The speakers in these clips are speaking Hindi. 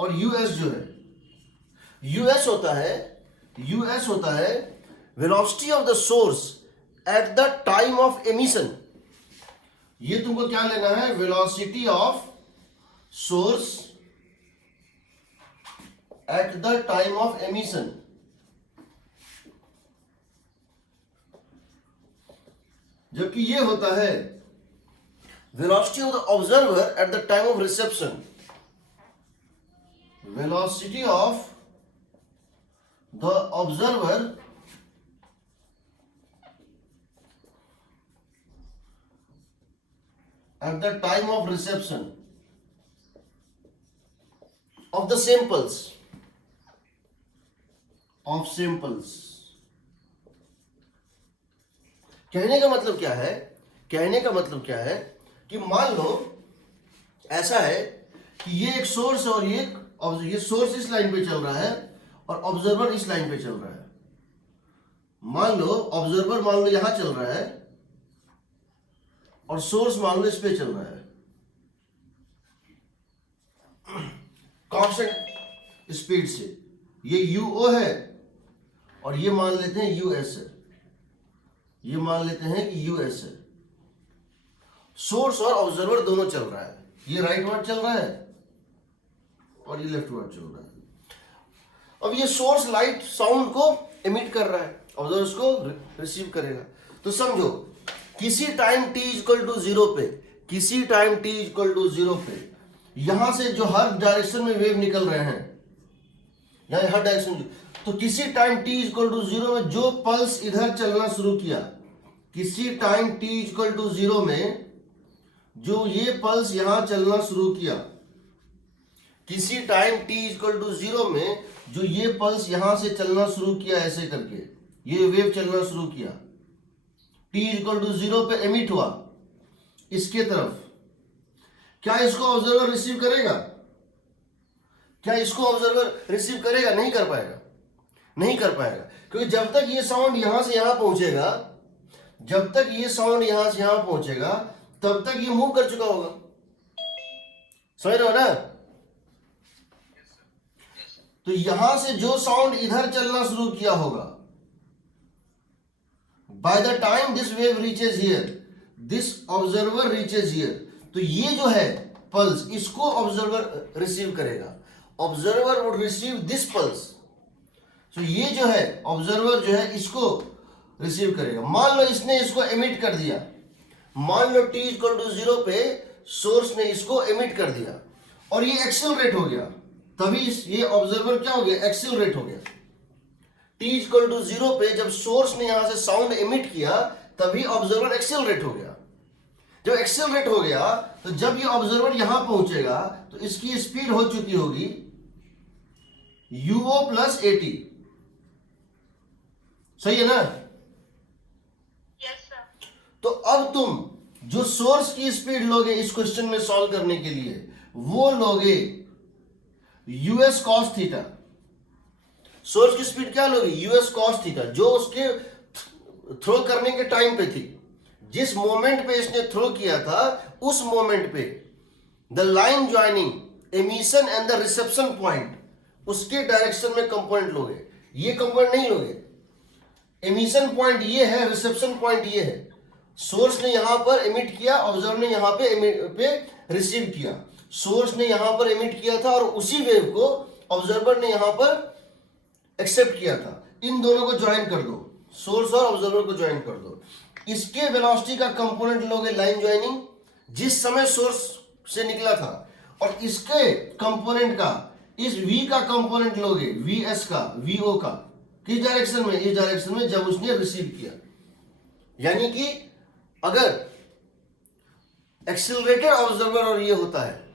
और यूएस जो है, यूएस होता है velocity of the source at the time of emission. ये तुमको क्या लेना है, velocity of source at the time of emission. जबकि ये होता है velocity of the observer at the time of reception. Velocity of the observer at the time of reception of the samples कहने का मतलब क्या है, कि मान लो ऐसा है कि ये एक सोर्स और ये सोर्स इस लाइन पे चल रहा है और ऑब्जर्वर इस लाइन पे चल रहा है। मान लो ऑब्जर्वर मान लो यहां चल रहा है और सोर्स मान लो इस पे चल रहा है कांस्टेंट स्पीड से। ये यूओ है और ये मान लेते हैं यूएस है, ये मान लेते हैं कि यूएस है। सोर्स और ऑब्जर्वर दोनों चल रहा है, ये राइट वर्ड चल रहा है और ये लेफ्ट वर्ड चल रहा है। अब ये सोर्स लाइट साउंड को एमिट कर रहा है, ऑब्जर्वर उसको रिसीव करेगा। तो समझो किसी टाइम t इक्वल टू 0 पे, यहां से जो हर डायरेक्शन में वेव निकल रहे हैं, यानी हर डायरेक्शन, तो किसी टाइम t इक्वल टू 0 में जो पल्स इधर चलना शुरू किया, किसी टाइम t इक्वल टू 0 में जो ये पल्स यहां चलना शुरू किया, किसी टाइम t इक्वल टू 0 में जो ये पल्स यहां से चलना शुरू किया, ऐसे करके ये वेव चलना शुरू किया, t इक्वल टू 0 पे एमिट हुआ इसके तरफ, क्या इसको ऑब्जर्वर रिसीव करेगा? नहीं कर पाएगा, क्योंकि जब तक ये साउंड यहां से यहां पहुंचेगा, तब तक ये मूव कर चुका होगा। समझ रहे हो ना? तो यहां से जो साउंड इधर चलना शुरू किया होगा, by the time this wave reaches here, this observer reaches here, तो ये जो है पल्स, इसको ऑब्जर्वर रिसीव करेगा। Observer would receive this pulse, तो ये जो है ऑब्जर्वर जो है इसको रिसीव करेगा। मान लो इसने इसको एमिट कर दिया, मान लो t इक्वल टू 0 पे सोर्स ने इसको एमिट कर दिया और ये एक्सेलरेट हो गया, तभी ये ऑब्जर्वर क्या हो गया, एक्सेलरेट हो गया। t इक्वल टू 0 पे जब सोर्स ने यहां से साउंड एमिट किया, तभी ऑब्जर्वर एक्सेलरेट हो गया। जब एक्सेलरेट हो गया तो जब ये ऑब्जर्वर यहां पहुंचेगा तो इसकी स्पीड हो चुकी होगी uo प्लस at। सही है ना? Yes sir. तो अब तुम जो सोर्स की स्पीड लोगे इस क्वेश्चन में सॉल्व करने के लिए, वो लोगे यूएस कॉस थीटा। सोर्स की स्पीड क्या लोगे, यूएस कॉस थीटा, जो उसके थ्रो करने के टाइम पे थी। जिस मोमेंट पे इसने थ्रो किया था, उस मोमेंट पे the line joining emission and the reception point, उसके डायरेक्शन में कंपोनेंट लोगे। ये कंपोनेंट नहीं लोगे। एमिशन पॉइंट ये है, रिसेप्शन पॉइंट ये है। सोर्स ने यहां पर एमिट किया, ऑब्जर्वर ने यहां पे रिसीव किया। सोर्स ने यहां पर एमिट किया था और उसी वेव को ऑब्जर्वर ने यहां पर एक्सेप्ट किया था। इन दोनों को ज्वाइन कर दो, सोर्स और ऑब्जर्वर को ज्वाइन कर दो। इसके वेलोसिटी का कंपोनेंट लोगे लाइन ज्वाइनिंग, जिस समय सोर्स से निकला था, और इसके कंपोनेंट का, इस v का कंपोनेंट लोगे, vs का, vo का, किस डायरेक्शन में, इस डायरेक्शन में जब उसने रिसीव किया। यानी कि अगर एक्सिलरेटेड ऑब्जर्वर और ये होता है,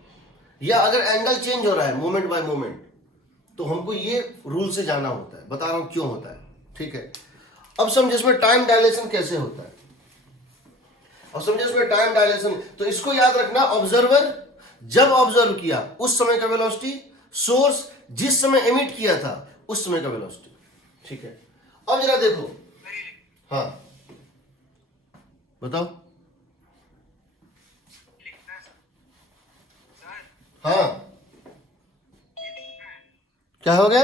या अगर एंगल चेंज हो रहा है मोमेंट बाय मोमेंट, तो हमको ये रूल से जाना होता है। बता रहा हूं क्यों होता है, ठीक है? अब समझे इसमें टाइम डायलेशन कैसे होता है। तो इसको याद रखना, ऑब्जर्वर जब ऑब्जर्व किया उस समय का वेलोसिटी, सोर्स जिस समय एमिट किया था उस समय का वेलोसिटी, ठीक है? अब जरा देखो, हाँ बताओ। हाँ क्या हो गया?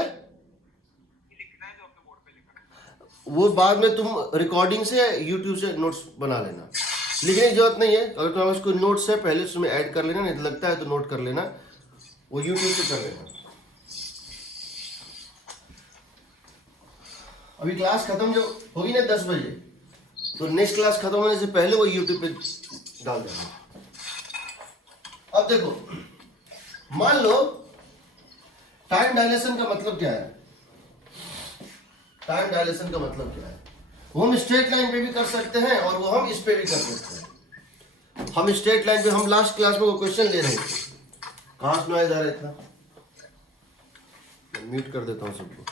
वो बाद में तुम रिकॉर्डिंग से यूट्यूब से नोट्स बना लेना, लिखने की जरूरत नहीं है। अगर तुम्हारे पास कोई नोट्स है पहले उसमें ऐड कर लेना, नहीं तो लगता है तो नोट कर लेना, वो यूट्यूब से कर लेना। अभी क्लास खत्म जो होगी ना 10 बजे, तो नेक्स्ट क्लास खत्म होने से पहले वो यूट्यूब पे डाल देना। अब देखो, मान लो टाइम डायलेशन का मतलब क्या है? टाइम डायलेशन का मतलब क्या है? वो हम स्ट्रेट लाइन पे भी कर सकते हैं और वो हम इस पे भी कर सकते हैं। हम स्ट्रेट लाइन पे, हम लास्ट क्लास में वो क्वेश्चन ले रहे थे, कहां से नॉइज आ रहा है इतना? मैं म्यूट कर देता हूं सबको।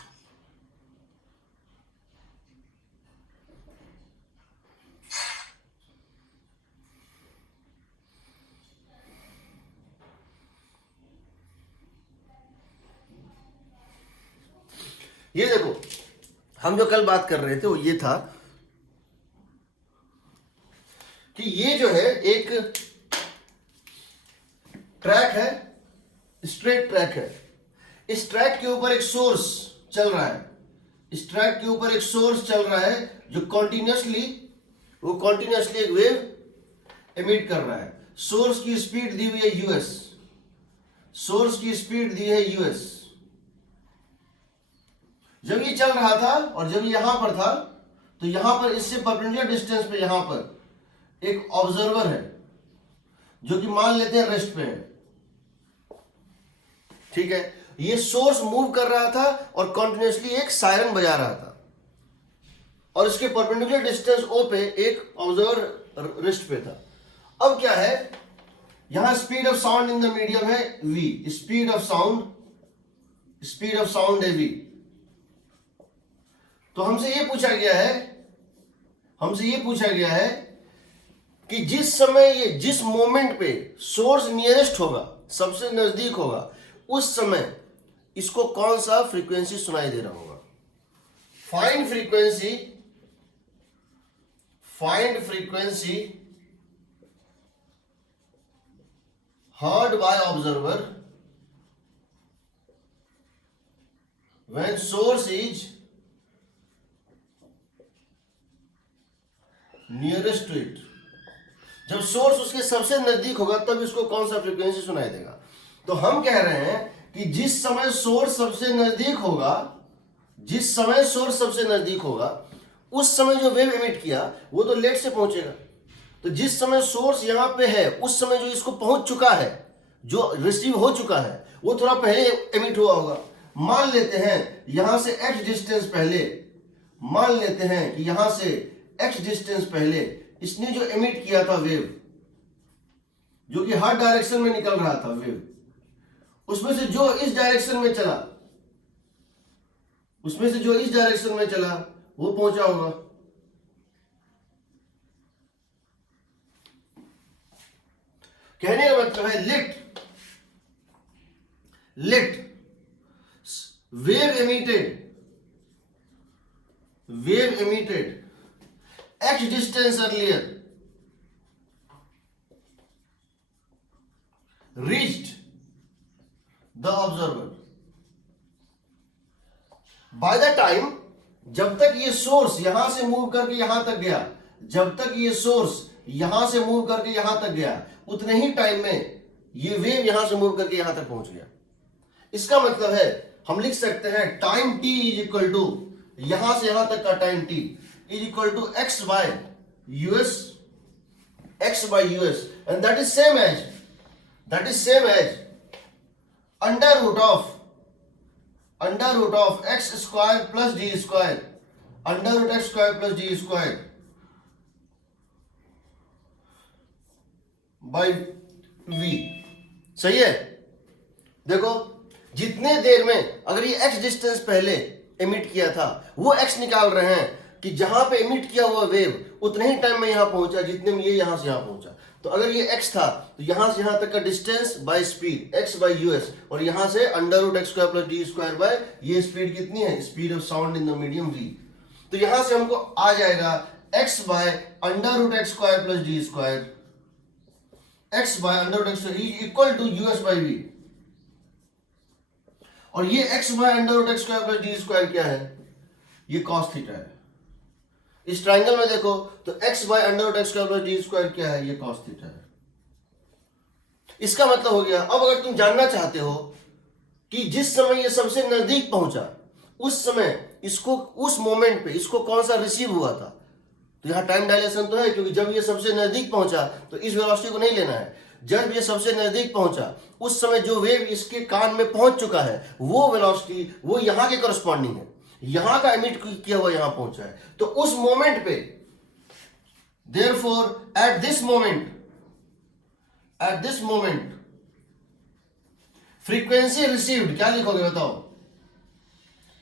ये देखो, हम जो कल बात कर रहे थे वो ये था कि ये जो है एक ट्रैक है, स्ट्रेट ट्रैक है। इस ट्रैक के ऊपर एक सोर्स चल रहा है, इस ट्रैक के ऊपर एक सोर्स चल रहा है जो कंटिन्यूअसली एक वेव एमिट कर रहा है। सोर्स की स्पीड दी हुई है यूएस, सोर्स की स्पीड दी है यूएस। जब ये चल रहा था और जब ये यहां पर था, तो यहां पर इससे परपेंडिकुलर डिस्टेंस पे यहां पर एक ऑब्जर्वर है जो कि मान लेते हैं रेस्ट पे है, ठीक है। ये सोर्स मूव कर रहा था और कंटिन्यूअसली एक सायरन बजा रहा था, और इसके परपेंडिकुलर डिस्टेंस ओ पे एक ऑब्जर्वर रेस्ट पे था। अब क्या है, यहां speed of sound in the medium है v, स्पीड ऑफ साउंड है v। तो हमसे ये पूछा गया है कि जिस समय ये, जिस मोमेंट पे सोर्स नियरेस्ट होगा, सबसे नजदीक होगा, उस समय इसको कौन सा फ्रीक्वेंसी सुनाई दे रहा होगा। Find frequency heard by observer when source is nearest to it। जब सोर्स उसके सबसे नजदीक होगा तब इसको कौन सा फ्रीक्वेंसी सुनाई देगा। तो हम कह रहे हैं कि जिस समय सोर्स सबसे नजदीक होगा, उस समय जो वेव एमिट किया वो तो लेट से पहुंचेगा। तो जिस समय सोर्स यहां पे है, उस समय जो इसको पहुंच चुका है, जो रिसीव हो चुका है, वो थोड़ा पहले एमिट हुआ होगा। मान लेते हैं यहां से x डिस्टेंस पहले, मान लेते हैं कि यहां से x डिस्टेंस पहले इसने जो एमिट किया था वेव, जो कि हर डायरेक्शन में निकल रहा था वेव, उसमें से जो इस डायरेक्शन में चला वो पहुंचा होगा। कहने का मतलब है let wave emitted x distance earlier reached the observer by the time, जब तक ये सोर्स यहां से मूव करके यहां तक गया, उतने ही टाइम में ये वेव यहां से मूव करके यहां तक पहुंच गया। इसका मतलब है हम लिख सकते हैं time t is equal to, यहां से यहां तक का time t is equal to x by u s, and that is same as under root of x square plus d square, by v। सही है। देखो, जितने देर में अगर ये x डिस्टेंस पहले एमिट किया था, वो x निकाल रहे हैं कि जहां पे एमिट किया हुआ वेव उतने ही टाइम में यहां पहुंचा जितने में ये यहां से यहां पहुंचा। तो अगर ये x था तो यहां से यहां तक का distance by speed x by u s, और यहां से under root x square plus d square by ये स्पीड कितनी है, speed of sound in the medium v। तो यहां से हमको आ जाएगा x by under root x square plus d square, x by under root x equal to u s by v। और ये x by under root x square plus d square क्या है, ये cos थीटा है। इस ट्राइंगल में देखो तो x by under root x square plus d square क्या है, ये cos थीटा है। इसका मतलब हो गया, अब अगर तुम जानना चाहते हो कि जिस समय ये सबसे नजदीक पहुंचा उस समय इसको, उस मोमेंट पे इसको कौन सा रिसीव हुआ था, तो यहां टाइम डायलेशन तो है, क्योंकि जब ये सबसे नजदीक पहुंचा तो इस वेलोसिटी को नहीं लेना है, जब ये सबसे नजदीक पहुंचा उस समय जो वेव इसके कान में पहुंच चुका है वो वेलोसिटी वो यहां के करस्पॉन्डिंग है, यहां का एमिट किया हुआ यहां पहुंचा है। तो उस मोमेंट पे therefore eight this moment frequency received क्या लिखोगे बताओ,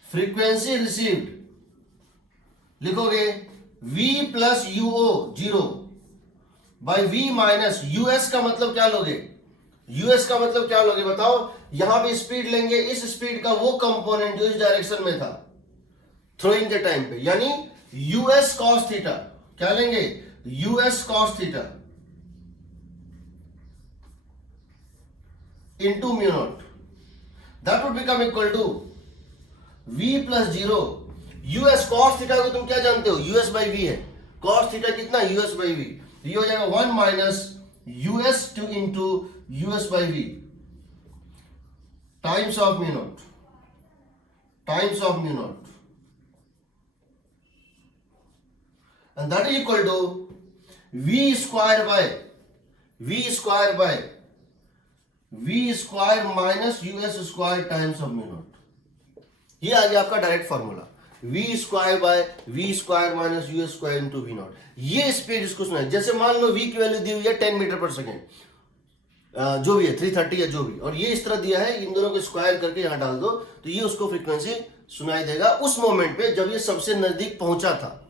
फ्रीक्वेंसी रिसीव्ड लिखोगे v plus यूओ 0 by v minus US का मतलब क्या लोगे, यूएस का मतलब क्या लोगे बताओ, यहां पे स्पीड लेंगे, इस स्पीड का वो कंपोनेंट जो इस डायरेक्शन में था थ्रोइंग के टाइम पे, यानी यूएस कॉस थीटा, क्या लेंगे US cos theta into mu naught, that would become equal to v plus 0 us cos theta को तुम क्या जानते हो, us by v है, cos थीटा कितना us by v, ये हो जाएगा 1 minus us two into us by v times of mu naught, times of mu naught, and that is equal to v square minus US square times of mu not. ये आ गया आपका direct formula, v square by v square minus US square into v not. ये स्पीड इसको सुना है, जैसे मान लो v की वैल्यू दी हुई है 10 मीटर पर सेकेंड, जो भी है 330 या जो भी, और ये इस तरह दिया है, इन दोनों को स्क्वायर करके यहां डाल दो तो ये उसको फ्रीक्वेंसी सुनाई देगा उस मोमेंट पे जब ये सबसे नजदीक पहुंचा था।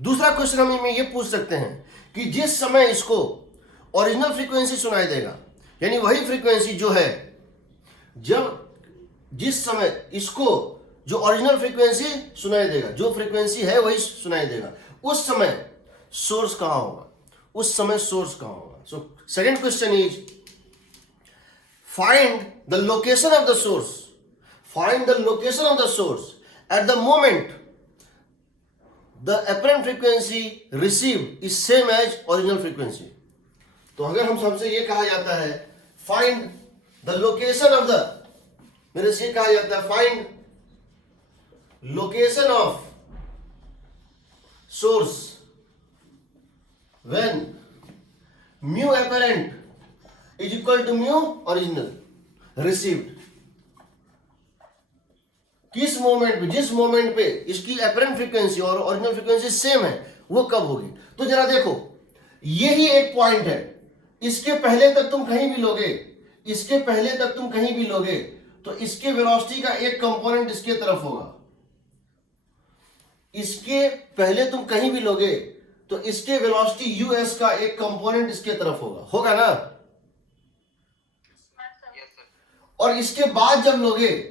दूसरा क्वेश्चन हम ये पूछ सकते हैं कि जिस समय इसको ओरिजिनल फ्रीक्वेंसी सुनाई देगा, यानी वही फ्रीक्वेंसी जो है जब जिस समय इसको जो ओरिजिनल फ्रीक्वेंसी सुनाई देगा, जो फ्रीक्वेंसी है वही सुनाई देगा, उस समय सोर्स कहां होगा, उस समय सोर्स कहां होगा। So second question is find the location of the source, find the location of the source at the moment the apparent frequency received is same as original frequency। तो अगर हम सबसे ये कहा जाता है find the location of the, मेरे से कहा जाता है find location of source when mu apparent is equal to mu original received, किस मोमेंट पे, जिस मोमेंट पे इसकी apparent फ्रीक्वेंसी और ओरिजिनल फ्रीक्वेंसी सेम है वो कब होगी। तो जरा देखो यही एक पॉइंट है, इसके पहले तक तुम कहीं भी लोगे, इसके पहले तक तुम कहीं भी लोगे तो इसके वेलोसिटी का एक कंपोनेंट इसके तरफ होगा, इसके पहले तुम कहीं भी लोगे तो इसके वेलोसिटी यूएस का एक कंपोनेंट इसके तरफ होगा ना, और इसके बाद जब लोगे,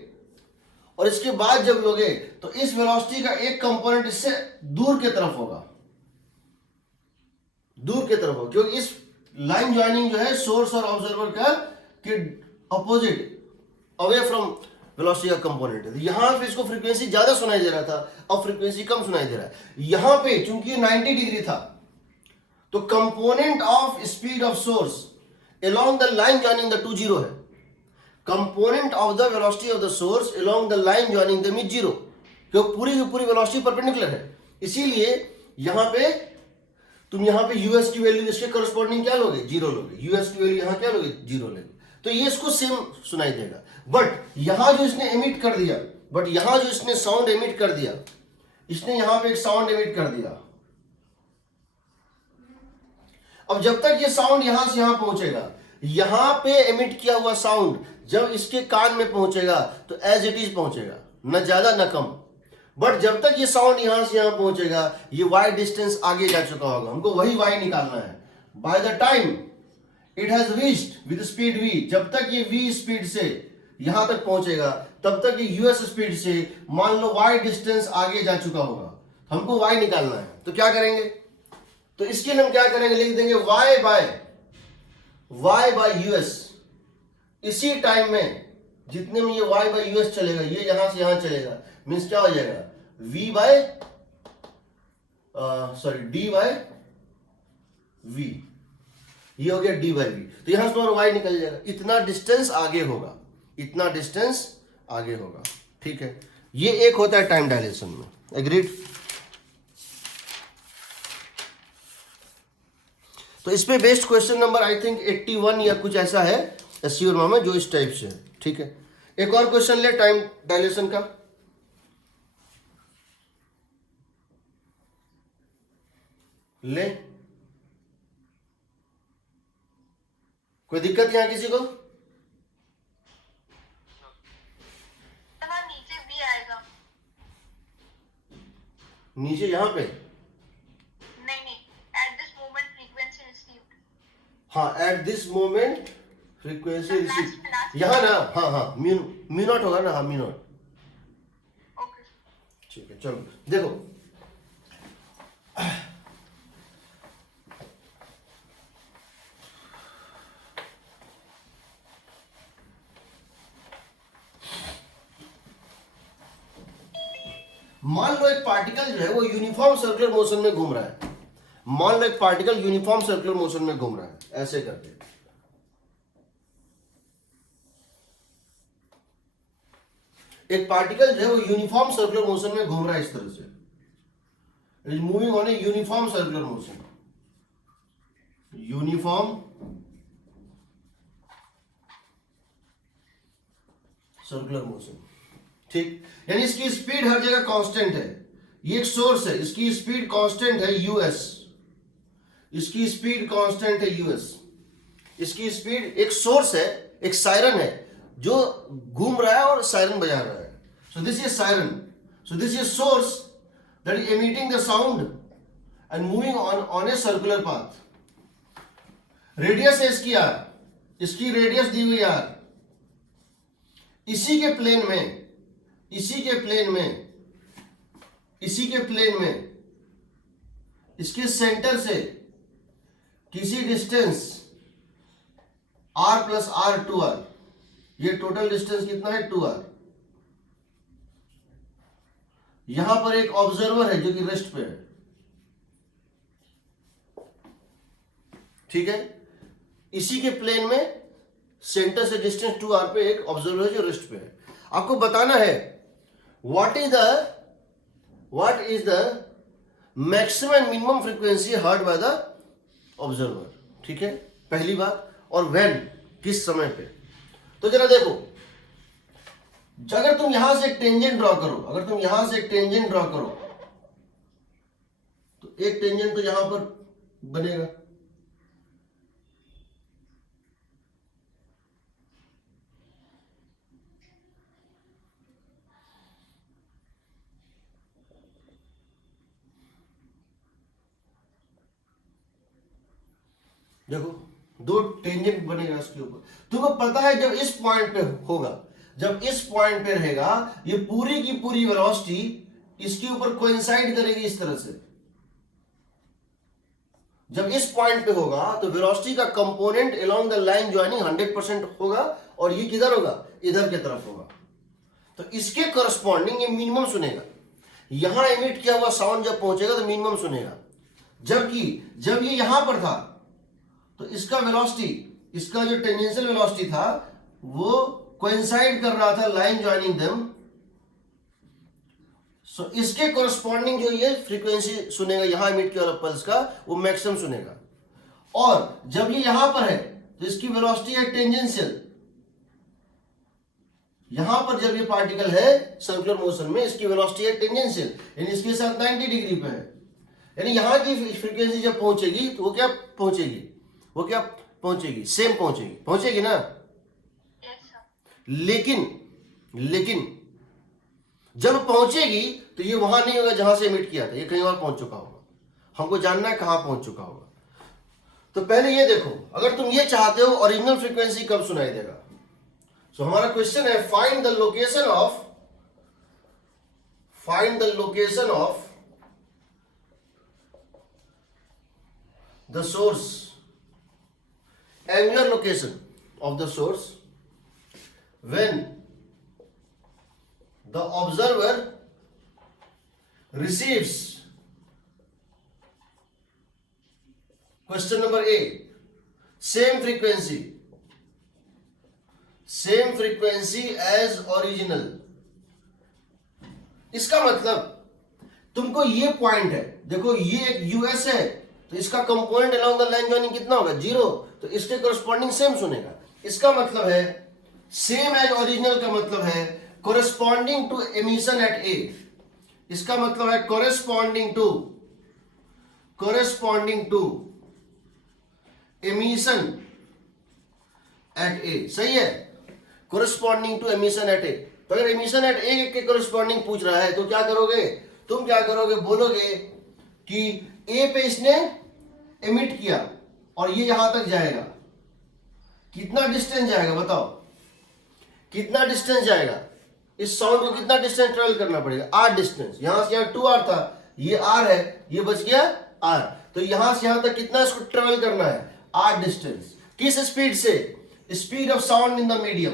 और इसके बाद जब लोगे तो इस वेलोसिटी का एक कंपोनेंट इससे दूर के तरफ होगा, दूर के तरफ होगा, क्योंकि इस लाइन ज्वाइनिंग जो है सोर्स और ऑब्जर्वर का के अपोजिट अवे फ्रॉम वेलोसिटी का कंपोनेंट है। यहां पे इसको फ्रीक्वेंसी ज्यादा सुनाई दे रहा था, अब फ्रीक्वेंसी कम सुनाई दे रहा है। यहां पे चूंकि 90 डिग्री था तो component of speed of source along the line joining the two zero है, component of the velocity of the source along the line joining the mid zero, क्योंकि पूरी की पूरी वेलोसिटी परपेंडिकुलर है, इसीलिए यहां पे तुम यहां पे यूएस की वैल्यू इसके करस्पॉन्डिंग क्या लोगे, जीरो लोगे, यूएस की वैल्यू यहां क्या लोगे, जीरो लोगे, तो ये इसको सेम सुनाई देगा। बट यहां जो इसने एमिट कर दिया, बट यहां जो इसने साउंड एमिट कर दिया, इसने यहां पे एक साउंड एमिट कर दिया, अब जब तक ये साउंड यहां से यहां पहुंचेगा, यहां पे एमिट किया हुआ साउंड जब इसके कान में पहुंचेगा तो एज इट इज पहुंचेगा, न ज्यादा न कम। बट जब तक ये साउंड यहां से यहां पहुंचेगा ये वाई डिस्टेंस आगे जा चुका होगा, हमको वही वाई निकालना है। By the time it has reached with speed v, जब तक ये v स्पीड से यहां तक पहुंचेगा तब तक ये यूएस स्पीड से मान लो y डिस्टेंस आगे जा चुका होगा, हमको y निकालना है। तो क्या करेंगे, तो इसके लिए हम क्या करेंगे, लिख देंगे y बाय यूएस। इसी टाइम में जितने में ये y बाई यूएस चलेगा, ये यहां से यहां चलेगा, मीन्स क्या हो जाएगा, v by d by v, ये हो गया डी बाई वी। तो यहां से तुम्हारा y निकल जाएगा, इतना डिस्टेंस आगे होगा, इतना डिस्टेंस आगे होगा। ठीक है, ये एक होता है टाइम डायलेशन में। एग्रीड? तो इस पे based question number I think 81 या कुछ ऐसा है एससी में जो इस टाइप से है। ठीक है, एक और क्वेश्चन ले टाइम डायलेशन का। ले, कोई दिक्कत यहां किसी को? नीचे भी आएगा, नीचे यहां पे? नहीं, at this moment frequency received. हाँ, at this moment frequency receive, last यहां ना, हाँ हाँ, म्यू नॉट होगा ना, हाँ म्यू नॉट। ओके, ठीक है, चलो देखो, मान लो एक पार्टिकल जो है वो यूनिफॉर्म सर्कुलर मोशन में घूम रहा है। मान लो एक पार्टिकल यूनिफॉर्म सर्कुलर मोशन में घूम रहा है, ऐसे करके। एक पार्टिकल जो है वो यूनिफॉर्म सर्कुलर मोशन में घूम रहा है इस तरह से, it is moving on a uniform circular motion, uniform circular motion. ठीक, यानी इसकी स्पीड हर जगह कांस्टेंट है। ये एक सोर्स है, इसकी स्पीड कांस्टेंट है यूएस, इसकी स्पीड कांस्टेंट है यूएस। इसकी स्पीड, एक सोर्स है, एक सायरन है जो घूम रहा है और सायरन बजा रहा है। So this is siren, so this is source that is emitting the sound and moving on a circular path. Radius है इसकी आर, इसकी रेडियस दी हुई आर। इसी के प्लेन में, इसी के प्लेन में, इसी के प्लेन में इसके सेंटर से किसी distance r plus r two r, ये टोटल डिस्टेंस कितना है 2r। यहां पर एक ऑब्जर्वर है जो कि रेस्ट पे है। ठीक है, इसी के प्लेन में सेंटर से डिस्टेंस 2r पे एक ऑब्जर्वर है जो रेस्ट पे है। आपको बताना है what is the maximum and minimum frequency heard by the observer. ठीक है, पहली बात, और व्हेन, किस समय पे। तो जरा देखो, अगर तुम यहां से एक टेंजेंट ड्रॉ करो, अगर तुम यहां से एक टेंजेंट ड्रॉ करो तो एक टेंजेंट तो यहां पर बनेगा, देखो दो टेंजेंट बनेगा इसके ऊपर। तुम्हें पता है जब इस पॉइंट पे होगा, जब इस पॉइंट पे रहेगा, ये पूरी की पूरी वेलोसिटी इसके ऊपर कोइंसाइड करेगी इस तरह से। जब इस पॉइंट पे होगा तो वेलोसिटी का component along the line joining 100% होगा, और ये किधर होगा, इधर की तरफ होगा। तो इसके करस्पॉन्डिंग ये मिनिमम सुनेगा। यहां एमिट किया हुआ साउंड जब पहुंचेगा तो मिनिमम सुनेगा, जबकि जब ये यहां पर था तो इसका वेलोसिटी, इसका जो टेंजेंशियल वेलोसिटी था वो कोइंसाइड कर रहा था लाइन ज्वाइनिंग देम। सो इसके कोरस्पॉन्डिंग जो ये फ्रीक्वेंसी सुनेगा यहां एमिट किया वाला पल्स का, वो मैक्सिमम सुनेगा। और जब ये यहां पर है तो इसकी वेलोसिटी है टेंजेंशियल। यहां पर जब ये पार्टिकल है सर्कुलर मोशन में, इसकी वेलोसिटी है टेंजेंशियल, यानी इसके साथ 90 डिग्री पे है। यानी यहां की फ्रीक्वेंसी जब पहुंचेगी तो वो क्या पहुंचेगी, वो क्या पहुंचेगी, सेम पहुंचेगी, पहुंचेगी ना। लेकिन जब पहुंचेगी तो ये वहां नहीं होगा जहां से एमिट किया था, ये कहीं और पहुंच चुका होगा। हमको जानना है कहां पहुंच चुका होगा। तो पहले ये देखो, अगर तुम ये चाहते हो ओरिजिनल फ्रीक्वेंसी कब सुनाई देगा, सो हमारा क्वेश्चन है find the location of the source, angular location of the source when the observer receives, question number A, same frequency as original. इसका मतलब तुमको ये पॉइंट है, देखो ये एक यूएस है, तो इसका component along the line joining कितना होगा 0, तो इसके करस्पॉन्डिंग सेम सुनेगा. इसका मतलब है सेम एज ओरिजिनल का मतलब है कोरेस्पॉन्डिंग टू एमिशन एट ए. इसका मतलब है कोरेस्पॉन्डिंग टू एमिशन एट ए. सही है, कोरेस्पॉन्डिंग टू एमिशन एट ए. तो अगर एमिशन एट ए के कोरेस्पॉन्डिंग पूछ रहा है तो क्या करोगे, तुम क्या करोगे, बोलोगे कि ए पे इसने एमिट किया और ये यहां तक जाएगा, कितना डिस्टेंस जाएगा बताओ, कितना डिस्टेंस जाएगा, इस साउंड को कितना डिस्टेंस ट्रेवल करना पड़ेगा, आर डिस्टेंस. यहां से यहां 2r था, ये r है, ये बच गया r, तो यहां से यहां तक कितना इसको ट्रेवल करना है, r डिस्टेंस. किस स्पीड से, speed of sound in the medium.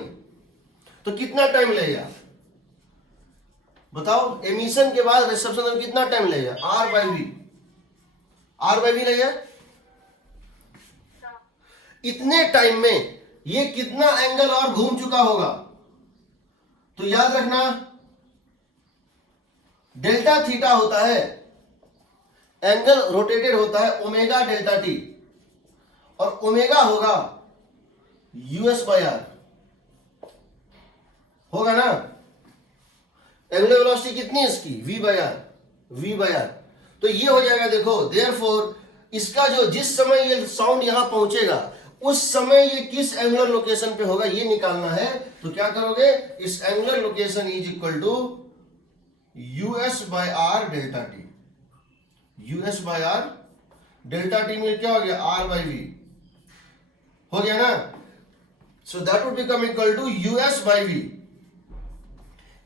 तो कितना टाइम लगेगा बताओ, एमिशन के बाद रिसेप्शन में कितना टाइम लगेगा, r बाई वी लगेगा. इतने टाइम में ये कितना एंगल और घूम चुका होगा, तो याद रखना डेल्टा थीटा होता है, एंगल रोटेटेड होता है ओमेगा डेल्टा टी, और ओमेगा होगा यूएस बाय आर, होगा ना. एंगुलर वेलोसिटी कितनी है इसकी, v बाय आर. तो ये हो जाएगा, देखो देयरफॉर इसका जो जिस समय ये साउंड यहां पहुंचेगा उस समय ये किस एंगुलर लोकेशन पे होगा ये निकालना है. तो क्या करोगे, इस angular location is equal to u s by r delta t. U s by r delta t में क्या हो गया, आर बाई वी हो गया ना. So that would become equal to u s by v.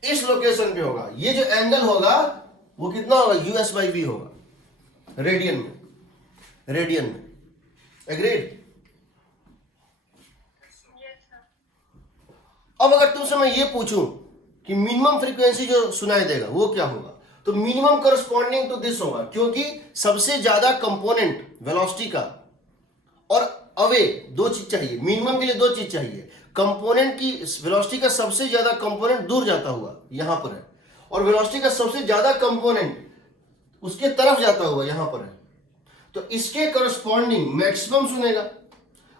इस लोकेशन पे होगा, ये जो एंगल होगा वो कितना होगा, यूएस बाई वी होगा, रेडियन में. एग्रीड. अब अगर तुमसे मैं ये पूछूं कि मिनिमम फ्रीक्वेंसी जो सुनाई देगा वो क्या होगा, तो मिनिमम करस्पॉन्डिंग टू दिस होगा, क्योंकि सबसे ज्यादा कंपोनेंट वेलोसिटी का और अवे दो चीज चाहिए, मिनिमम के लिए दो चीज चाहिए. कंपोनेंट की वेलोसिटी का सबसे ज्यादा कंपोनेंट दूर जाता हुआ यहां पर है, और वेलोसिटी का सबसे ज्यादा कंपोनेंट उसके तरफ जाता हुआ यहां पर है. तो इसके करस्पॉन्डिंग मैक्सिमम सुनेगा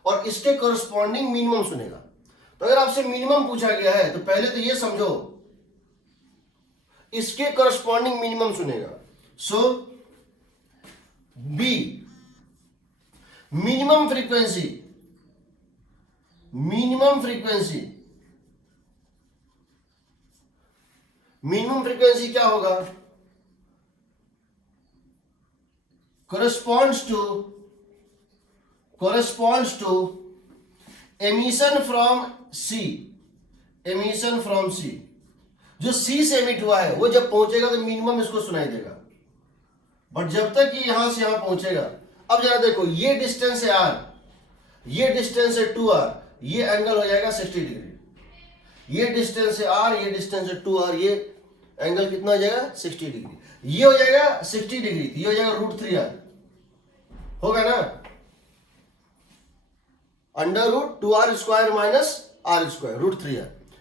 और इसके करस्पॉन्डिंग मिनिमम सुनेगा. तो अगर आपसे मिनिमम पूछा गया है तो पहले तो ये समझो इसके करस्पॉन्डिंग मिनिमम सुनेगा. सो बी मिनिमम फ्रीक्वेंसी क्या होगा, corresponds to emission from C. जो C से एमिट हुआ है वो जब पहुंचेगा तो मिनिमम इसको सुनाई देगा, बट जब तक ये यहां से यहां पहुंचेगा. अब जरा देखो, ये डिस्टेंस है r, ये डिस्टेंस है 2r, ये एंगल हो जाएगा 60 डिग्री. ये डिस्टेंस है r, ये डिस्टेंस है 2r, ये एंगल कितना हो जाएगा 60 डिग्री. ये हो जाएगा 60 डिग्री, ये हो जाएगा √3r, होगा ना, √2r² माइनस r², √3r,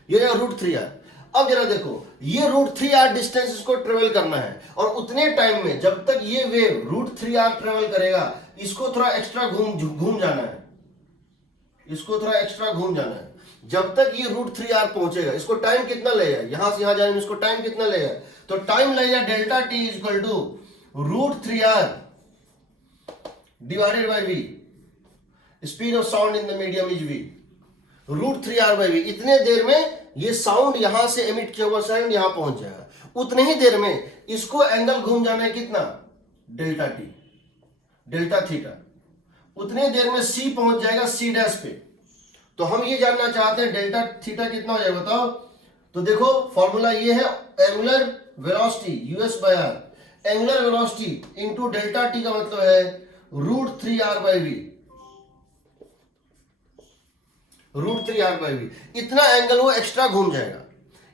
ये हो जाएगा √3r. अब जरा देखो, ये √3r डिस्टेंस इसको ट्रेवल करना है, और उतने टाइम में जब तक ये वेव √3r ट्रेवल करेगा इसको थोड़ा एक्स्ट्रा घूम जाना है, इसको थोड़ा एक्स्ट्रा घूम जाना है. जब तक ये √3r पहुंचेगा इसको टाइम कितना लगेगा, यहां से यहां जाने में इसको टाइम कितना लगेगा, तो टाइम लगेगा delta t is equal to √3r divided by v. Speed of sound in the medium is v, √3r by v. इतने देर में ये साउंड यहां से एमिट किया हुआ साउंड यहां पहुंच जाएगा, उतने ही देर में इसको एंगल घूम जाना है कितना, डेल्टा टी, डेल्टा थीटा. उतने देर में C पहुंच जाएगा C' पे. तो हम ये जानना चाहते हैं डेल्टा थीटा कितना हो जाएगा बताओ. तो देखो फॉर्मूला ये है, angular velocity u s by r, angular velocity into delta t का मतलब है √3r बाय v. √3r/v, इतना एंगल वो एक्स्ट्रा घूम जाएगा।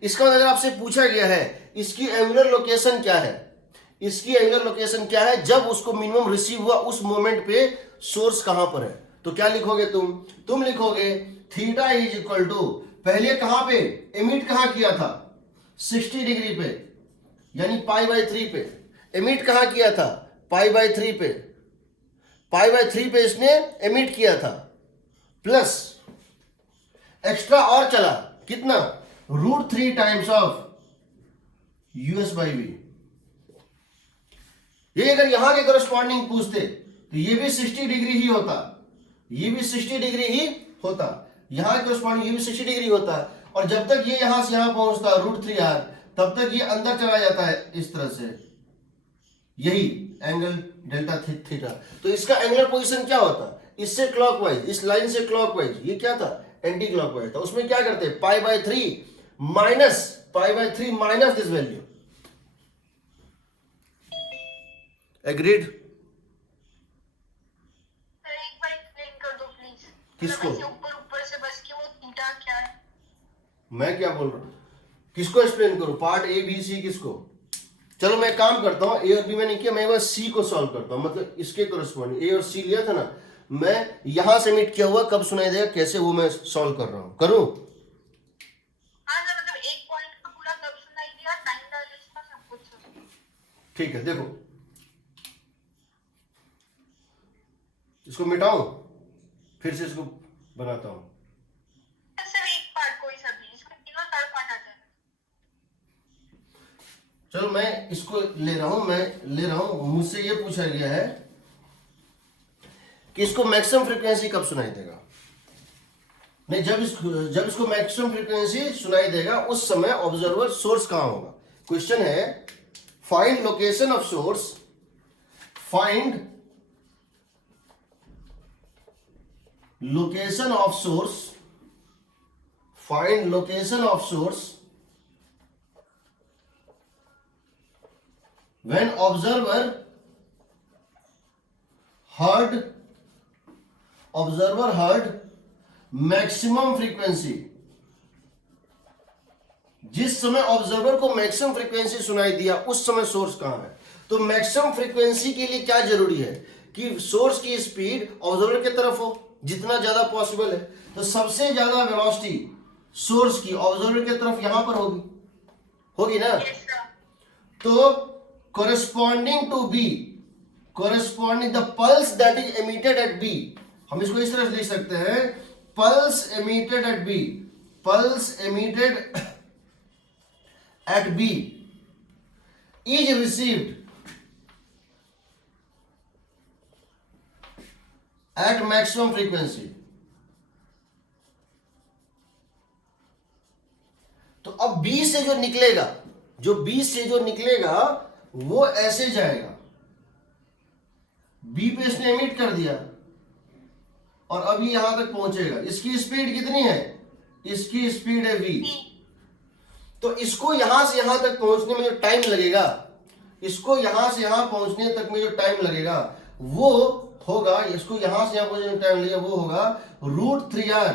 इसका मतलब अगर आपसे पूछा गया है इसकी एंगुलर लोकेशन क्या है, इसकी एंगुलर लोकेशन क्या है जब उसको मिनिमम रिसीव हुआ उस मोमेंट पे सोर्स कहां पर है, तो क्या लिखोगे तुम लिखोगे थीटा इज इक्वल टू, पहले कहां पे एमिट कहां किया था 60 डिग्री पे, यानी π/3 पे। एमिट कहां किया था π/3 पे, π/3 पे इसने एमिट किया था, प्लस एक्स्ट्रा और चला कितना √3 टाइम्स ऑफ US/V। ये अगर यहां के करस्पॉन्डिंग पूछते तो ये भी 60 डिग्री ही होता, ये भी 60 डिग्री ही होता, यहां के करस्पॉन्डिंग ये भी 60 डिग्री होता, और जब तक ये यहां से यहां पहुंचता √3r तब तक ये अंदर चला जाता है इस तरह से, यही एंगल डेल्टा थीटा। तो इसका एंगुलर पोजीशन क्या होता, इससे क्लॉकवाइज, इस लाइन से क्लॉकवाइज, ये क्या था एंटी क्लॉकवाइज था। उसमें क्या करते π/3 minus this value. Agreed? Sir एक बार एक्सप्लेन कर दो प्लीज। किसको? ऊपर से बस कि वो थीटा क्या है। मैं क्या बोल रहा हूं, किसको एक्सप्लेन करूं, पार्ट ए बी सी किसको? चलो मैं काम करता हूं, ए और बी मैंने किया, मैं बस सी को सॉल्व करता हूं, मतलब इसके करस्पॉन्डिंग ए और सी लिया था ना, मैं यहां से मीट किया हुआ कब सुनाई देगा कैसे, वो मैं सॉल्व कर रहा हूं, करूं? हाँ सर, मतलब एक पॉइंट का पूरा कब सुनाई दिया, टाइम डायरेक्शन का सब कुछ। ठीक है, देखो इसको मिटाऊं फिर से इसको बनाता हूं। सर एक पार्ट कोई सा भी, इसमें तीनों चार पार्ट आ जाएगा। चलो मैं इसको ले रहा हूं, मुझसे ये पूछा गया है कि इसको मैक्सिमम फ्रीक्वेंसी कब सुनाई देगा। नहीं, जब इसको मैक्सिमम फ्रीक्वेंसी सुनाई देगा उस समय ऑब्जर्वर सोर्स कहां होगा। क्वेश्चन है find location of source, find location of source, find location of source when observer heard maximum frequency, जिस समय ऑब्जर्वर को मैक्सिमम फ्रीक्वेंसी सुनाई दिया उस समय सोर्स कहां है। तो मैक्सिमम फ्रीक्वेंसी के लिए क्या जरूरी है कि सोर्स की स्पीड ऑब्जर्वर की तरफ हो जितना ज्यादा पॉसिबल है। तो सबसे ज्यादा वेलोसिटी सोर्स की ऑब्जर्वर की तरफ यहां पर होगी ना। Yes sir. तो corresponding to B, corresponding the pulse that is emitted at B, हम इसको इस तरह से लिख सकते हैं pulse emitted at B, pulse emitted at B is received at maximum frequency। तो अब B से जो निकलेगा वो ऐसे जाएगा, बी पे इसने एमिट कर दिया और अभी यहां तक पहुंचेगा। इसकी स्पीड कितनी है, इसकी स्पीड है v। तो इसको यहां से यहां तक पहुंचने में जो टाइम लगेगा, इसको यहां से यहां पहुंचने तक में जो टाइम लगेगा वो होगा, इसको यहां से यहां पहुंचने में टाइम लगेगा वो होगा √3r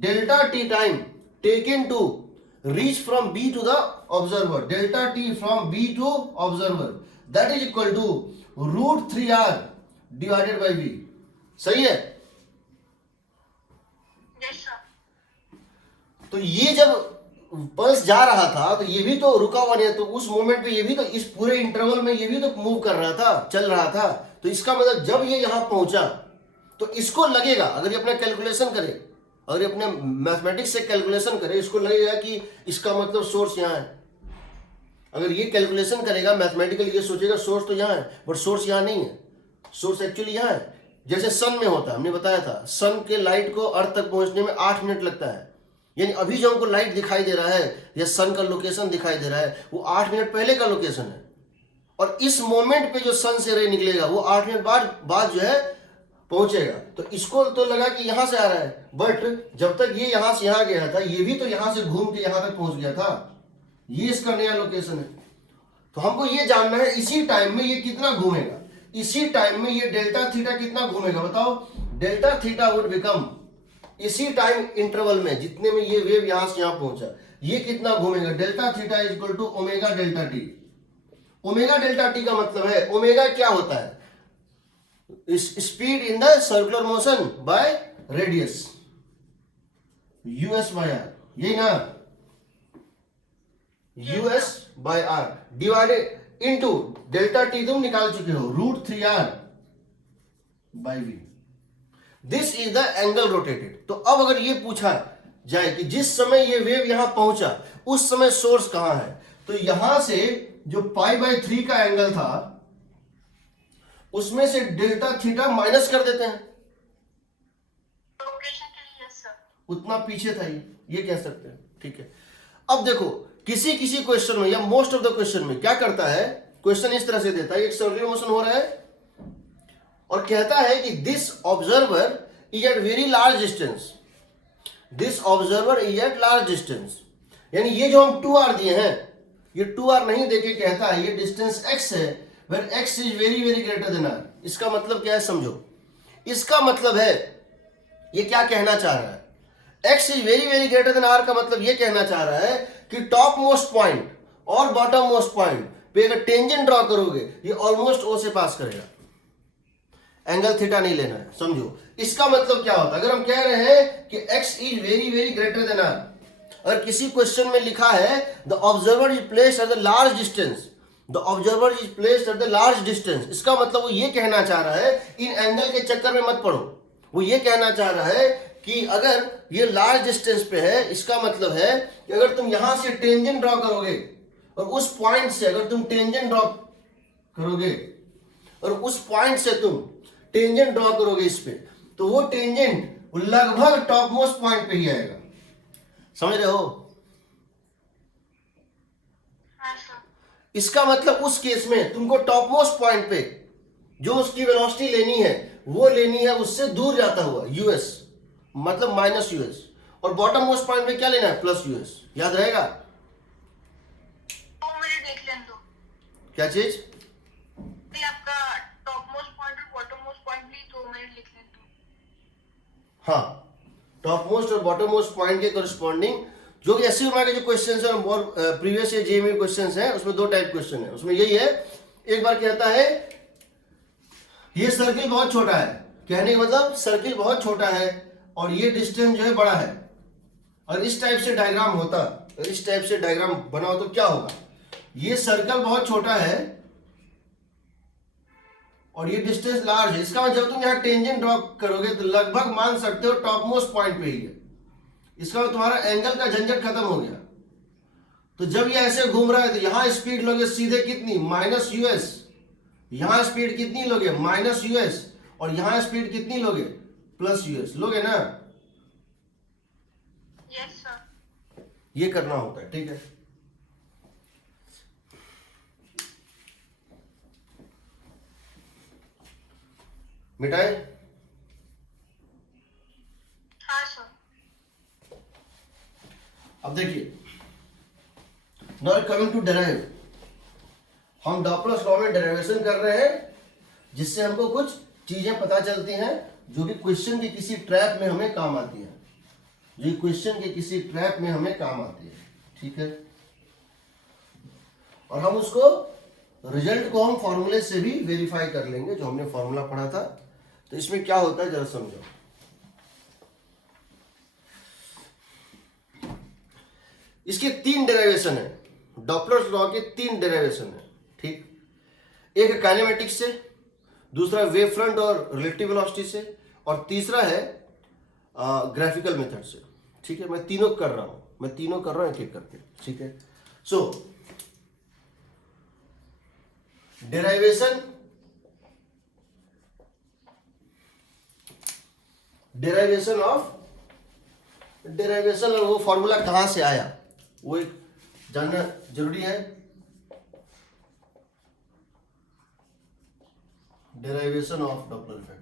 delta t time taken to reach from B to the observer, delta t from B to observer, that is equal to √3r divided by V। सही है? Yes sir. तो ये जब पल्स जा रहा था तो ये भी तो रुका हुआ नहीं है, तो उस मोमेंट पे ये भी तो इस पूरे इंटरवल में ये भी तो मूव कर रहा था, चल रहा था। तो इसका मतलब जब ये यहां पहुंचा तो इसको लगेगा, अगर ये अपना कैलकुलेशन करे, अगर अपने मैथमेटिक्स से कैलकुलेशन करे, इसको लगेगा कि इसका मतलब सोर्स यहाँ है। अगर ये कैलकुलेशन करेगा मैथमेटिकली, ये सोचेगा सोर्स तो यहाँ है, बट सोर्स यहाँ नहीं है, सोर्स एक्चुअली यहाँ है। जैसे सन में होता है, हमने बताया था सन के लाइट को अर्थ तक पहुंचने में 8 मिनट लगता है, यानी अभी जो हमको लाइट दिखाई दे रहा है या सन का लोकेशन दिखाई दे रहा है वो 8 मिनट पहले का लोकेशन है, और इस मोमेंट पे जो सन से रे निकलेगा वो 8 मिनट बाद जो है पहुंचेगा। तो इसको तो लगा कि यहां से आ रहा है, बट जब तक ये यहां से यहां गया था ये भी तो यहां से घूम के यहां तक पहुंच गया था, ये इसका नया लोकेशन है। तो हमको ये जानना है इसी टाइम में ये कितना घूमेगा, इसी टाइम में ये डेल्टा थीटा कितना घूमेगा, बताओ। डेल्टा थीटा वुड बिकम इसी टाइम इंटरवल में जितने में ये वेव यहां से यहां पहुंचा, ये कितना घूमेगा, delta theta is equal to omega delta t. Omega delta t का मतलब है, ओमेगा क्या होता है, speed in the circular motion by radius, u s by r, यही ना, u s by r divided into delta t तुम निकाल चुके हो, √3r by v, this is the angle rotated. तो अब अगर ये पूछा जाए कि जिस समय ये वेव यहां पहुंचा उस समय सोर्स कहां है, तो यहां से जो π/3 का एंगल था उसमें से डेल्टा थीटा माइनस कर देते हैं, लोकेशन के लिए सर। उतना पीछे था ये कह सकते हैं, ठीक है। अब देखो किसी किसी क्वेश्चन में या मोस्ट ऑफ द क्वेश्चन में क्या करता है, क्वेश्चन इस तरह से देता है, एक सर्कुलर मोशन हो रहा है और कहता है कि this observer is at very large distance, this observer is at large distance, यानी ये जो हम 2r दिए हैं, ये 2r नहीं देके कहता है ये डिस्टेंस x है, where x is very very greater than r। इसका मतलब क्या है समझो, इसका मतलब है ये क्या कहना चाह रहा है, x is very very greater than r का मतलब ये कहना चाह रहा है कि टॉप मोस्ट पॉइंट और बॉटम मोस्ट पॉइंट पे अगर टेंजेंट ड्रॉ करोगे ये ऑलमोस्ट o से पास करेगा, एंगल थीटा नहीं लेना है, समझो। इसका मतलब क्या होता है, अगर हम कह रहे हैं कि x is very very greater than r, अगर किसी क्वेश्चन में लिखा है the observer is placed at the large distance, the observer is placed at the large distance, इसका मतलब वो ये कहना चाह रहा है, इन एंगल के चक्कर में मत पड़ो, वो ये कहना चाह रहा है कि अगर ये लार्ज डिस्टेंस पे है, इसका मतलब है कि अगर तुम यहां से टेंजेंट ड्रॉ करोगे और उस पॉइंट से अगर तुम टेंजेंट ड्रॉ करोगे और उस पॉइंट से तुम टेंजेंट ड्रॉ करोगे इस पे, तो वो टेंजेंट लगभग टॉप मोस्ट पॉइंट पे ही आएगा, समझ रहे हो। हाँ सर। इसका मतलब उस केस में तुमको टॉप मोस्ट पॉइंट पे जो उसकी वेलोसिटी लेनी है वो लेनी है उससे दूर जाता हुआ यूएस, मतलब -us, और बॉटम मोस्ट पॉइंट पे क्या लेना है, +us, याद रहेगा। 2 मिनट देख लेने दो। क्या चीज, ये आपका टॉप मोस्ट पॉइंट और बॉटम मोस्ट पॉइंट भी 2 मिनट लिख लेने दो। हाँ, टॉप मोस्ट और बॉटम मोस्ट पॉइंट के करस्पॉन्डिंग जो कि एससी के जो क्वेश्चन है और प्रीवियस ईयर जेईई क्वेश्चन है, उसमें 2 टाइप क्वेश्चन है, उसमें यही है, एक बार कहता है ये सर्किल बहुत छोटा है, कहने का मतलब सर्किल बहुत छोटा है और ये डिस्टेंस जो है बड़ा है, और इस टाइप से डायग्राम होता, इस टाइप से डायग्राम बनाओ तो क्या होगा, ये सर्कल बहुत छोटा है और ये डिस्टेंस लार्ज है, इसका मतलब जब तुम यहाँ टेंजेंट ड्रॉ करोगे तो लगभग मान सकते हो टॉप मोस्ट पॉइंट पे ही है, इसका मतलब तुम्हारा एंगल का झंझट खत्म हो गया। तो जब ये ऐसे घूम रहा है तो यहां स्पीड लोगे सीधे कितनी, -us, यहां स्पीड कितनी लोगे, -us, और यहां स्पीड कितनी लोगे, +us लोगे ना, यस सर। ये करना होता है, ठीक है। मिटाए, हाँ सर। अब देखिए, नाउ कमिंग टू डेराइव, हम डॉपलर लॉ में डेरिवेशन कर रहे हैं जिससे हमको कुछ चीजें पता चलती हैं जो कि क्वेश्चन के किसी ट्रैप में हमें काम आती है, जो क्वेश्चन के किसी ट्रैप में हमें काम आती है, ठीक है। और हम उसको रिजल्ट को हम फॉर्मूले से भी वेरीफाई कर लेंगे, जो हमने फॉर्मूला पढ़ा था। तो इसमें क्या होता है जरा समझो, इसके 3 डेरिवेशन है, डॉपलर लॉ के 3 डेरिवेशन है, ठीक। एक है काइनेमेटिक्स से, दूसरा वेव फ्रंट और रिलेटिव वेलोसिटी से, और तीसरा है ग्राफिकल मेथड से, ठीक है। मैं तीनों कर रहा हूं एक एक करके, ठीक है। सो डेरिवेशन और वो फॉर्मूला कहां से आया वो एक जानना जरूरी है। डेरिवेशन ऑफ डॉपलर इफेक्ट,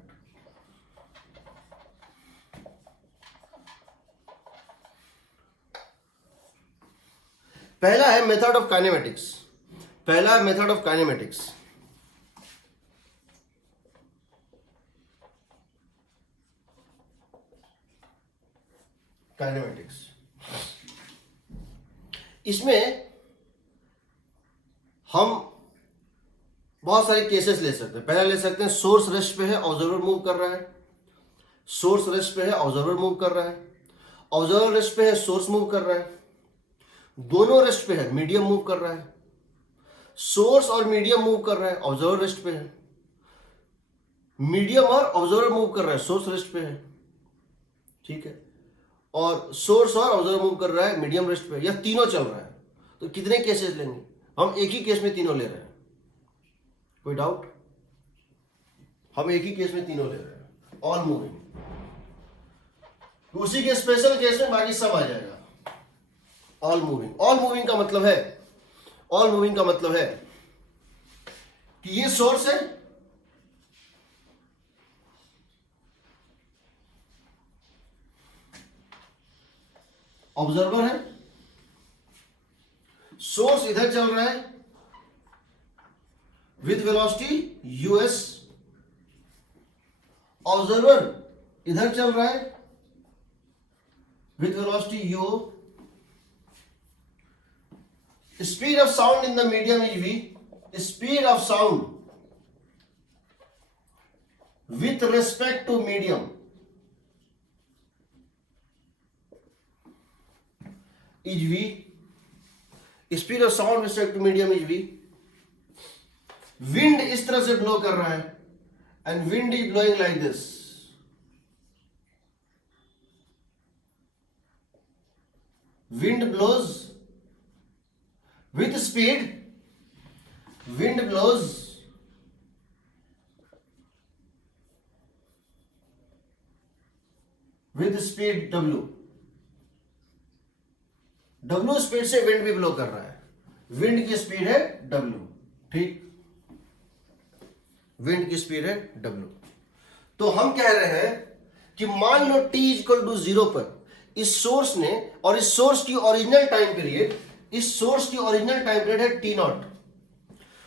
पहला है मेथड ऑफ काइनेमेटिक्स, पहला मेथड ऑफ काइनेमेटिक्स। काइनेमेटिक्स। इसमें हम बहुत सारे केसेस ले सकते हैं। पहला ले सकते हैं, सोर्स रेस्ट पे है, ऑब्जर्वर मूव कर रहा है। सोर्स रेस्ट पे है, ऑब्जर्वर मूव कर रहा है। ऑब्जर्वर रेस्ट पे है, सोर्स मूव कर रहा है। दोनों रेस्ट पे है, मीडियम मूव कर रहा है। सोर्स और मीडियम मूव कर रहा है, ऑब्जर्वर रेस्ट पे है। मीडियम और ऑब्जर्वर मूव कर रहा है, सोर्स रेस्ट पे है। ठीक है, और सोर्स और ऑब्जर्वर मूव कर रहा है, मीडियम रेस्ट पे, या तीनों चल रहा है। तो कितने केसेस लेंगे? हम एक ही केस में तीनों ले रहे हैं। कोई डाउट? हम एक ही केस में तीनों ले रहे हैं, ऑल मूविंग। उसी के स्पेशल केस में बाकी सब आ जाएगा। All moving. ऑल मूविंग का मतलब है, ऑल मूविंग का मतलब है कि ये सोर्स है, ऑब्जर्वर है, सोर्स इधर चल रहा है विद वेलोसिटी यूएस, ऑब्जर्वर इधर चल रहा है with velocity u. Speed of sound in the medium is v. Speed of sound with respect to medium is v. Speed of sound respect to medium is v. Wind इस तरह से ब्लो कर रहा है, and wind is blowing like this. Wind blows with speed, wind blows with speed W। W speed से विंड भी ब्लो कर रहा है। विंड की स्पीड है W। ठीक, विंड की स्पीड है W। तो हम कह रहे हैं कि मान लो t इक्वल टू 0 पर इस सोर्स ने, और इस सोर्स की ओरिजिनल टाइम पीरियड, इस सोर्स की ओरिजिनल टाइम पीरियड है t0।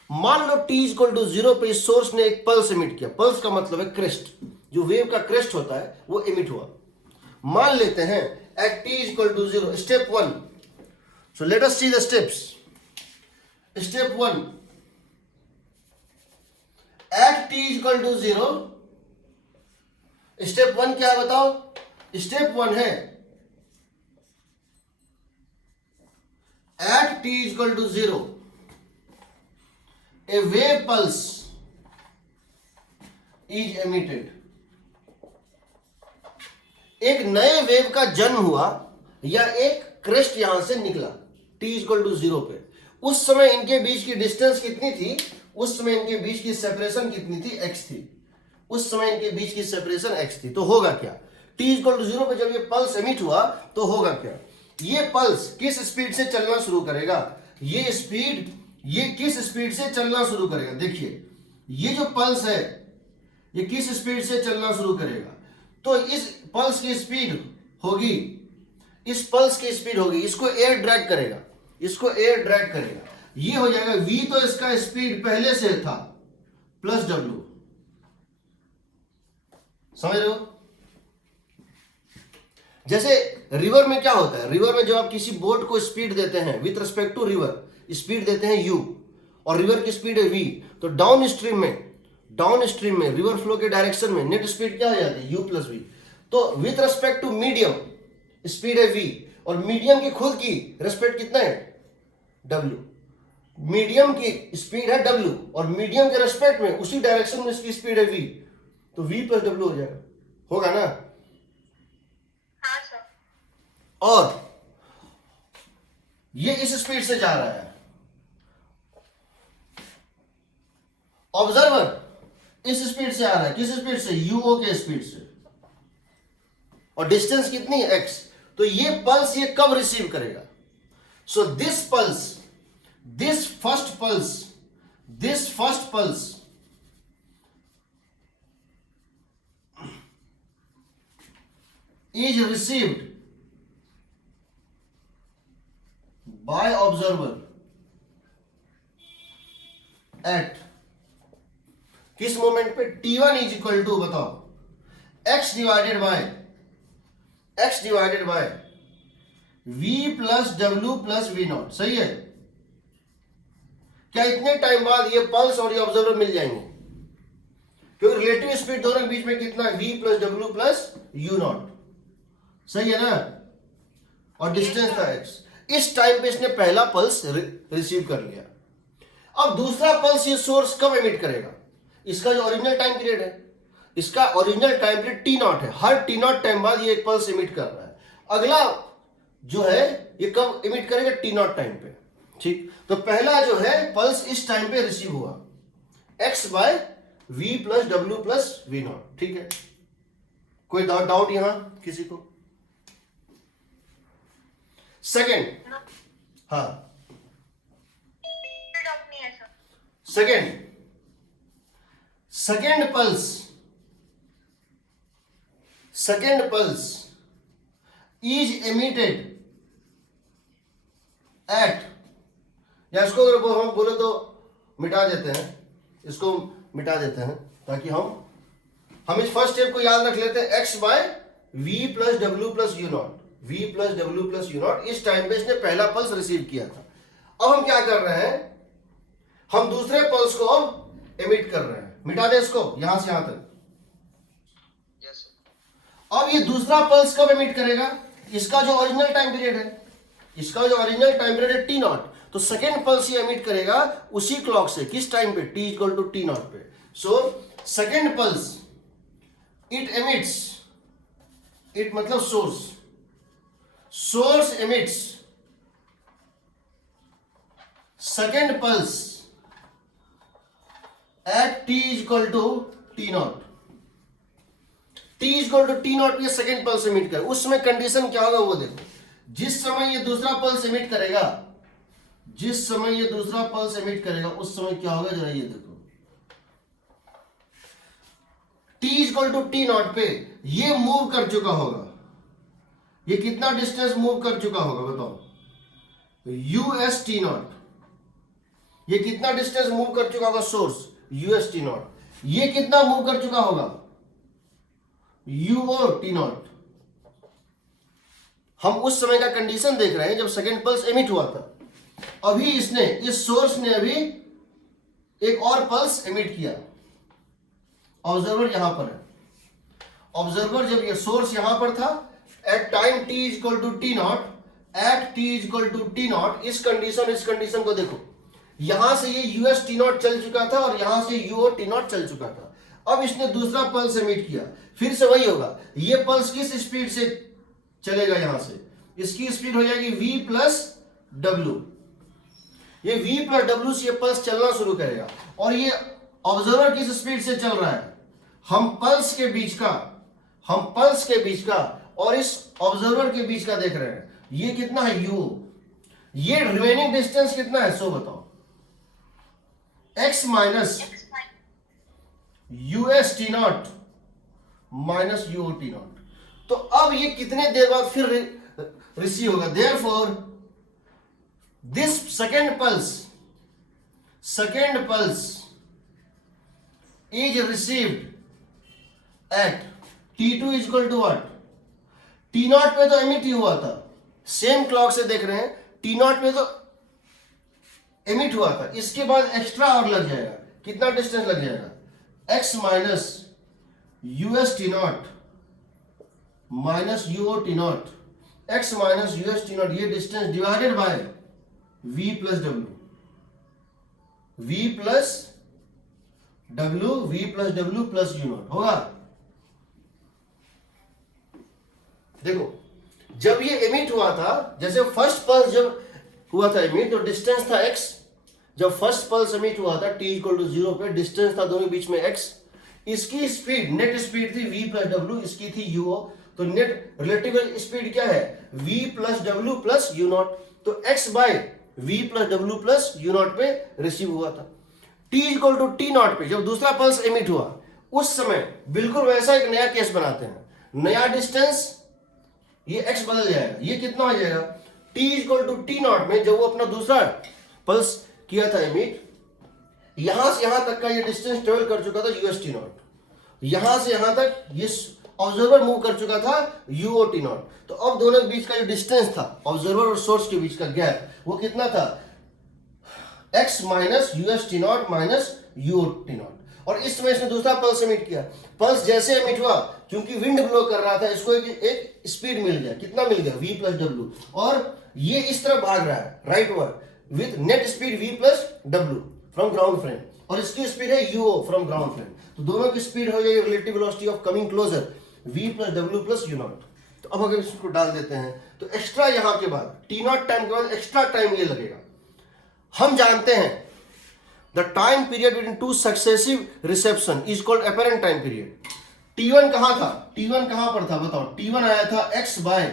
मान लो t इक्वल टू 0 पे इस सोर्स ने एक पल्स एमिट किया। पल्स का मतलब है क्रेस्ट, जो वेव का क्रेस्ट होता है वो एमिट हुआ। मान लेते हैं at t equal to 0, step 1। So let us see the steps. Step 1, at t equal to 0। Step 1 क्या है बताओ? स्टेप 1 है at t equal to 0 a wave pulse is emitted. एक नए वेव का जन्म हुआ या एक क्रेस्ट यहां से निकला t इक्वल टू 0 पे। उस समय इनके बीच की डिस्टेंस कितनी थी? उस समय इनके बीच की सेपरेशन कितनी थी? x थी। उस समय इनके बीच की सेपरेशन x थी। तो होगा क्या? t इक्वल टू 0 पे जब ये पल्स एमिट हुआ तो होगा क्या? ये पल्स किस स्पीड से चलना शुरू करेगा? ये स्पीड, ये किस स्पीड से चलना शुरू करेगा? देखिए, ये जो पल्स है ये किस स्पीड से चलना शुरू करेगा? तो इस पल्स की स्पीड होगी, इस पल्स की स्पीड होगी, इसको एयर ड्रैग करेगा, इसको एयर ड्रैग करेगा। ये हो जाएगा v, तो इसका स्पीड पहले से था प्लस w। समझ रहे हो? जैसे रिवर में क्या होता है? रिवर में जब आप किसी बोट को स्पीड देते हैं with respect to river, speed देते हैं u और रिवर की स्पीड है v, तो डाउन स्ट्रीम में रिवर फ्लो के डायरेक्शन में नेट स्पीड क्या हो जाती है? u plus v। तो with respect to medium speed है v, और मीडियम की खुद की रिस्पेक्ट कितना है? w। मीडियम की स्पीड है w और मीडियम के रिस्पेक्ट में उसी डायरेक्शन में इसकी स्पीड है v, तो v प्लस w हो जाएगा। होगा ना? हाँ सर। और ये इस स्पीड से जा रहा है, ऑब्जर्वर इस स्पीड से आ रहा है। किस स्पीड से? uo के स्पीड से, और डिस्टेंस कितनी है? x। तो ये पल्स ये कब रिसीव करेगा? So this pulse, this first pulse is received by observer at किस मोमेंट पे? t1 इज इक्वल टू, बताओ, x divided by v plus W plus v naught, सही है। क्या इतने टाइम बाद ये पल्स और ये ऑब्जर्वर मिल जाएंगे? क्योंकि रिलेटिव स्पीड दोनों के बीच में कितना है, v plus W plus you not, सही है ना, और डिस्टेंस था x। इस टाइम पे इसने पहला पल्स रिसीव कर लिया। अब दूसरा पल्स ये सोर्स कब एमिट करेगा? इसका जो ओरिजिनल टाइम पीरियड है, इसका original time period T not है, हर टी नॉट टाइम बाद ये एक पल्स एमिट कर रहा है। अगला जो है ये कब एमिट करेगा? टी नॉट टाइम पे, ठीक। तो पहला जो है पल्स इस टाइम पे रिसीव हुआ, x by v plus W plus v naught, ठीक है। कोई डाउट यहां किसी को? सेकेंड, हाँ डाउट नहीं है sir. Second pulse is emitted at, या इसको अगर हम बोले तो मिटा देते हैं, इसको मिटा देते हैं ताकि हम इस फर्स्ट स्टेप को याद रख लेते हैं, x by v plus W plus you not, v plus W plus you naught. इस टाइम पे इसने पहला पल्स रिसीव किया था। अब हम क्या कर रहे हैं, हम दूसरे पल्स को एमिट कर रहे हैं। मिटा दे इसको यहां से यहां तक। यस। अब ये दूसरा पल्स कब एमिट करेगा? इसका जो ओरिजिनल टाइम पीरियड है, इसका जो ओरिजिनल टाइम पीरियड है टी नॉट, तो सेकेंड पल्स ये एमिट करेगा उसी क्लॉक से, किस टाइम पे? t equal to T not पे। So second pulse it emits, it मतलब source emits second pulse at t equal to T naught. t equal to T not पे सेकेंड पल्स एमिट करे। उस समय कंडीशन क्या होगा वो देखो। जिस समय ये दूसरा पल्स एमिट करेगा, जिस समय ये दूसरा पल्स एमिट करेगा उस समय क्या होगा जरा ये देखो। t equal to T not पे ये मूव कर चुका होगा। ये कितना डिस्टेंस मूव कर चुका होगा बताओ? US T naught. ये कितना डिस्टेंस मूव कर चुका होगा सोर्स? US T naught. ये कितना मूव कर चुका होगा? यूओ टी नॉट। हम उस समय का कंडीशन देख रहे हैं जब सेकेंड पल्स एमिट हुआ था। अभी इसने, इस सोर्स ने अभी एक और पल्स एमिट किया। ऑब्जर्वर यहां पर है। ऑब्जर्वर जब ये सोर्स यहां पर था at time t equal to T naught, at t equal to T naught, इस कंडीशन को देखो। यहां से ये यूएस टी नॉट चल चुका था और यहां से यूओ टी नॉट चल चुका था। अब इसने दूसरा पल्स एमिट किया, फिर से वही होगा। ये पल्स किस स्पीड से चलेगा? यहां से इसकी स्पीड हो जाएगी v प्लस डब्ल्यू। ये v प्लस डब्ल्यू से ये पल्स चलना शुरू करेगा। और ये ऑब्जर्वर किस स्पीड से चल रहा है? हम पल्स के बीच का और इस ऑब्जर्वर के बीच का देख रहे हैं। ये कितना है? u। ये रिमेनिंग डिस्टेंस कितना है सो बताओ? x minus US T not minus यूओ T naught. तो अब ये कितने देर बाद फिर रिसीव होगा? Therefore this second pulse is received at t2 equal to what? T not पे तो एमिट ही हुआ था, सेम क्लॉक से देख रहे हैं। टी नॉट पे तो एमिट हुआ था, इसके बाद एक्स्ट्रा और लग जाएगा। कितना डिस्टेंस लग जाएगा? x minus US T not minus यूओ T naught, x minus US T naught, ये distance divided by v plus W, v plus W plus you naught होगा। देखो जब ये एमिट हुआ था, जैसे फर्स्ट पल्स जब हुआ था एमिट तो डिस्टेंस था x। जब फर्स्ट पल्स एमिट हुआ था t इक्वल टू 0 पे, डिस्टेंस था दोनों बीच में x। इसकी स्पीड, नेट स्पीड थी v प्लस डब्ल्यू, इसकी थी u। तो नेट रिलेटिव स्पीड क्या है? v plus W plus you naught. तो x by v plus W plus you naught पे रिसीव हुआ था। t equal to T not पे जब दूसरा पल्स एमिट हुआ उस समय बिल्कुल वैसा एक नया केस बनाते हैं। नया डिस्टेंस, ये x बदल जाएगा। ये कितना हो जाएगा? t equal to T naught में जब वो अपना दूसरा पल्स किया था एमिट, यहां से यहां तक का ये डिस्टेंस ट्रेवल कर चुका था यूएस टी नॉट। यहां से यहां तक ये ऑब्जर्वर मूव कर चुका था यूओ टी नॉट। तो अब दोनों के बीच का जो डिस्टेंस था ऑब्जर्वर और सोर्स के बीच का गैप वो कितना था, x minus US T not minus यूओ T not. और इस समय इसने दूसरा पल्स एमिट किया। पल्स जैसे एमिट हुआ, क्योंकि विंड ब्लो कर रहा था, इसको एक स्पीड मिल गया। कितना मिल गया, v प्लस डब्ल्यू। और ये इस तरफ भाग रहा है right word with net speed v plus W from ground frame, और इसकी स्पीड है यूओ फ्रॉम ग्राउंड फ्रेम। तो दोनों की स्पीड हो जाएगी relative velocity of coming closer v plus W plus you naught. तो अब अगर इसको डाल देते हैं तो एक्स्ट्रा यहां के बाद टी नॉट टाइम के बाद एक्स्ट्रा टाइम ये लगेगा। हम जानते हैं the time period between two successive reception is called apparent time period। T1 कहां था, T1 कहां पर था बताओ। T1 आया था x by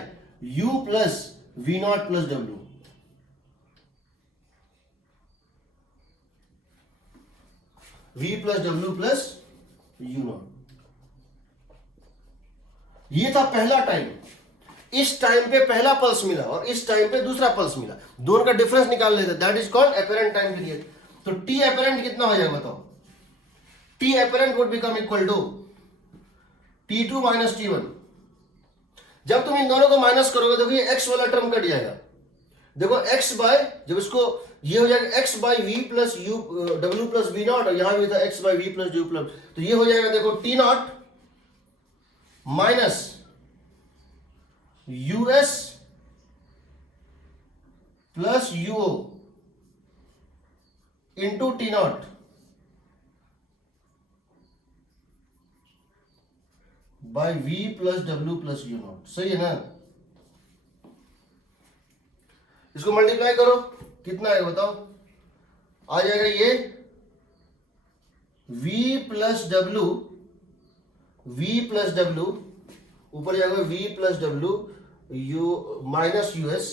u plus v naught plus W. v plus W plus you naught, ये था पहला टाइम। इस टाइम पे पहला पल्स मिला और इस टाइम पे दूसरा पल्स मिला, दोनों का डिफरेंस निकाल लेते, that is called apparent time period. तो टी एपरेंट कितना हो जाएगा बताओ, T apparent would become equal to T2 minus T1। जब तुम इन दोनों को माइनस करोगे देखो ये x वाला टर्म कट जाएगा। देखो x बाय, जब इसको ये हो जाएगा x by v plus u डब्ल्यू प्लस वी नॉट, और यहां भी था x by v plus u plus, तो ये हो जाएगा देखो t not minus u s plus u o into t not by v plus W plus you not. सही है ना, इसको मल्टीप्लाई करो कितना है बताओ, आ जाएगा ये v plus W, v plus डब्ल्यू ऊपर जाएगा v प्लस डब्ल्यू u minus u s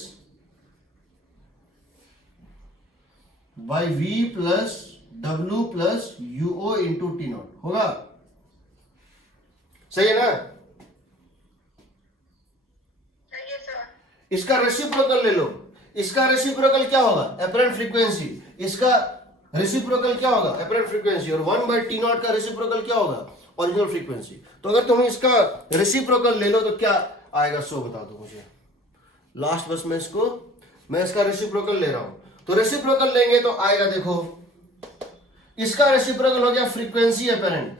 by v plus W plus u o into t not होगा। सही है ना, सही है सर। इसका रेसिप्रोकल ले लो, इसका रेसिप्रोकल क्या होगा, एपरेंट फ्रीक्वेंसी, इसका रेसिप्रोकल क्या होगा, एपरेंट फ्रीक्वेंसी, और 1 बाय टी नॉट का रेसिप्रोकल क्या होगा, ओरिजिनल फ्रीक्वेंसी। तो अगर तुम इसका रेसिप्रोकल ले लो तो क्या आएगा, सो बता दो मुझे लास्ट, बस मैं इसका रेसिप्रोकल ले रहा हूं। तो रेसिप्रोकल लेंगे तो आएगा, देखो इसका रेसिप्रोकल हो गया फ्रीक्वेंसी एपरेंट,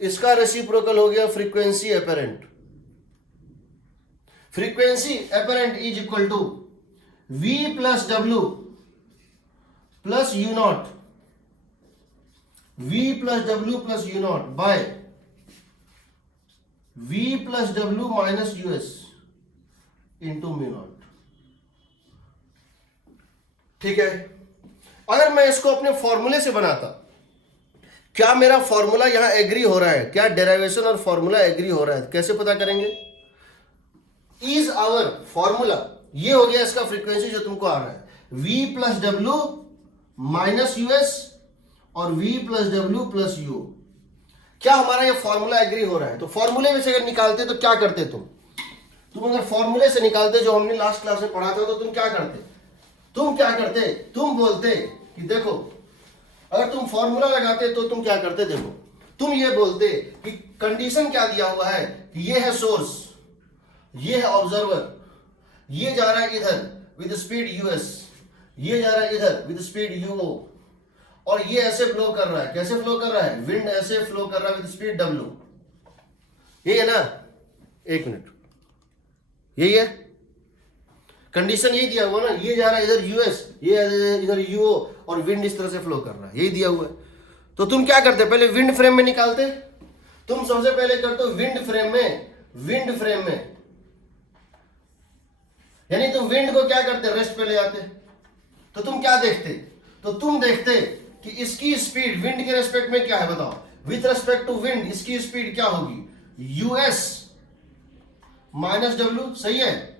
इसका रेसिप्रोकल हो गया frequency apparent. Frequency apparent is equal to v plus W plus you not, v plus W plus you not by v plus डब्ल्यू minus u s into mu not. ठीक है, अगर मैं इसको अपने फॉर्मूले से बनाता, क्या मेरा फॉर्मूला यहां एग्री हो रहा है, क्या डेरिवेशन और फॉर्मूला एग्री हो रहा है, कैसे पता करेंगे, इज आवर फॉर्मूला, ये हो गया इसका फ्रीक्वेंसी जो तुमको आ रहा है v प्लस डब्ल्यू माइनस यूएस और v plus W plus you. क्या हमारा ये फॉर्मूला एग्री हो रहा है, तो फॉर्मूले में से अगर निकालते तो क्या करते तुम अगर फॉर्मूले से निकालते जो हमने लास्ट क्लास में पढ़ा था, तो तुम क्या करते, तुम बोलते कि देखो, अगर तुम फॉर्मूला लगाते तो तुम क्या करते, देखो तुम ये बोलते कि कंडीशन क्या दिया हुआ है कि ये है सोर्स, ये है ऑब्जर्वर, ये जा रहा है इधर विद स्पीड यूएस, ये जा रहा है इधर विद स्पीड यूओ, और ये ऐसे फ्लो कर रहा है, कैसे फ्लो कर रहा है, विंड ऐसे फ्लो कर रहा है विद स्पीड डब्ल्यू। ये है ना, एक मिनट, यही है कंडीशन, यही दिया हुआ ना, ये जा रहा है इधर यूएस, ये इधर यूओ, और विंड इस तरह से फ्लो कर रहा है, यही दिया हुआ है। तो तुम क्या करते, पहले विंड फ्रेम में निकालते, तुम सबसे पहले करते हो विंड फ्रेम में, यानी तुम विंड को क्या करते, रेस्ट पे ले आते। तो तुम क्या देखते, तो तुम देखते कि इसकी स्पीड विंड के रेस्पेक्ट में क्या है बताओ, विथ रेस्पेक्ट टू विंड इसकी स्पीड क्या होगी, यूएस माइनस डब्ल्यू। सही है,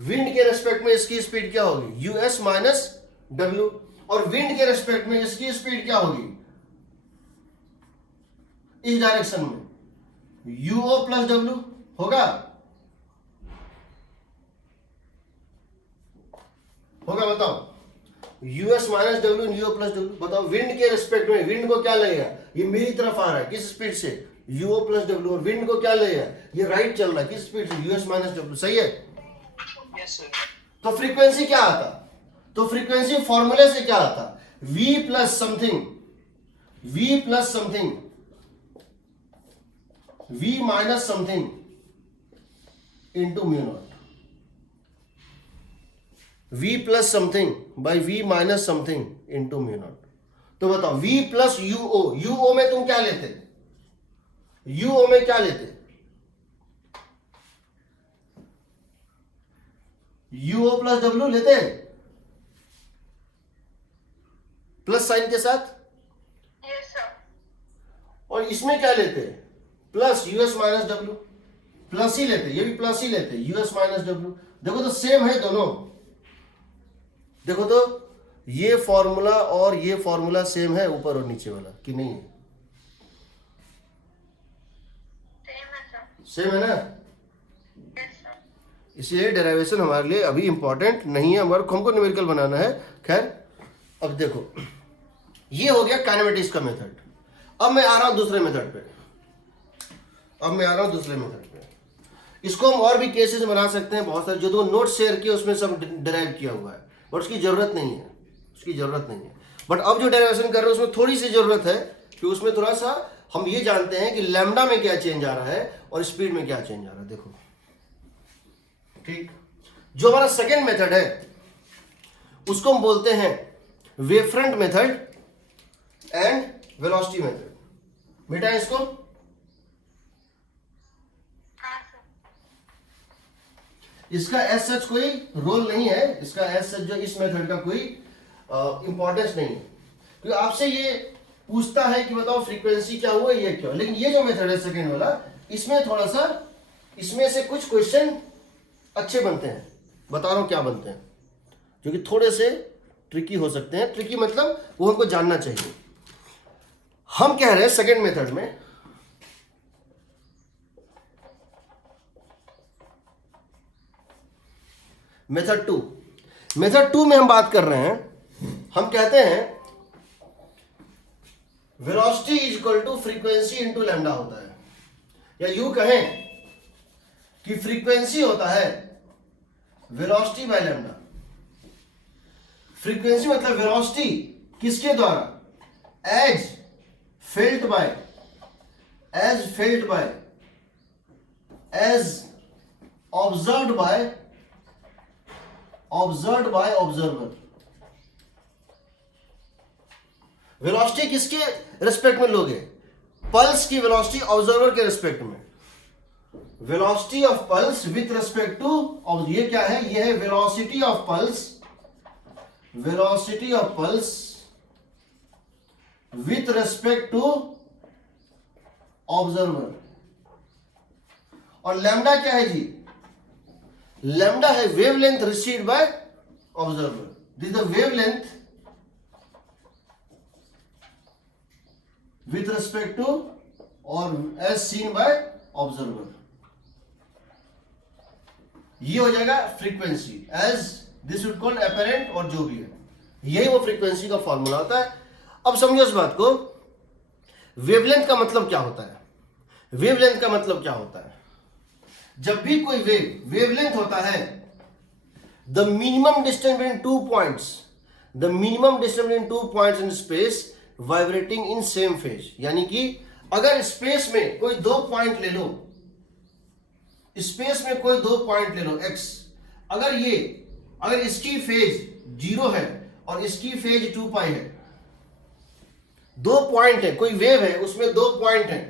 विंड के रेस्पेक्ट में इसकी स्पीड क्या होगी, यूएस माइनस डब्ल्यू, और विंड के रेस्पेक्ट में इसकी स्पीड क्या होगी, इस डायरेक्शन में यूओ प्लस डब्ल्यू होगा बताओ। US minus W in यूओ plus W. बताओ विंड के रिस्पेक्ट में विंड को क्या लगेगा, ये मेरी तरफ आ रहा है किस स्पीड से, यूओ प्लस डब्ल्यू, और विंड को क्या लगेगा, ये राइट चल रहा है किस स्पीड से, यूएस माइनस डब्ल्यू। सही है। Yes sir. तो फ्रीक्वेंसी क्या आता, तो फ्रीक्वेंसी फॉर्मूले से क्या आता, v plus something, v plus something, v minus something into mu not, v plus something by v minus something into mu not. तो बताओ v प्लस यूओ, यूओ में तुम क्या लेते, यूओ में क्या लेते, यूओ प्लस डब्ल्यू लेते हैं प्लस साइन के साथ, यस सर। और इसमें क्या लेते हैं plus US minus W, plus ही लेते, ये भी प्लस ही लेते यूएस माइनस डब्ल्यू। देखो तो सेम है दोनों, देखो तो ये फॉर्मूला और ये फॉर्मूला सेम है ऊपर और नीचे वाला कि नहीं है, सेम है सर। सेम है ना। Yes sir. इसलिए डेरिवेशन हमारे लिए अभी इंपॉर्टेंट नहीं है, हमारे हमको न्यूमेरिकल बनाना है। खैर अब देखो ये हो गया काइनेमेटिक्स का मेथड। अब मैं आ रहा हूं दूसरे मेथड पे, अब मैं आ रहा हूं दूसरे मेथड पे। इसको हम और भी केसेस बना सकते हैं बहुत सारे, जो तो नोट शेयर किए उसमें सब डिराइव किया हुआ है, बट उसकी जरूरत नहीं है, उसकी जरूरत नहीं है। बट अब जो डेरिवेशन कर रहे हैं उसमें थोड़ी सी जरूरत है कि उसमें थोड़ा सा हम ये जानते हैं कि लैम्डा में क्या चेंज आ रहा है और स्पीड में क्या चेंज आ रहा है। देखो ठीक, जो हमारा सेकेंड मेथड है उसको हम बोलते हैं wavefront method and velocity method. बेटा इसको हाँ सर। इसका एस सच कोई रोल नहीं है, इसका एस सच जो इस मेथड का कोई इंपॉर्टेंस नहीं है, क्योंकि आपसे ये पूछता है कि बताओ फ्रीक्वेंसी क्या हुआ ये क्यों। लेकिन ये जो मेथड है सेकेंड वाला, इसमें थोड़ा सा, इसमें से कुछ क्वेश्चन अच्छे बनते हैं, बता रहा हूं क्या बनते हैं, जो कि थोड़े से ट्रिकी हो सकते हैं। ट्रिकी मतलब वो हमको जानना चाहिए। हम कह रहे हैं सेकेंड मेथड में मेथड टू में हम बात कर रहे हैं, हम कहते हैं velocity is equal to frequency into lambda होता है, या यूं कहें कि फ्रीक्वेंसी होता है वेलोसिटी बाय लैम्डा। फ्रीक्वेंसी मतलब वेलोसिटी किसके द्वारा, as felt by as observed by observer. Velocity किसके रिस्पेक्ट में लोगे, पल्स की वेलोसिटी ऑब्जर्वर के रिस्पेक्ट में, velocity of pulse with respect to, और ये क्या है, ये है velocity of pulse with respect to observer. और लैम्डा क्या है जी, लैम्डा है wavelength received by observer. This is the wavelength with respect to और एज सीन बाय ऑब्जर्वर। ये हो जाएगा frequency, as this would called apparent, और जो भी है यही वो फ्रीक्वेंसी का फॉर्मूला होता है। अब समझो इस बात को, वेवलेंथ का मतलब क्या होता है, वेवलेंथ का मतलब क्या होता है, जब भी कोई वेवलेंथ होता है, the minimum distance between 2 points, the minimum distance between 2 points in space vibrating in same phase. यानी कि अगर स्पेस में कोई 2 पॉइंट ले लो, स्पेस में कोई 2 पॉइंट ले लो x, अगर इसकी फेज 0 है और इसकी फेज 2 पाई है, 2 पॉइंट है, कोई वेव है उसमें 2 पॉइंट है,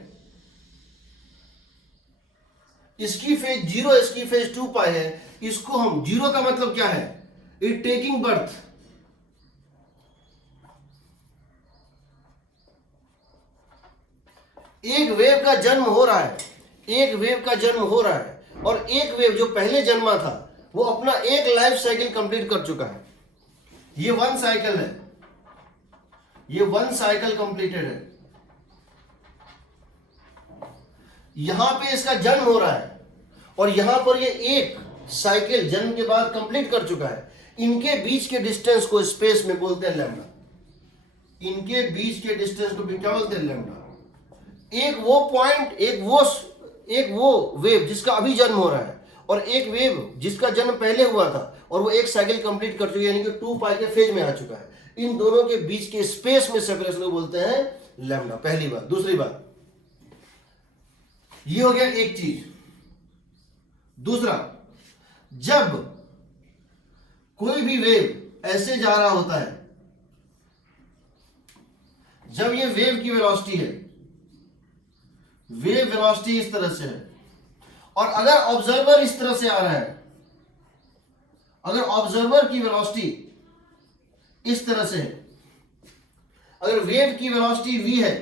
इसकी फेज 0 इसकी फेज 2 पाई है, इसको हम 0 का मतलब क्या है, इट टेकिंग बर्थ, एक वेव का जन्म हो रहा है, एक वेव का जन्म हो रहा है, और एक वेव जो पहले जन्मा था वो अपना एक लाइफ साइकिल कंप्लीट कर चुका है। ये 1 साइकिल है, ये 1 साइकिल कंप्लीटेड है, यहां पे इसका जन्म हो रहा है, और यहां पर ये एक साइकिल जन्म के बाद कंप्लीट कर चुका है। इनके बीच के डिस्टेंस को स्पेस में बोलते हैं लैम्डा। इनके बीच के डिस्टेंस को भी क्या बोलते हैं? लैम्डा। एक वो पॉइंट, एक वो वेव जिसका अभी जन्म हो रहा है, और एक वेव जिसका जन्म पहले हुआ था और वो एक साइकिल कंप्लीट कर चुकी है, यानी कि 2 पाई के फेज में आ चुका है। इन दोनों के बीच के स्पेस में सेपरेशन को बोलते हैं लैम्डा। पहली बात। दूसरी बात, ये हो गया एक चीज। दूसरा, जब कोई भी वेव ऐसे जा रहा होता है, जब ये वेव की वेलोसिटी है, वेव वेलोसिटी इस तरह से है, और अगर ऑब्जर्वर इस तरह से आ रहा है, अगर ऑब्जर्वर की वेलोसिटी इस तरह से है, अगर वेव की वेलोसिटी v है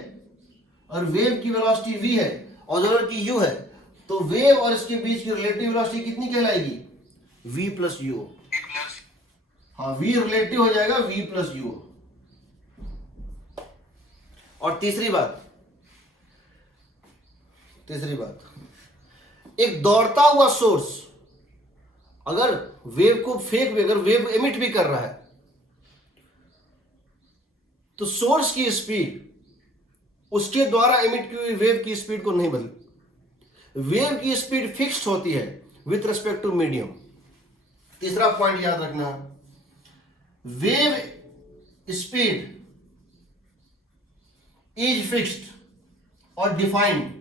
और वेव की वेलोसिटी v है, ऑब्जर्वर की u है, तो वेव और इसके बीच की रिलेटिव वेलोसिटी कितनी कहलाएगी? v plus u। हाँ, v रिलेटिव हो जाएगा v प्लस u। और तीसरी बात, एक दौड़ता हुआ सोर्स अगर वेव को फेंक भी, अगर वेव एमिट भी कर रहा है, तो सोर्स की स्पीड उसके द्वारा एमिट की हुई वेव की स्पीड को नहीं बदलती। वेव की स्पीड फिक्स्ड होती है विथ रिस्पेक्ट टू मीडियम। तीसरा पॉइंट याद रखना, वेव स्पीड इज फिक्स्ड और defined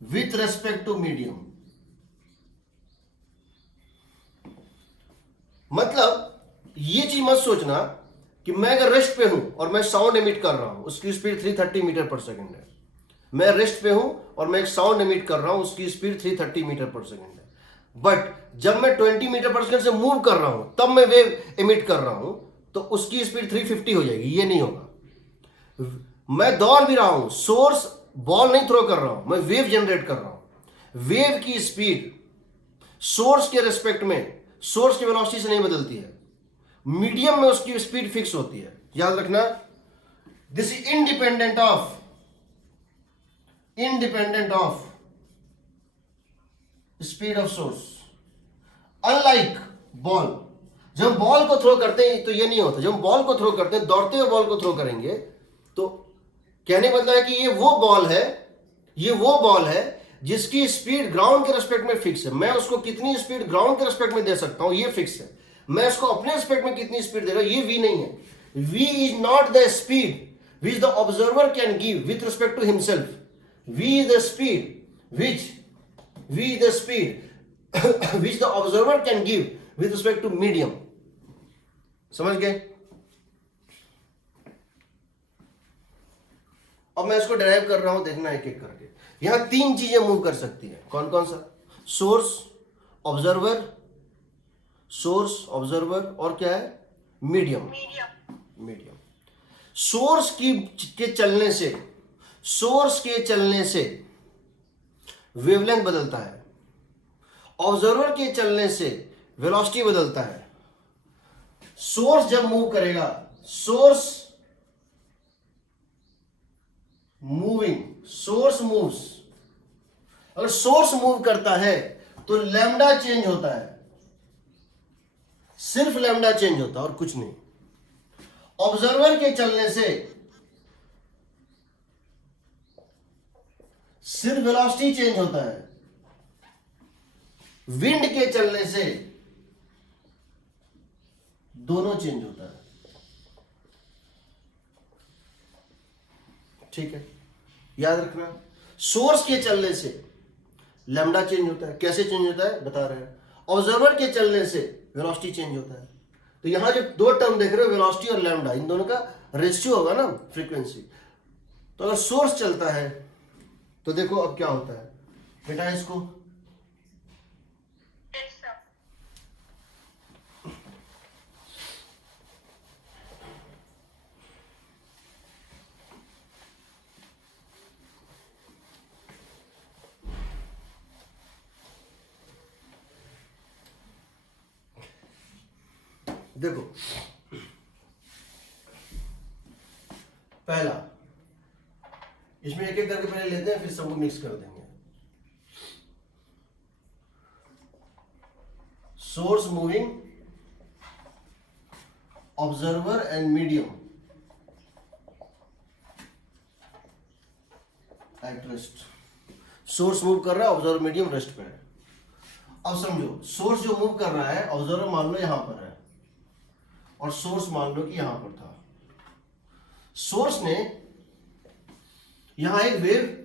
with respect to medium. मतलब ये चीज मत सोचना कि मैं अगर रेस्ट पे हूं और मैं साउंड एमिट कर रहा हूं, उसकी स्पीड 330 मीटर पर सेकंड है। मैं रेस्ट पे हूं और मैं एक साउंड एमिट कर रहा हूं, उसकी स्पीड 330 मीटर पर सेकंड है। बट जब मैं 20 मीटर पर सेकंड से मूव कर रहा हूं, तब मैं वेव एमिट कर रहा हूं, तो उसकी स्पीड 350 हो जाएगी। ये नहीं होगा। मैं दौड़ भी रहा हूं, सोर्स बॉल नहीं थ्रो कर रहा हूं, मैं वेव जनरेट कर रहा हूं। वेव की स्पीड सोर्स के रेस्पेक्ट में, सोर्स की वेलोसिटी से नहीं बदलती है। मीडियम में उसकी स्पीड फिक्स होती है। याद रखना, this is independent of speed of source. Unlike ball, जब हम बॉल को थ्रो करते हैं तो ये नहीं होता। जब हम बॉल को थ्रो करते हैं, दौड़ते हुए बॉल को थ्रो करेंगे, तो कहने का मतलब है कि ये वो बॉल है जिसकी स्पीड ग्राउंड के रेस्पेक्ट में फिक्स है। मैं उसको कितनी स्पीड ग्राउंड के रेस्पेक्ट में दे सकता हूं, ये फिक्स है। मैं उसको अपने रेस्पेक्ट में कितनी स्पीड दे रहा हूं, ये v नहीं है। v is not the speed which the observer can give with respect to himself. v is the speed which the observer can give with respect to medium. समझ गए? अब मैं इसको डिराइव कर रहा हूं, देखना एक एक करके। यहां 3 चीजें मूव कर सकती है। कौन कौन सा? सोर्स, ऑब्जर्वर और क्या है? मीडियम। सोर्स के चलने से वेवलेंथ बदलता है। ऑब्जर्वर के चलने से वेलोसिटी बदलता है। सोर्स जब मूव करेगा, सोर्स मूव्स। अगर सोर्स मूव करता है तो लैम्डा चेंज होता है, सिर्फ लैम्डा चेंज होता है और कुछ नहीं। ऑब्जर्वर के चलने से सिर्फ वेलोसिटी चेंज होता है। विंड के चलने से दोनों चेंज होता है। ठीक है, याद रखना। सोर्स के चलने से लैम्डा चेंज होता है। कैसे चेंज होता है बता रहे हैं। ऑब्जर्वर के चलने से वेलोसिटी चेंज होता है। तो यहां जो 2 टर्म देख रहे हो, वेलोसिटी और लैम्डा, इन दोनों का रेशियो होगा ना, फ्रीक्वेंसी। तो अगर सोर्स चलता है तो देखो अब क्या होता है बेटा, इसको देखो, पहला, इसमें एक एक करके पहले लेते हैं, फिर सब मिक्स कर देंगे। Source moving observer and medium at rest. Source move कर रहा है, ऑब्जर्वर मीडियम रेस्ट पे है। अब समझो, सोर्स जो मूव कर रहा है, ऑब्जर्वर मान लो यहां पर है और सोर्स मान लो कि यहां पर था। सोर्स ने यहां एक वेव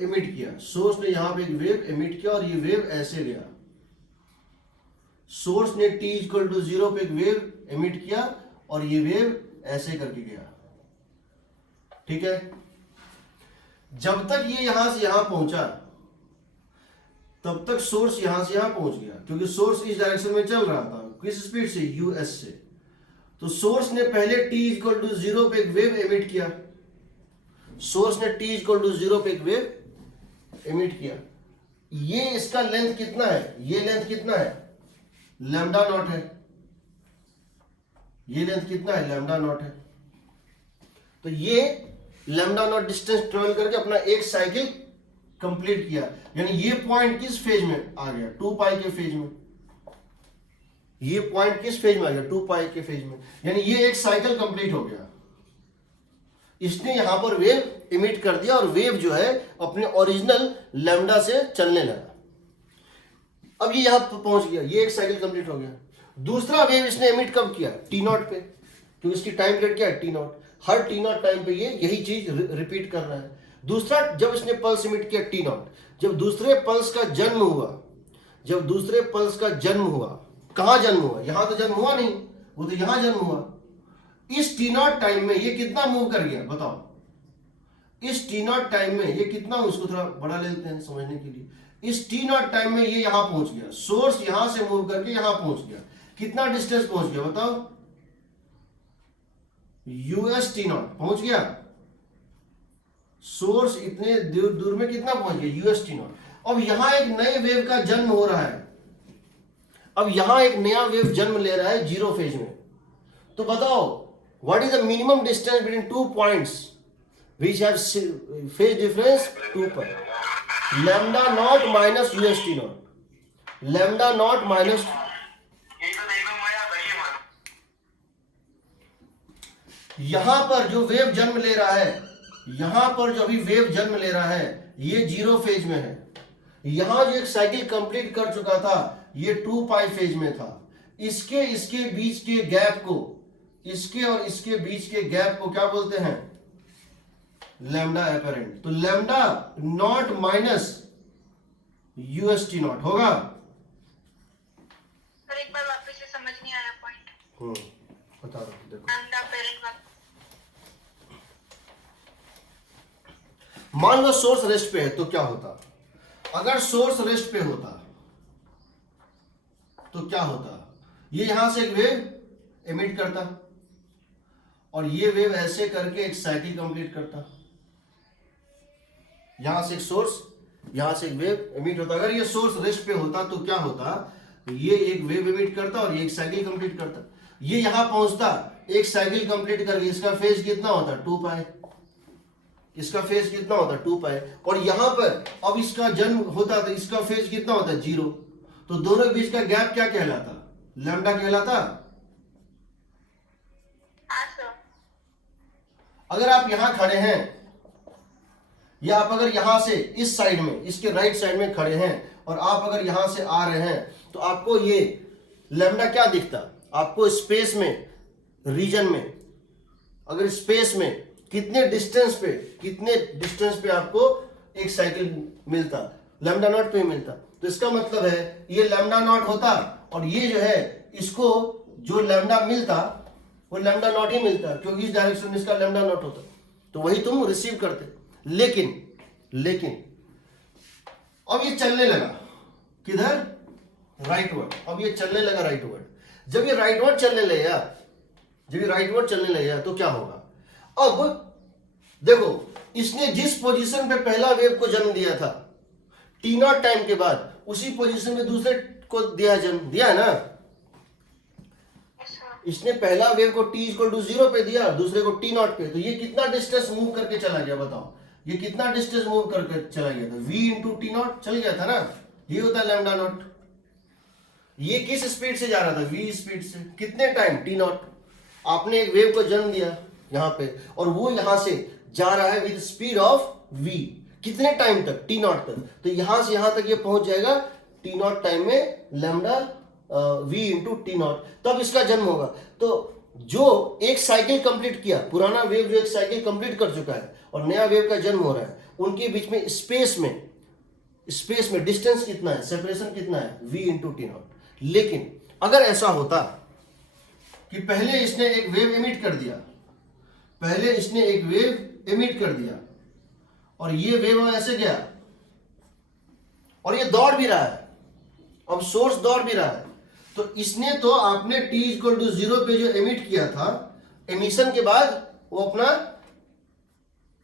एमिट किया, सोर्स ने यहां पे एक वेव एमिट किया और ये वेव ऐसे गया। सोर्स ने t इक्वल टू 0 पे एक वेव एमिट किया और ये वेव ऐसे करके गया। ठीक है, जब तक ये यहां से यहां पहुंचा तब तक सोर्स यहां से यहां पहुंच गया, क्योंकि सोर्स इस डायरेक्शन में चल रहा था। किस स्पीड से? यूएस से। तो सोर्स ने पहले t इक्वल टू 0 पे एक वेव एमिट किया, सोर्स ने t इक्वल टू 0 पे एक वेव एमिट किया। ये इसका लेंथ कितना है? ये लेंथ कितना है? लैम्डा नॉट है। ये लेंथ कितना है? लैम्डा नॉट है। तो ये लैम्डा नॉट डिस्टेंस ट्रेवल करके अपना एक साइकिल कंप्लीट किया, यानी ये पॉइंट किस फेज में आ गया? 2 पाई के फेज में। ये पॉइंट किस फेज में आ गया? 2 पाई के फेज में, यानी ये एक साइकिल कंप्लीट हो गया। इसने यहां पर वेव इमिट कर दिया और वेव जो है अपने ओरिजिनल लैम्डा से चलने लगा। अब ये यहां पहुंच गया, ये एक साइकिल कंप्लीट हो गया। दूसरा वेव इसने इमिट कब किया? टी नॉट पे, क्योंकि इसकी टाइम पीरियड क्या है? T not. Her T not time पे ये यही चीज रिपीट कर रहा है। दूसरा, जब इसने पल्स इमिट किया टी नॉट, जब दूसरे पल्स का जन्म हुआ, जब दूसरे पल्स का जन्म हुआ, कहां जन्म हुआ? यहां तो जन्म हुआ नहीं, वो तो यहां जन्म हुआ। इस टी नॉट टाइम में ये कितना मूव कर गया बताओ? इस टी नॉट टाइम में ये कितना, उसको थोड़ा बड़ा ले लेते हैं समझने के लिए। इस टी नॉट टाइम में ये यहां पहुंच गया, सोर्स यहां से मूव करके यहां पहुंच गया। कितना डिस्टेंस पहुंच गया बताओ? यूएस टी नॉट पहुंच गया। सोर्स इतने दूर में कितना पहुंच गया? US T not. अब यहां एक नए वेव का जन्म हो रहा है, अब यहां एक नया वेव जन्म ले रहा है 0 फेज में। तो बताओ, what is the minimum distance between 2 points which have phase difference 2 pi? Lambda naught minus US T not, lambda naught minus. यहां पर जो वेव जन्म ले रहा है, यहां पर जो अभी वेव जन्म ले रहा है, ये 0 फेज में है। यहां जो एक साइकिल कंप्लीट कर चुका था, ये 2 पाई फेज में था। इसके बीच के गैप को, इसके और इसके बीच के गैप को क्या बोलते हैं? Lambda apparent. तो lambda not minus US T not होगा। सर एक बार वापस से समझ नहीं आया पॉइंट। बता रहा हूं, देखो। लैम्डा पेरेंट वाला। मान लो सोर्स रेस्ट पे है तो क्या होता? अगर सोर्स रेस्ट पे होता तो क्या होता? ये यहां से एक वेव एमिट करता और ये वेव ऐसे करके एक साइकिल कंप्लीट करता। यहां से एक सोर्स, यहां से एक वेव एमिट होता। अगर ये सोर्स रेस्ट पे होता तो क्या होता? ये एक वेव एमिट करता और ये एक साइकिल कंप्लीट करता। ये यहां पहुंचता, एक साइकिल कंप्लीट करके, इसका फेज कितना होता? 2 पाई। इसका फेज कितना होता? 2 पाई। और यहां पर अब इसका जन्म होता तो इसका फेज कितना होता? 0। तो दोनों के बीच का गैप क्या कहलाता? लैम्डा कहलाता। हाँ सर। अगर आप यहां खड़े हैं या आप अगर यहां से इस साइड में, इसके राइट साइड में खड़े हैं और आप अगर यहां से आ रहे हैं तो आपको ये लैम्डा क्या दिखता? आपको स्पेस में, रीजन में, अगर स्पेस में कितने डिस्टेंस पे आपको एक साइकिल मिलता? लैम्डा नॉट पे मिलता। तो इसका मतलब है ये लैम्डा नॉट होता और ये जो है, इसको जो लैम्डा मिलता वो लैम्डा नॉट ही मिलता, क्योंकि इस डायरेक्शन में इसका लैम्डा नॉट होता। तो वही तुम रिसीव करते। लेकिन अब ये चलने लगा किधर? राइटवर्ड। अब ये चलने लगा राइटवर्ड। जब ये राइटवर्ड चलने लगेगा तो क्या होगा? अब देखो, इसने जिस पोजीशन पे पहला वेव को जन्म दिया था टी नॉट टाइम के बाद, उसी पोजीशन पे दूसरे को जन्म दिया है ना। इसने पहला वेव को t इक्वल टू 0 पे दिया, दूसरे को t नॉट पे। तो ये कितना डिस्टेंस मूव करके चला गया बताओ? ये कितना डिस्टेंस मूव करके चला गया था? v इंटू टी नॉट चल गया था ना। ये होता है लैम्डा नॉट। ये किस स्पीड से जा रहा था, v स्पीड से, कितने टाइम, t नॉट। आपने एक वेव को जन्म दिया यहां पे और वो यहां से जा रहा है विद स्पीड ऑफ v, कितने टाइम तक, t नॉट तक। तो यहां से यहां तक ये पहुंच जाएगा t नॉट टाइम में lambda v into t not, तब इसका जन्म होगा। तो जो एक साइकिल कंप्लीट किया, पुराना वेव जो एक साइकिल कंप्लीट कर चुका है और नया वेव का जन्म हो रहा है, उनके बीच में स्पेस में डिस्टेंस कितना है, सेपरेशन कितना है, v इंटू टी नॉट। लेकिन अगर ऐसा होता कि पहले इसने एक वेव एमिट कर दिया और ये वेव ऐसे गया और ये दौड़ भी रहा है, अब सोर्स दौड़ भी रहा है, तो इसने तो आपने t इक्वल टू 0 पे जो एमिट किया था, एमिशन के बाद वो अपना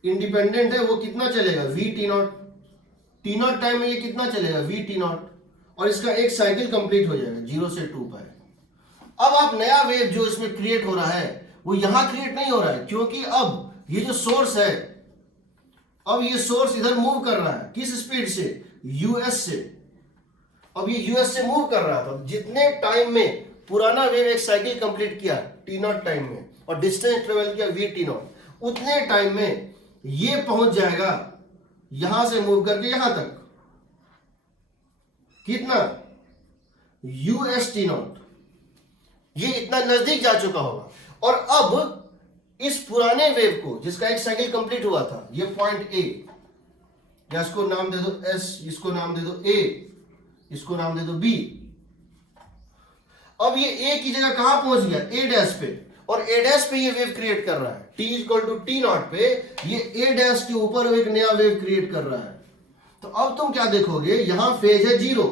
इंडिपेंडेंट है, वो कितना चलेगा, v T not. T not time में ये कितना चलेगा, v टी नॉट, और इसका एक साइकिल कंप्लीट हो जाएगा 0 से 2 पाई। अब आप नया वेव जो इसमें क्रिएट हो रहा है वो यहां क्रिएट नहीं हो रहा है, क्योंकि अब ये जो सोर्स है, अब ये सोर्स इधर मूव कर रहा है, किस स्पीड से, यूएस से। अब ये यूएस से मूव कर रहा था, जितने टाइम में पुराना वेव एक साइकिल कंप्लीट किया टी नॉट टाइम में और डिस्टेंस ट्रेवल किया v टी नॉट, उतने टाइम में ये पहुंच जाएगा यहां से मूव करके यहां तक, कितना, यूएस टी नॉट। ये इतना नजदीक जा चुका होगा। और अब इस पुराने वेव को जिसका एक साइकिल कंप्लीट हुआ था, ये पॉइंट ए, या इसको नाम दे दो S, इसको नाम दे दो A, इसको नाम दे दो B। अब ये A की जगह कहां पहुंच गया, A डैश पे, और A डैश पे ये वेव क्रिएट कर रहा है, T equal to T not पे ये A डैश के ऊपर एक नया वेव क्रिएट कर रहा है। तो अब तुम क्या देखोगे, यहां फेज है 0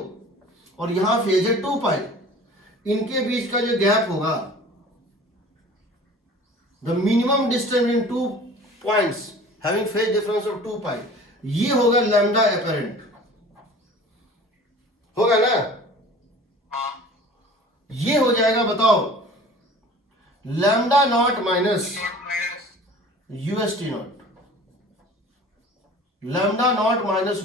और यहां फेज है 2 पाई, इनके बीच का जो गैप होगा, the minimum distance between 2 points having phase difference of 2 पाई, ये होगा लैम्डा एपरेंट, होगा ना। ये हो जाएगा, बताओ, lambda not minus US T not, lambda naught minus.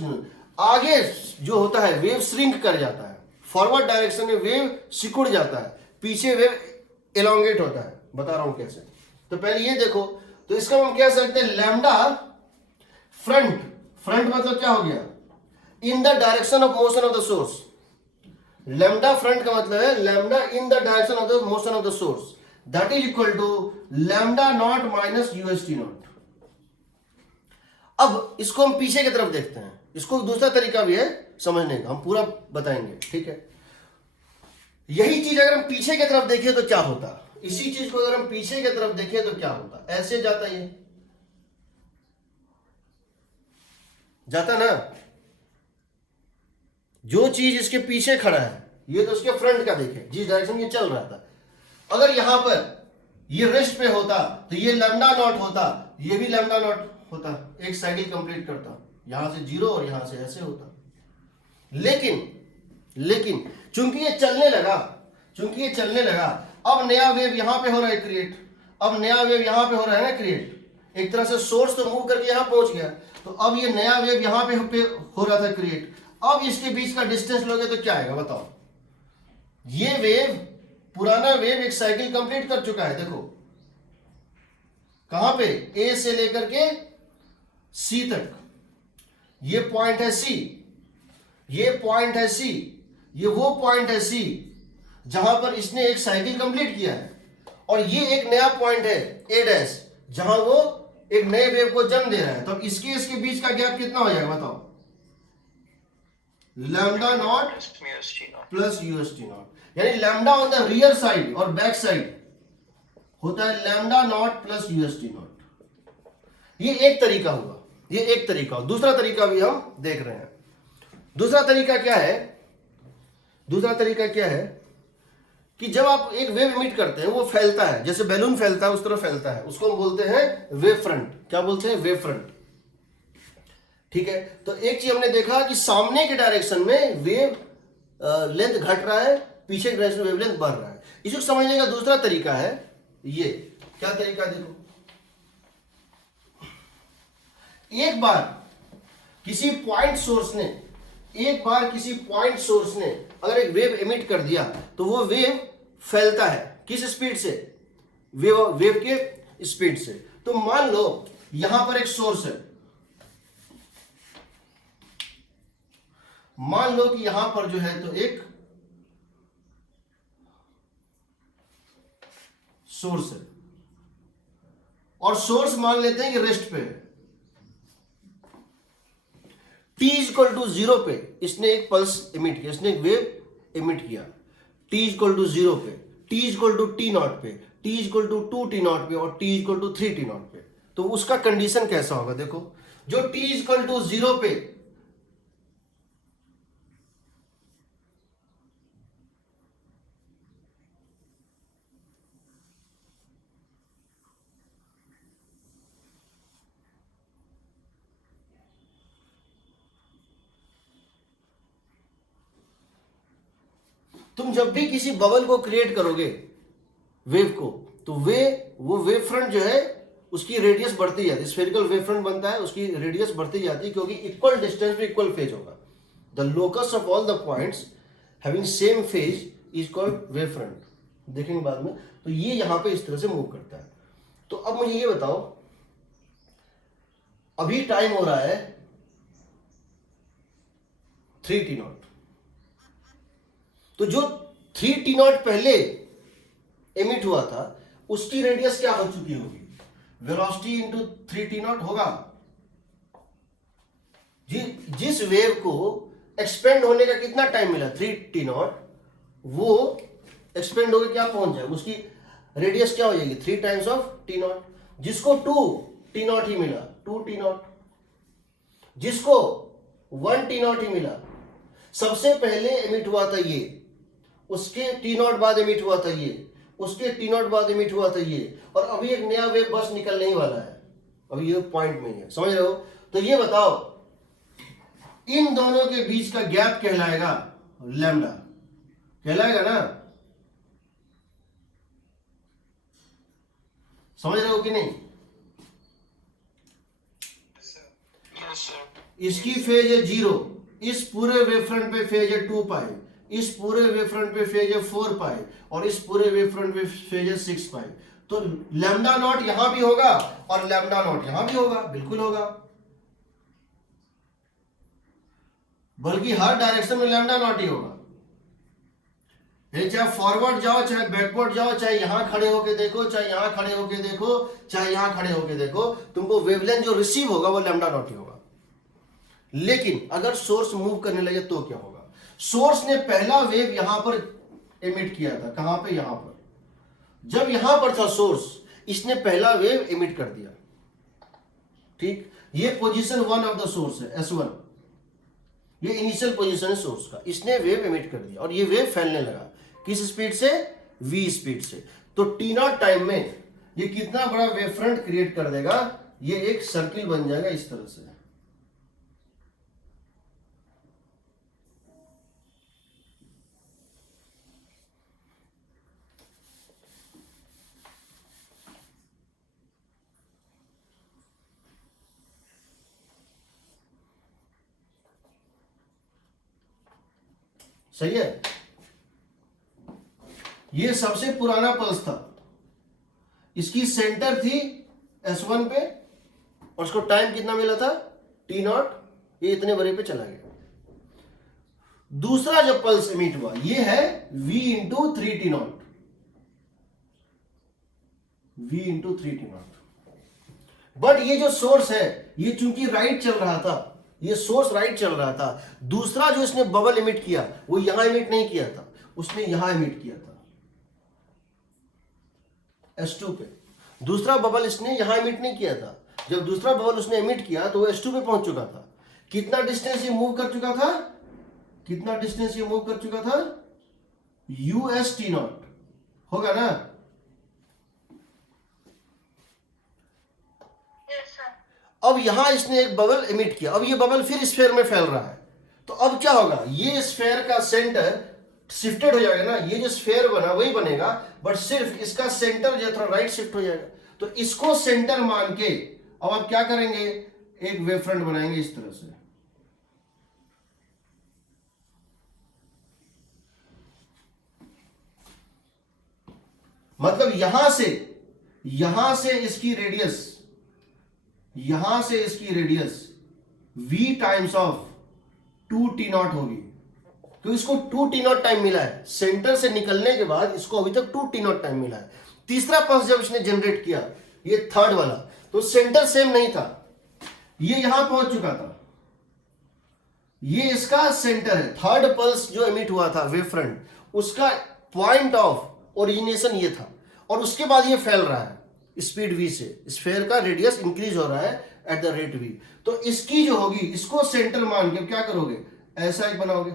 आगे जो होता है वेव श्रिंक कर जाता है, फॉरवर्ड डायरेक्शन में वेव सिकुड़ जाता है, पीछे वेव एलोंगेट होता है। बता रहा हूं कैसे। तो पहले ये देखो, तो इसका हम कह सकते हैं लैम्डा फ्रंट, फ्रंट मतलब क्या हो गया, in the direction of motion of the source. Lambda front का मतलब है lambda in the direction of the motion of the source, that is equal to lambda not minus US T not. अब इसको हम पीछे की तरफ देखते हैं, इसको दूसरा तरीका भी है समझने का, हम पूरा बताएंगे, ठीक है। यही चीज अगर हम पीछे की तरफ देखें तो क्या होता, इसी चीज को अगर हम पीछे की तरफ देखें तो क्या होता, ऐसे जाता, ये जाता ना, जो चीज इसके पीछे खड़ा है ये तो उसके फ्रंट का देखे, जिस डायरेक्शन ये चल रहा था, अगर यहां पर ये रेस्ट पे होता तो ये लैम्डा नॉट होता, ये भी लैम्डा नॉट होता, एक साइकिल कंप्लीट करता, यहां से 0 और यहां से ऐसे होता। लेकिन चूंकि ये चलने लगा, अब नया वेव यहां पे हो रहा है क्रिएट, अब नया वेव यहां पे हो रहा है ना क्रिएट, एक तरह से सोर्स तो मूव करके यहां पहुंच गया, तो अब ये नया वेव यहां पे हो रहा था क्रिएट। अब इसके बीच का डिस्टेंस लोगे तो क्या आएगा, बताओ। ये वेव, पुराना वेव एक साइकिल कंप्लीट कर चुका है, देखो कहां पे, ए से लेकर के सी तक, ये पॉइंट है सी, ये पॉइंट है सी, ये वो पॉइंट है सी जहां पर इसने एक साइकिल कंप्लीट किया है, और ये एक नया पॉइंट है ए डैश जहां वो एक नए वेव को जन्म दे रहा है। तो इसके बीच का गैप कितना हो जाएगा, बताओ, lambda naught plus US T naught, यानी lambda on the rear side और बैक साइड होता है lambda naught plus US T naught. ये एक तरीका हुआ, ये एक तरीका हुआ। दूसरा तरीका भी हम देख रहे हैं। दूसरा तरीका क्या है कि जब आप एक वेव इमिट करते हैं वो फैलता है, जैसे बैलून फैलता है उस तरह फैलता है, उसको हम बोलते हैं वेव फ्रंट। क्या बोलते हैं, वेव फ्रंट, ठीक है। तो एक चीज हमने देखा कि सामने के डायरेक्शन में वेव लेंथ घट रहा है, पीछे के डायरेक्शन में वेव लेंथ बढ़ रहा है। इसको समझने का दूसरा तरीका है ये, क्या तरीका, देखो, एक बार किसी पॉइंट सोर्स ने अगर एक वेव एमिट कर दिया तो वो वेव फैलता है किस स्पीड से, वेव के स्पीड से। तो मान लो यहां पर एक सोर्स है, मान लो कि यहां पर जो है तो एक सोर्स है और सोर्स मान लेते हैं कि रेस्ट पे है। t इक्वल टू 0 पे इसने एक पल्स इमिट किया, इसने एक वेव इमिट किया t इक्वल टू 0 पे, t equal to t not पे, t equal to 2t not पे और t equal to 3t not पे। तो उसका कंडीशन कैसा होगा, देखो जो t इक्वल टू 0 पे तुम जब भी किसी बबल को क्रिएट करोगे वेव को, तो वो वेव फ्रंट जो है उसकी रेडियस बढ़ती जाती है, स्फेरिकल वेव फ्रंट बनता है, उसकी रेडियस बढ़ती जाती है क्योंकि इक्वल डिस्टेंस पे इक्वल फेज होगा। The locus of all the points having same phase is called wave front, देखेंगे बाद में। तो ये यहां पे इस तरह से मूव करता है। तो अब मुझे ये बताओ, अभी टाइम हो रहा है 3t नॉट, तो जो 3t नॉट पहले एमिट हुआ था उसकी रेडियस क्या हो चुकी होगी, वेलोसिटी इंटू 3t नॉट होगा। जिस वेव को एक्सपेंड होने का कितना टाइम मिला 3t नॉट, वो एक्सपेंड होकर क्या पहुंच जाए, उसकी रेडियस क्या हो जाएगी 3 टाइम्स ऑफ t नॉट। जिसको 2t नॉट ही मिला 2t नॉट, जिसको 1t नॉट ही मिला, सबसे पहले एमिट हुआ था ये, उसके t नॉट बाद एमिट हुआ था ये, उसके t नॉट बाद एमिट हुआ था ये, और अभी एक नया वेव बस निकलने ही वाला है, अभी ये पॉइंट में है, समझ रहे हो। तो ये बताओ इन दोनों के बीच का गैप कहलाएगा लैम्डा, कहलाएगा ना, समझ रहे हो कि नहीं। इसकी फेज है 0, इस पूरे वेव फ्रंट पे फेज है 2 पाई, इस पूरे वेव फ्रंट पे फेज है 4 पाई और इस पूरे वेव फ्रंट पे फेज है 6 पाई। तो लैम्डा नॉट यहां भी होगा और लैम्डा नॉट यहां भी होगा, बिल्कुल होगा, बल्कि हर डायरेक्शन में लैम्डा नॉट ही होगा। चाहे फॉरवर्ड जाओ चाहे बैकवर्ड जाओ, चाहे यहां खड़े होके देखो चाहे यहां खड़े होके देखो चाहे यहां खड़े होके देखो, तुमको वेवलेंथ जो रिसीव होगा वो लैम्डा नॉट ही होगा। लेकिन अगर सोर्स मूव करने लगे तो क्या होगा, सोर्स ने पहला वेव यहां पर एमिट किया था, कहां पे, यहां पर, जब यहां पर था सोर्स, इसने पहला वेव एमिट कर दिया, ठीक। ये पोजीशन 1 ऑफ द सोर्स है S1, ये इनिशियल पोजीशन है सोर्स का, इसने वेव एमिट कर दिया और ये वेव फैलने लगा किस स्पीड से, v स्पीड से। तो t नॉट टाइम में ये कितना बड़ा वेव फ्रंट क्रिएट कर देगा, ये एक सर्किल बन जाएगा इस तरह से। सही है, ये सबसे पुराना पल्स था, इसकी सेंटर थी S1 पे और उसको टाइम कितना मिला था t नॉट, ये इतने बड़े पे चला गया। दूसरा जब पल्स एमिट हुआ ये है v into 3t not, v into 3t not. But ये जो सोर्स है ये चूंकि राइट चल रहा था, ये सोर्स राइट चल रहा था, दूसरा जो इसने बबल एमिट किया वो यहां एमिट नहीं किया था, उसने यहां एमिट किया था S2 पे। दूसरा बबल इसने यहां एमिट नहीं किया था, जब दूसरा बबल उसने एमिट किया तो वो S2 पे पहुंच चुका था। कितना डिस्टेंस ये मूव कर चुका था, कितना डिस्टेंस ये मूव कर चुका था, UST नॉट होगा ना। अब यहां इसने एक बबल एमिट किया, अब ये बबल फिर स्फीयर में फैल रहा है, तो अब क्या होगा, ये स्फीयर का सेंटर शिफ्टेड हो जाएगा ना, ये जो स्फीयर बना वही बनेगा बट सिर्फ इसका सेंटर जो थोड़ा राइट शिफ्ट हो जाएगा। तो इसको सेंटर मान के अब आप क्या करेंगे, एक वेव फ्रंट बनाएंगे इस तरह से, मतलब यहां से इसकी radius v times of 2t0 होगी। तो इसको 2t0 टाइम मिला है, सेंटर से निकलने के बाद इसको अभी तक 2t0 टाइम मिला है। तीसरा पल्स जब इसने जनरेट किया, ये थर्ड वाला, तो सेंटर सेम नहीं था, ये यहां पहुंच चुका था, ये इसका सेंटर है। थर्ड पल्स जो एमिट हुआ था वेव फ्रंट, उसका पॉइंट ऑफ ओरिजिनेशन ये था, और उसके बाद ये फैल रहा है स्पीड v से, स्फेयर का रेडियस इंक्रीज हो रहा है एट द रेट v। तो इसकी जो होगी, इसको सेंटर मान के क्या करोगे, ऐसा ही बनाओगे,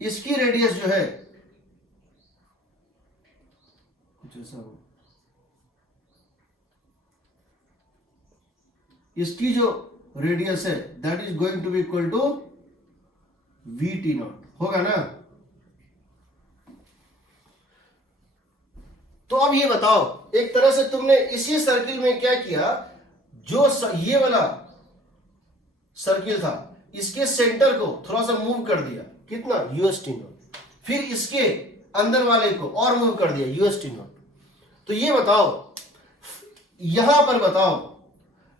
इसकी रेडियस जो है कुछ ऐसा हो, इसकी जो रेडियस है that is going to be equal to vt0, होगा ना। तो अब ये बताओ, एक तरह से तुमने इसी सर्किल में क्या किया, जो ये वाला सर्किल था, इसके सेंटर को थोड़ा सा मूव कर दिया, कितना ust0, फिर इसके अंदर वाले को और मूव कर दिया ust0। तो ये बताओ, यहां पर बताओ,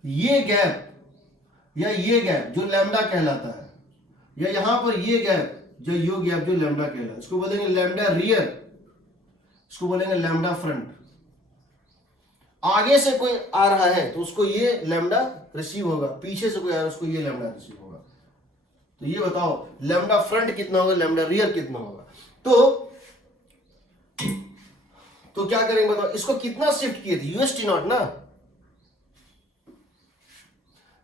ये गैप या ये गैप जो लैम्डा कहलाता है, या यहां पर ये गैप जो यू गैप जो लैम्डा कहलाता है, इसको बोलेंगे लैम्डा रियर, इसको बोलेंगे लैम्डा फ्रंट। आगे से कोई आ रहा है तो उसको ये लैम्डा रिसीव होगा, पीछे से कोई आ रहा है उसको ये लैम्डा रिसीव होगा। तो ये बताओ लैम्डा फ्रंट कितना होगा, लैम्डा रियर कितना होगा। तो क्या करेंगे बताओ, इसको कितना शिफ्ट किए थे, ust0 ना।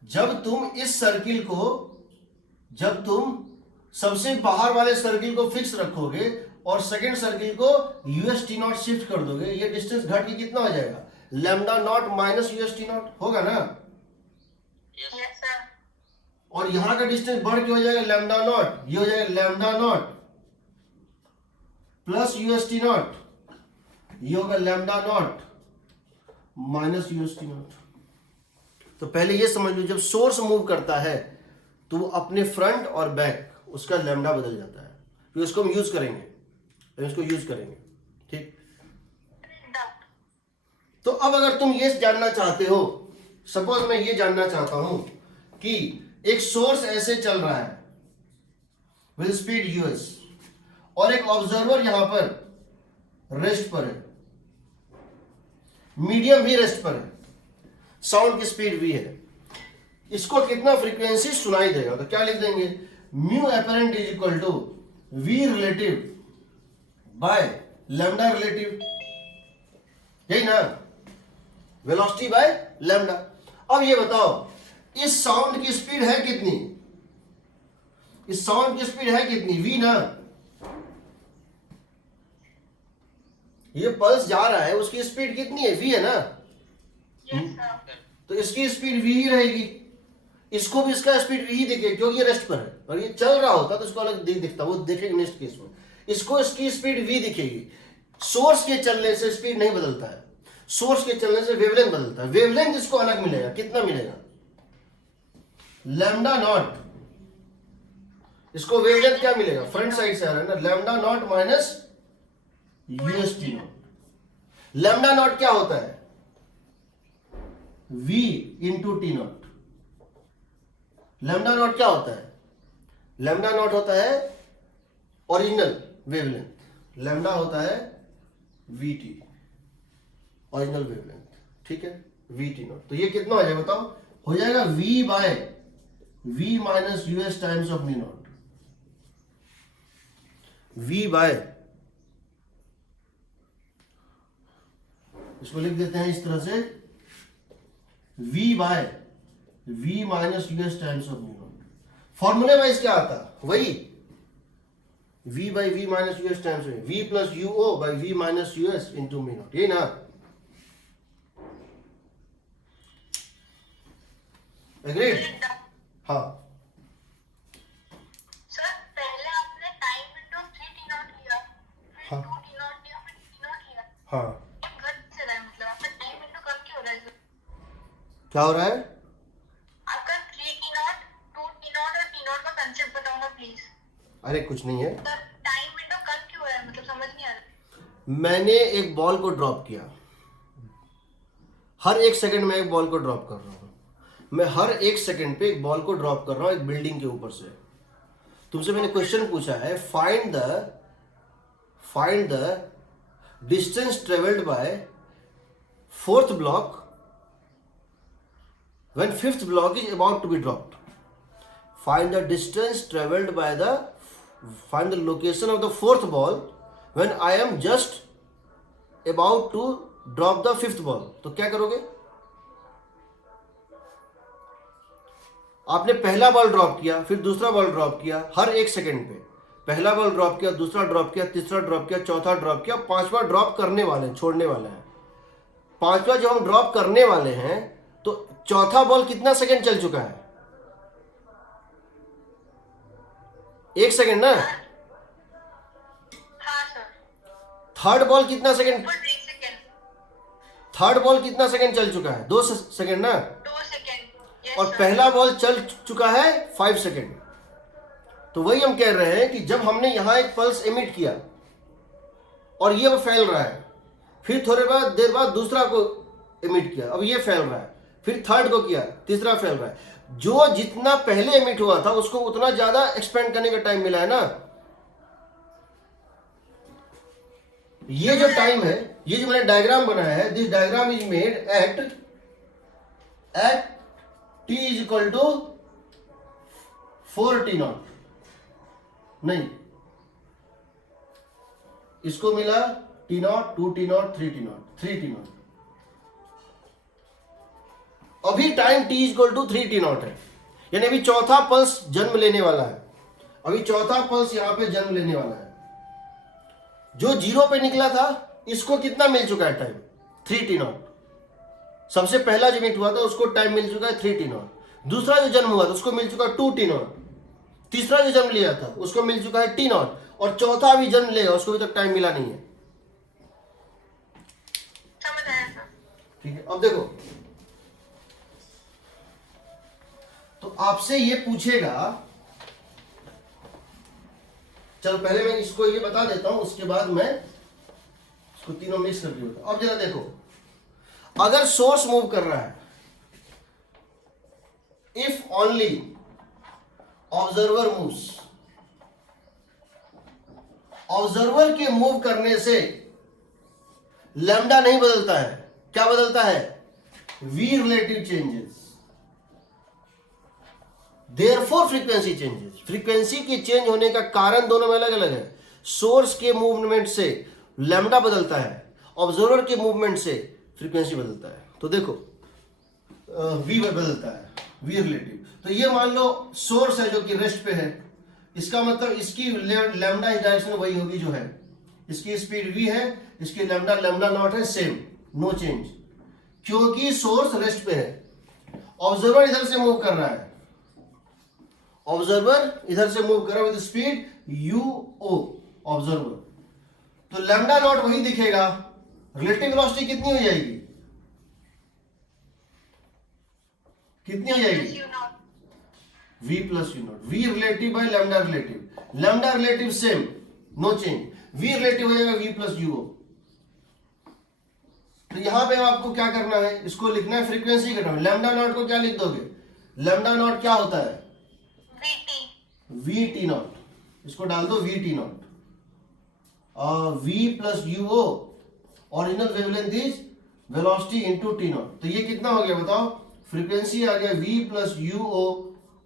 जब तुम इस सर्किल को, जब तुम सबसे बाहर वाले सर्किल को फिक्स रखोगे और सेकेंड सर्किल को ust0 शिफ्ट कर दोगे, ये डिस्टेंस घट के कितना हो जाएगा, लैम्डा नॉट माइनस ust0 होगा ना। Yes sir. और यहां का डिस्टेंस बढ़ के हो जाएगा लैम्डा नॉट, ये हो जाएगा लैम्डा नॉट प्लस ust0, ये होगा लैम्डा नॉट माइनस ust0। तो पहले ये समझ लो, जब सोर्स मूव करता है तो वो अपने फ्रंट और बैक उसका लैम्डा बदल जाता है। तो इसको हम यूज करेंगे, ठीक। तो अब अगर तुम ये जानना चाहते हो, सपोज मैं ये जानना चाहता हूं कि एक सोर्स ऐसे चल रहा है विद स्पीड us, और एक ऑब्जर्वर यहां पर रेस्ट पर है, मीडियम भी रेस्ट पर है, साउंड की स्पीड v है, इसको कितना फ्रीक्वेंसी सुनाई देगा। तो क्या लिख देंगे, mu apparent is equal to v relative by lambda relative, यही ना, वेलोसिटी बाय लैम्डा। अब ये बताओ, इस साउंड की स्पीड है कितनी, इस साउंड की स्पीड है कितनी, v ना। ये पल्स जा रहा है, उसकी स्पीड कितनी है, v है ना। Yes sir. तो इसकी स्पीड v ही रहेगी, इसको भी इसका स्पीड v ही दिखेगी क्योंकि ये रेस्ट पर है। और ये चल रहा होता तो इसको अलग दिखता, वो देखेंगे नेक्स्ट केस में। इसको इसकी स्पीड v दिखेगी। सोर्स के चलने से स्पीड नहीं बदलता है, सोर्स के चलने से वेवलेंथ बदलता है। वेवलेंथ इसको अलग मिलेगा, कितना मिलेगा, लैम्डा नॉट। इसको वेवलेंथ क्या मिलेगा, फ्रंट साइड से आ रहा है ना, lambda naught minus ust0। Lambda naught क्या होता है, v into t not. Lambda naught क्या होता है, लैम्डा नॉट होता है ओरिजिनल वेवलेंथ, लैम्डा होता है vt ओरिजिनल वेवलेंथ, ठीक है, vt नॉट। तो ये कितना हो जाएगा बताओ, हो जाएगा v by v minus us times of mu not, v by, इसको लिख देते हैं इस तरह से, v by v minus us times of mu not. फॉर्मूले वाइज क्या आता है, वही v by v minus us times में v plus uo by v minus us into mu not, ये ना। एग्रीड, हाँ। सर पहले आपने टाइम विंडो 3t0 लिया, फिर हाँ। 2t0 लिया, फिर t0 लिया। हाँ, अब घट से रहा है, मतलब आपका टाइम विंडो कम क्यों हो रहा है सर? क्या हो रहा है, आपका 3t0, 2t0 और t0 का कंसेप्ट बताऊंगा प्लीज। अरे कुछ नहीं है, सर टाइम विंडो कम क्यों हो रहा है मैंने एक बॉल को ड्रॉप किया, हर एक सेकंड में एक बॉल को ड्रॉप कर रहा हूं, मैं हर एक सेकंड पे एक बॉल को ड्रॉप कर रहा हूं एक बिल्डिंग के ऊपर से। तुमसे मैंने क्वेश्चन पूछा है, find the distance travelled by fourth block when fifth block is about to be dropped. Find the location of the fourth ball when I am just about to drop the fifth ball. तो क्या करोगे? आपने पहला बॉल ड्रॉप किया, फिर दूसरा बॉल ड्रॉप किया, हर एक सेकंड पे पहला बॉल ड्रॉप किया, दूसरा ड्रॉप किया, तीसरा ड्रॉप किया, चौथा ड्रॉप किया, पांचवा ड्रॉप करने वाले हैं, छोड़ने वाले हैं। पांचवा जब हम ड्रॉप करने वाले हैं तो चौथा बॉल कितना सेकंड चल चुका है? एक सेकंड ना। हाँ सर। थर्ड बॉल कितना सेकंड? 1 सेकंड। थर्ड बॉल कितना सेकंड चल चुका है? 2 सेकंड ना। 2 सेकंड। Yes, और sir. पहला बॉल चल चुका है 5 सेकंड। तो वही हम कह रहे हैं कि जब हमने यहां एक पल्स एमिट किया और ये फैल रहा है, फिर थोड़े देर बाद दूसरा को एमिट किया, अब ये फैल रहा है, फिर थर्ड को किया, तीसरा फैल रहा है। जो जितना पहले एमिट हुआ था उसको उतना ज्यादा एक्सपेंड करने का टाइम मिला है ना। ये जो टाइम है, ये जो मैंने डायग्राम बनाया है, this diagram is made at t is equal to 4 t0। नहीं, इसको मिला t0, 2 t0, 3 t0, 3 t0। अभी time t equal to 3 t0 है, यानी अभी चौथा पल्स जन्म लेने वाला है। अभी चौथा पल्स यहां पे जन्म लेने वाला है। जो 0 पे निकला था इसको कितना मिल चुका है टाइम? 3 t0। सबसे पहला जो मिट हुआ था उसको टाइम मिल चुका है 3 t0। दूसरा जो जन्म हुआ था उसको मिल चुका है 2 t0। तीसरा जो जन्म लिया था उसको मिल चुका है t0, और चौथा भी जन्म लेगा, उसको अभी तक टाइम मिला नहीं है। समझ आया सर। ठीक है, अब देखो, तो आपसे ये पूछेगा, चलो पहले मैं इसको ये बता देता हूं, उसके बाद मैं इसको तीनों मिक्स करके बताऊं। अब जरा देखो, अगर सोर्स मूव कर रहा है, if only observer moves, observer के मूव करने से लैम्डा नहीं बदलता है। क्या बदलता है? V relative changes, therefore frequency changes. Frequency के चेंज होने का कारण दोनों में अलग अलग है। सोर्स के मूवमेंट से लैम्डा बदलता है, ऑब्जर्वर के मूवमेंट से फ्रीक्वेंसी बदलता है। तो देखो, वी बदलता है, वी रिलेटिव। तो ये मान लो सोर्स है जो कि रेस्ट पे है, इसका मतलब इसकी लैम्डा इस डायरेक्शन वही होगी जो है, इसकी स्पीड v है, इसकी लैम्डा नॉट है सेम, नो चेंज, क्योंकि सोर्स रेस्ट पे है। ऑब्जर्वर इधर से मूव कर रहा है, ऑब्जर्वर इधर से मूव कर रहा है विद स्पीड u0 ऑब्जर्वर, तो लैम्डा नॉट वही दिखेगा। रिलेटिव वेलोसिटी कितनी हो जाएगी? कितनी हो जाएगी? v plus u not. v relative by lambda relative, lambda relative same, no change, v relative हो जाएगा v प्लस u। तो यहां पे आपको क्या करना है, इसको लिखना है फ्रीक्वेंसी का टर्म। लैम्डा नॉट को क्या लिख दोगे? लैम्डा नॉट क्या होता है? vt नॉट, इसको डाल दो vt not, v plus uo, original wavelength is velocity into t not. तो ये कितना हो गया बताओ? फ्रीक्वेंसी आ गया v plus uo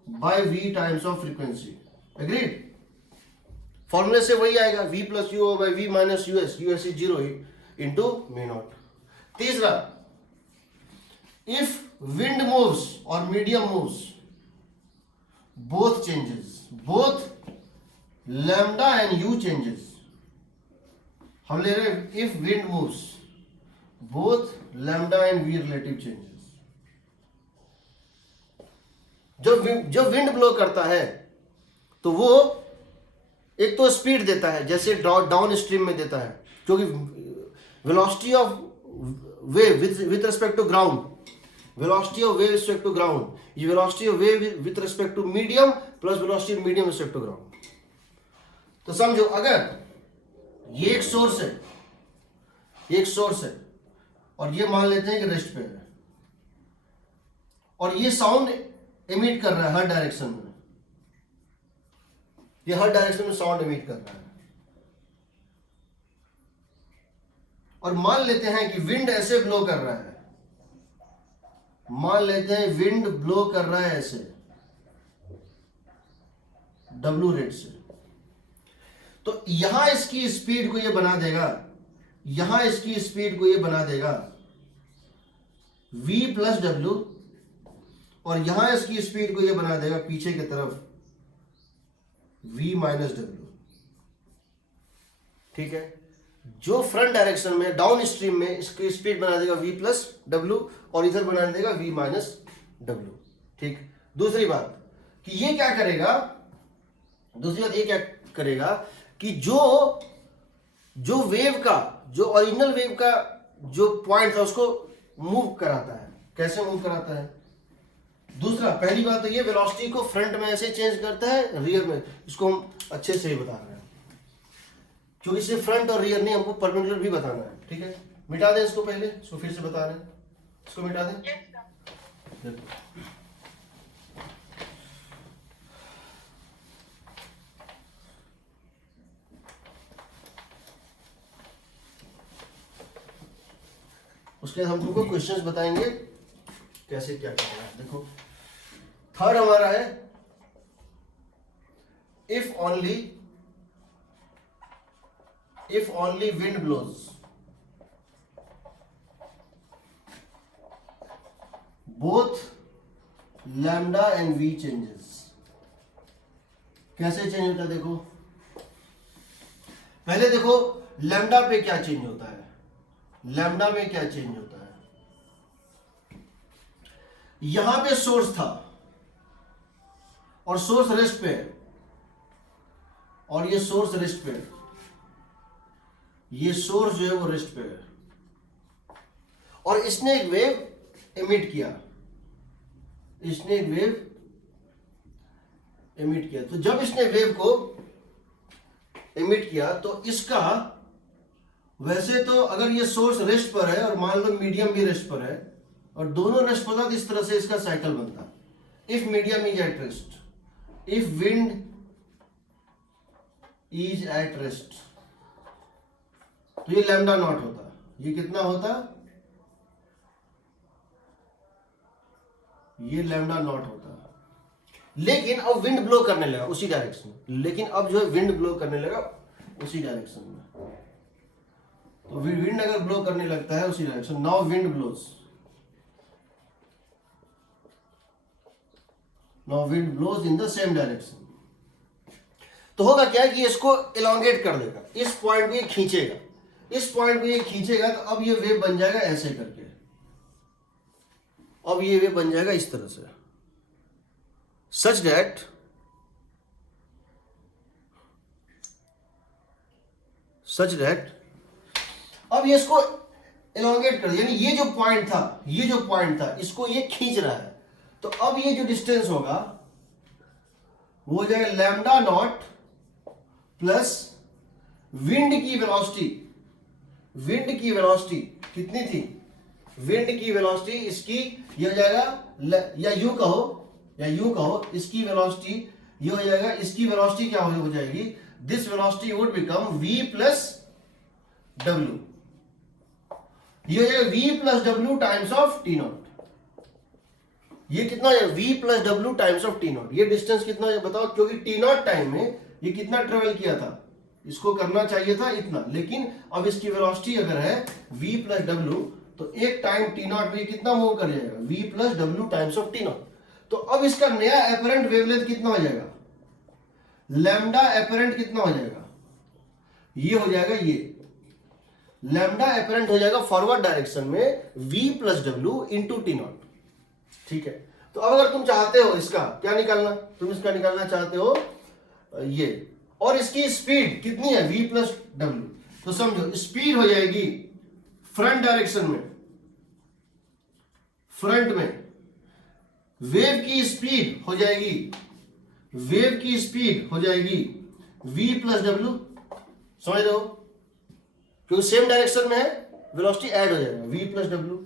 by v times of frequency. Agreed? फॉर्मूले से वही आएगा, v plus uo by v minus us, us is 0 into mu not. तीसरा, इफ विंड मूव्स और medium moves, both changes, both lambda and u changes। हम ले रहे हैं if wind moves, both lambda and v relative changes। जब विंड ब्लो करता है तो वो एक तो स्पीड देता है, जैसे डाउन स्ट्रीम में देता है, क्योंकि velocity of wave with respect to ground, velocity of wave with respect to ground, ये velocity of wave with respect to medium plus velocity of medium with respect to ground। तो समझो, अगर ये एक सोर्स है एक सोर्स है और ये मान लेते हैं कि रेस्ट पे है, और ये साउंड एमिट कर रहा है हर डायरेक्शन में, ये हर डायरेक्शन में साउंड एमिट कर रहा है। और मान लेते हैं कि विंड ऐसे ब्लो कर रहा है, मान लेते हैं विंड ब्लो कर रहा है ऐसे W रेट से, तो यहां इसकी स्पीड को ये बना देगा, यहां इसकी स्पीड को ये बना देगा v प्लस डब्ल्यू, और यहां इसकी स्पीड को ये बना देगा पीछे की तरफ v माइनस डब्ल्यू। ठीक है, जो फ्रंट डायरेक्शन में डाउन स्ट्रीम में इसकी स्पीड बना देगा v प्लस डब्ल्यू, और इधर बना देगा v माइनस डब्ल्यू। ठीक, दूसरी बात कि ये क्या करेगा, दूसरी बात ये क्या करेगा कि जो वेव का, जो ओरिजिनल वेव का जो पॉइंट था उसको मूव कराता है। कैसे मूव कराता है? दूसरा, पहली बात तो ये वेलोसिटी को फ्रंट में ऐसे चेंज करता है, रियर में, इसको हम अच्छे से ही बता रहे हैं क्योंकि सिर्फ फ्रंट और रियर नहीं, हमको परपेंडिकुलर भी बताना है। ठीक है, मिटा दें इसको, पहले इसको फिर से बता रहे हैं, इसको मिटा दें। देखो उसके बाद हम तुमको क्वेश्चंस बताएंगे कैसे क्या करना है। देखो थर्ड हमारा है if only wind blows, both lambda and v changes. कैसे चेंज होता है? देखो पहले देखो लैम्डा पे क्या चेंज होता है, लैम्डा में क्या चेंज होता है। यहां पे सोर्स था और सोर्स रेस्ट पे है, और ये सोर्स रेस्ट पे है, ये सोर्स जो है वो रेस्ट पे है, और इसने एक वेव एमिट किया, इसने एक वेव एमिट किया। तो जब इसने वेव को एमिट किया तो इसका, वैसे तो अगर ये सोर्स रेस्ट पर है और मान लो मीडियम भी रेस्ट पर है और दोनों रेस्ट पर था, तो इस तरह से इसका साइकिल बनता। If medium is at rest, if wind is at rest, तो ये लैम्डा नॉट होता। ये कितना होता? ये लैम्डा नॉट होता। लेकिन अब विंड ब्लो करने लगा उसी डायरेक्शन में, लेकिन अब जो है विंड ब्लो करने लगा उसी डायरेक्शन में। तो विंड अगर ब्लो करने लगता है उसी direction, now wind blows, now wind blows in the same direction. तो होगा क्या कि इसको एलोंगेट कर देगा, इस पॉइंट को ये खींचेगा, इस पॉइंट को ये खींचेगा, तो अब ये वेव बन जाएगा ऐसे करके, अब ये वेव बन जाएगा इस तरह से, सच दैट अब ये इसको एलोंगेट कर, यानी ये जो पॉइंट था, ये जो पॉइंट था, इसको ये खींच रहा है। तो अब ये जो डिस्टेंस होगा वो हो जाएगा लैम्डा नॉट प्लस विंड की वेलोसिटी। विंड की वेलोसिटी कितनी थी? विंड की वेलोसिटी इसकी ये हो जाएगा, या यूं कहो इसकी वेलोसिटी ये हो जाएगा, इसकी वेलोसिटी क्या हो जाएगी? This velocity would become v plus W, ये हो जाएगा v प्लस डब्ल्यू टाइम्स ऑफ टी नॉट। ये कितना हो जाएगा? v प्लस डब्ल्यू टाइम्स ऑफ टी नॉट। ये डिस्टेंस कितना है बताओ, क्योंकि टी नॉट टाइम में ये कितना ट्रेवल किया था, इसको करना चाहिए था इतना, लेकिन अब इसकी वेलोसिटी अगर है v प्लस डब्ल्यू, तो एक टाइम टी नॉट में कितना मूव कर जाएगा? v प्लस डब्ल्यू टाइम्स ऑफ टी नॉट। तो अब इसका नया एपरेंट वेवलेंथ कितना हो जाएगा? लैम्डा एपरेंट कितना हो जाएगा? ये हो जाएगा, ये लैम्डा एपरेंट हो जाएगा फॉरवर्ड डायरेक्शन में v plus W into t not. ठीक है, तो अब अगर तुम चाहते हो इसका क्या निकालना, तुम इसका निकालना चाहते हो ये, और इसकी स्पीड कितनी है? v plus W. तो समझो स्पीड हो जाएगी फ्रंट डायरेक्शन में, फ्रंट में वेव की स्पीड हो जाएगी, वेव की स्पीड हो जाएगी v प्लस डब्ल्यू। समझ रहे हो? क्योंकि सेम डायरेक्शन में है, वेलोसिटी ऐड हो जाएगा v प्लस डब्ल्यू,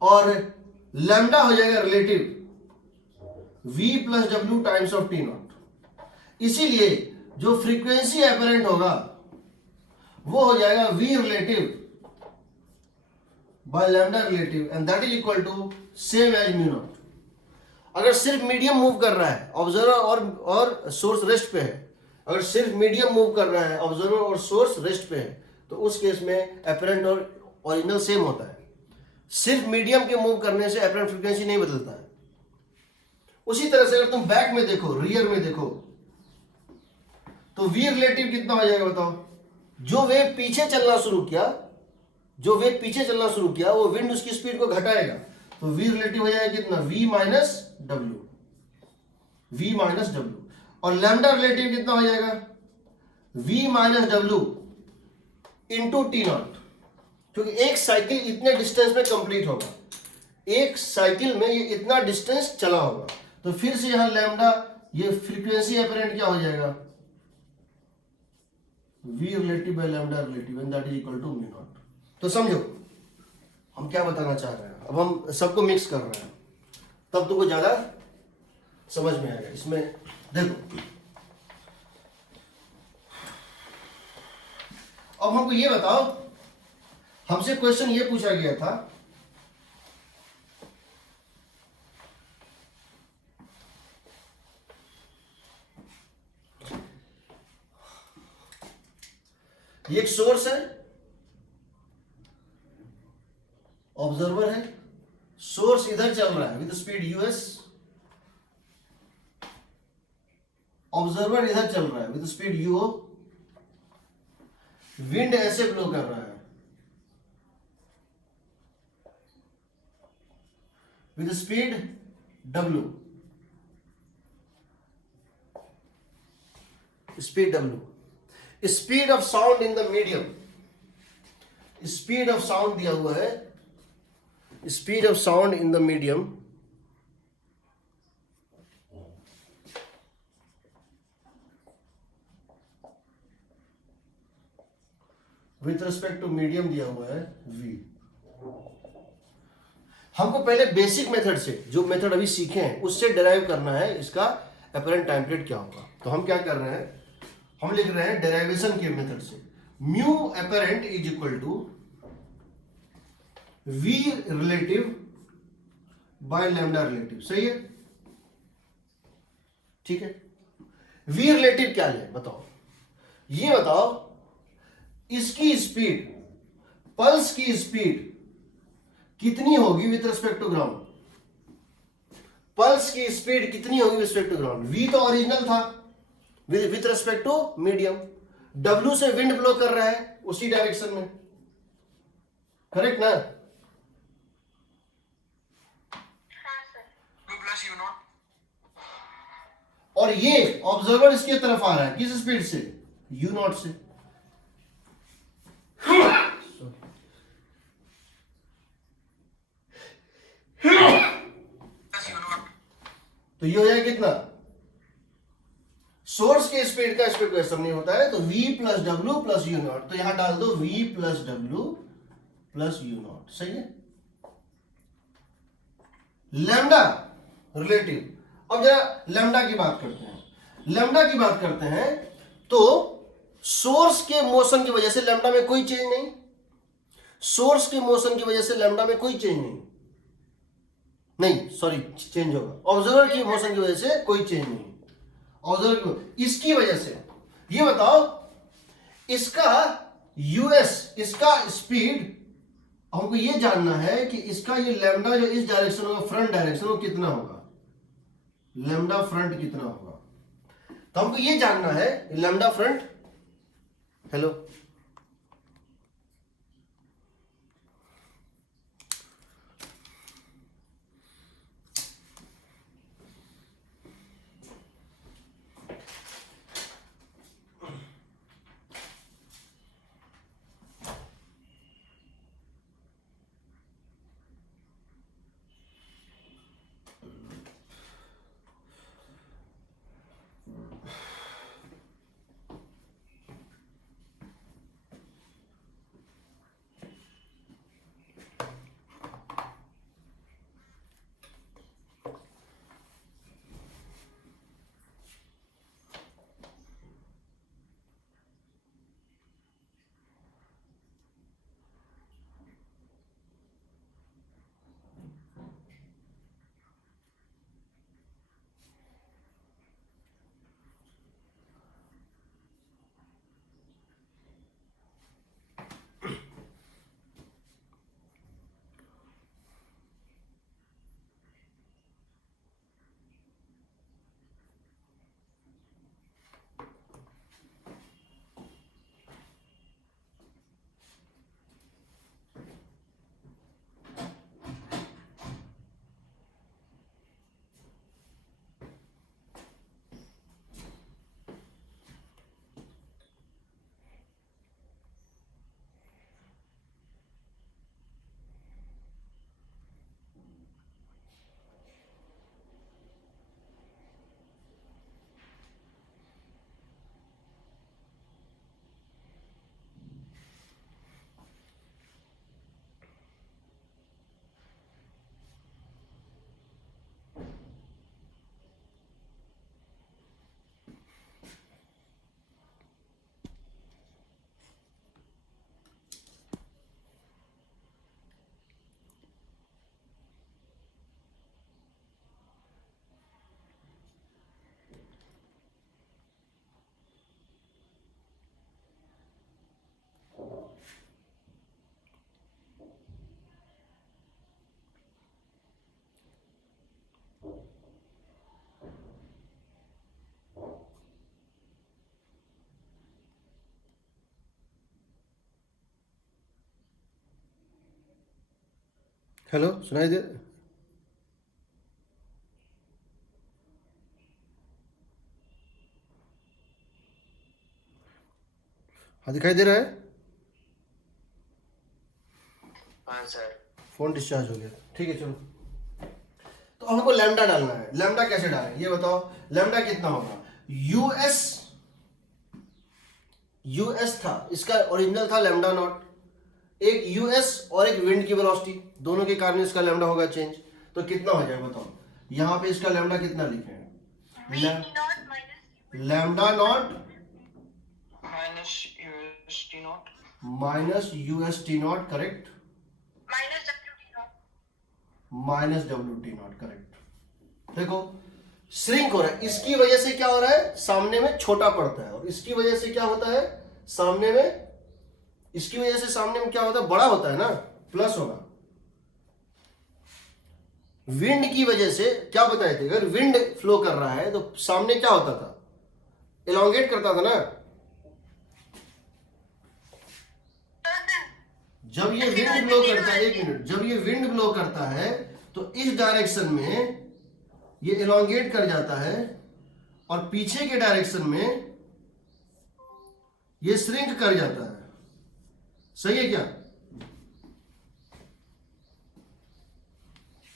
और लैम्डा हो जाएगा रिलेटिव v प्लस डब्ल्यू टाइम्स ऑफ टी नॉट। इसीलिए जो फ्रीक्वेंसी एपरेंट होगा वो हो जाएगा v relative by lambda relative, and that is equal to same as mu not. अगर सिर्फ मीडियम मूव कर रहा है, ऑब्जर्वर और सोर्स रेस्ट पे है, अगर सिर्फ मीडियम मूव कर रहा है, ऑब्जर्वर और सोर्स रेस्ट पे है, तो उस केस में एपरेंट और ओरिजिनल सेम होता है। सिर्फ मीडियम के मूव करने से एपरेंट फ्रीक्वेंसी नहीं बदलता है। उसी तरह से अगर तुम बैक में देखो, रियर में देखो, तो वी रिलेटिव कितना हो जाएगा बताओ? जो वेव पीछे चलना शुरू किया वो विंड उसकी स्पीड को घटाएगा, तो वी रिलेटिव हो जाएगा कितना? v minus W. और लैम्डा रिलेटिव कितना हो जाएगा? v minus W into t not, क्योंकि एक साइकिल इतने डिस्टेंस में कंप्लीट होगा, एक साइकिल में ये इतना डिस्टेंस चला होगा, तो फिर से यहां लैम्डा, ये फ्रीक्वेंसी एपरेंट क्या हो जाएगा? v relative by lambda relative, and that is equal to mu not. तो समझो हम क्या बताना चाह रहे हैं। अब हम सबको मिक्स कर रहे हैं, तब तुमको ज्यादा समझ में आएगा। इसमें देखो, अब हमको ये बताओ, हमसे क्वेश्चन ये पूछा गया था, ये एक सोर्स है, ऑब्जर्वर है, सोर्स इधर चल रहा है विद स्पीड यूएस, ऑब्जर्वर इधर चल रहा है विद स्पीड यूओ, विंड ऐसे ब्लो कर रहा है विद स्पीड डब्ल्यू, speed of sound in the medium, speed of sound दिया हुआ है, speed of sound in the medium with respect to medium दिया हुआ है v। हमको पहले बेसिक मेथड से, जो मेथड अभी सीखे हैं उससे डिराइव करना है इसका एपरेंट टाइम पीरियड क्या होगा। तो हम क्या कर रहे हैं, हम लिख रहे हैं डेरिवेशन के मेथड से, mu apparent is equal to v relative by lambda relative. सही है, ठीक है। v रिलेटिव क्या ले बताओ, ये बताओ, इसकी स्पीड, पल्स की स्पीड कितनी होगी with respect to ground? Pulse की स्पीड कितनी होगी with respect to ground? v तो ओरिजिनल था with respect to medium, w से विंड ब्लो कर रहा है उसी डायरेक्शन में, करेक्ट ना? और ये ऑब्जर्वर इसकी तरफ आ रहा है किस स्पीड से? u नॉट से। तो ये हो जाएगा कितना? सोर्स के स्पीड का स्पीड क्वेश्चन नहीं होता है, तो v plus W plus you naught, तो यहां डाल दो v plus W plus you not. सही है। लैम्डा रिलेटिव, अब जरा लैम्डा की बात करते हैं, तो सोर्स के मोशन की वजह से लैम्डा में कोई चेंज नहीं, सोर्स के मोशन की वजह से लैम्डा में कोई चेंज नहीं, सॉरी चेंज होगा, ऑब्जर्वर की मोशन की वजह से कोई चेंज नहीं, ऑब्जर्वर इसकी वजह से। ये बताओ, इसका यूएस, इसका स्पीड, हमको ये जानना है कि इसका ये लैम्डा जो इस डायरेक्शन होगा, फ्रंट डायरेक्शन, वो कितना होगा, लैम्डा फ्रंट कितना होगा। तो हमको ये जानना है लैम्डा फ्रंट, हेलो, हेलो, सुनाई दे? हाँ, दिखाई दे रहा है? हाँ सर। फोन डिस्चार्ज हो गया, ठीक है चलो। तो हमको लैम्डा डालना है। लैम्डा कैसे डालें ये बताओ। लैम्डा कितना होगा? यूएस, यूएस था, इसका ओरिजिनल था लैम्डा नॉट। एक यूएस और एक विंड की वेलोसिटी, दोनों के कारण इसका लैम्डा होगा चेंज। तो कितना हो जाएगा बताओ। यहां पे इसका लैम्डा कितना लिखे हैं? V T0 minus lambda naught minus u s t not. Minus US T not, correct, minus W T0. Minus W T not, correct. देखो श्रिंक हो रहा है, इसकी वजह से क्या हो रहा है, सामने में छोटा पड़ता है, और इसकी वजह से क्या होता है, सामने में, इसकी वजह से सामने में क्या होता है, बड़ा होता है ना, प्लस होगा। विंड की वजह से क्या बताए थे, अगर विंड फ्लो कर रहा है तो सामने क्या होता था, एलोंगेट करता था ना। जब ये विंड ब्लो करता है, एक मिनट, जब ये विंड ब्लो करता है तो इस डायरेक्शन में ये एलोंगेट कर जाता है, और पीछे के डायरेक्शन में ये श्रिंक कर जाता है। सही है क्या?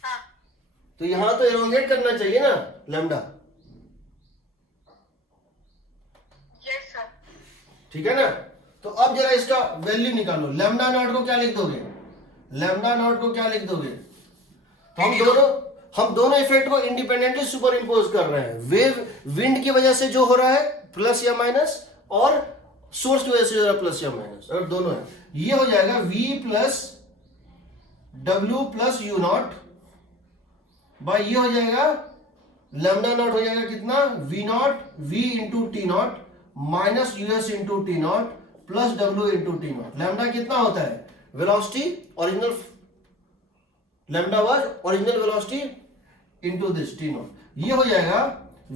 हाँ, तो यहां तो एलोंगेट करना चाहिए ना लैम्डा, yes sir. ठीक है ना। तो अब जरा इसका वैल्यू निकालो। लैम्डा नॉट को क्या लिख दोगे, लैम्डा नॉट को क्या लिख दोगे? तो हम दोनों इफेक्ट को इंडिपेंडेंटली सुपर इंपोज कर रहे हैं। वेव विंड की वजह से जो हो रहा है प्लस या माइनस, और सोर्स की वजह से जो हो रहा है प्लस या माइनस, अगर दोनों है, ये हो जाएगा v plus W plus you not by, ये हो जाएगा लैम्डा नॉट हो जाएगा कितना, v not v into t not minus u s into t not plus W into t not. Lambda कितना होता है, velocity original, lambda was original velocity into this T naught. ये हो जाएगा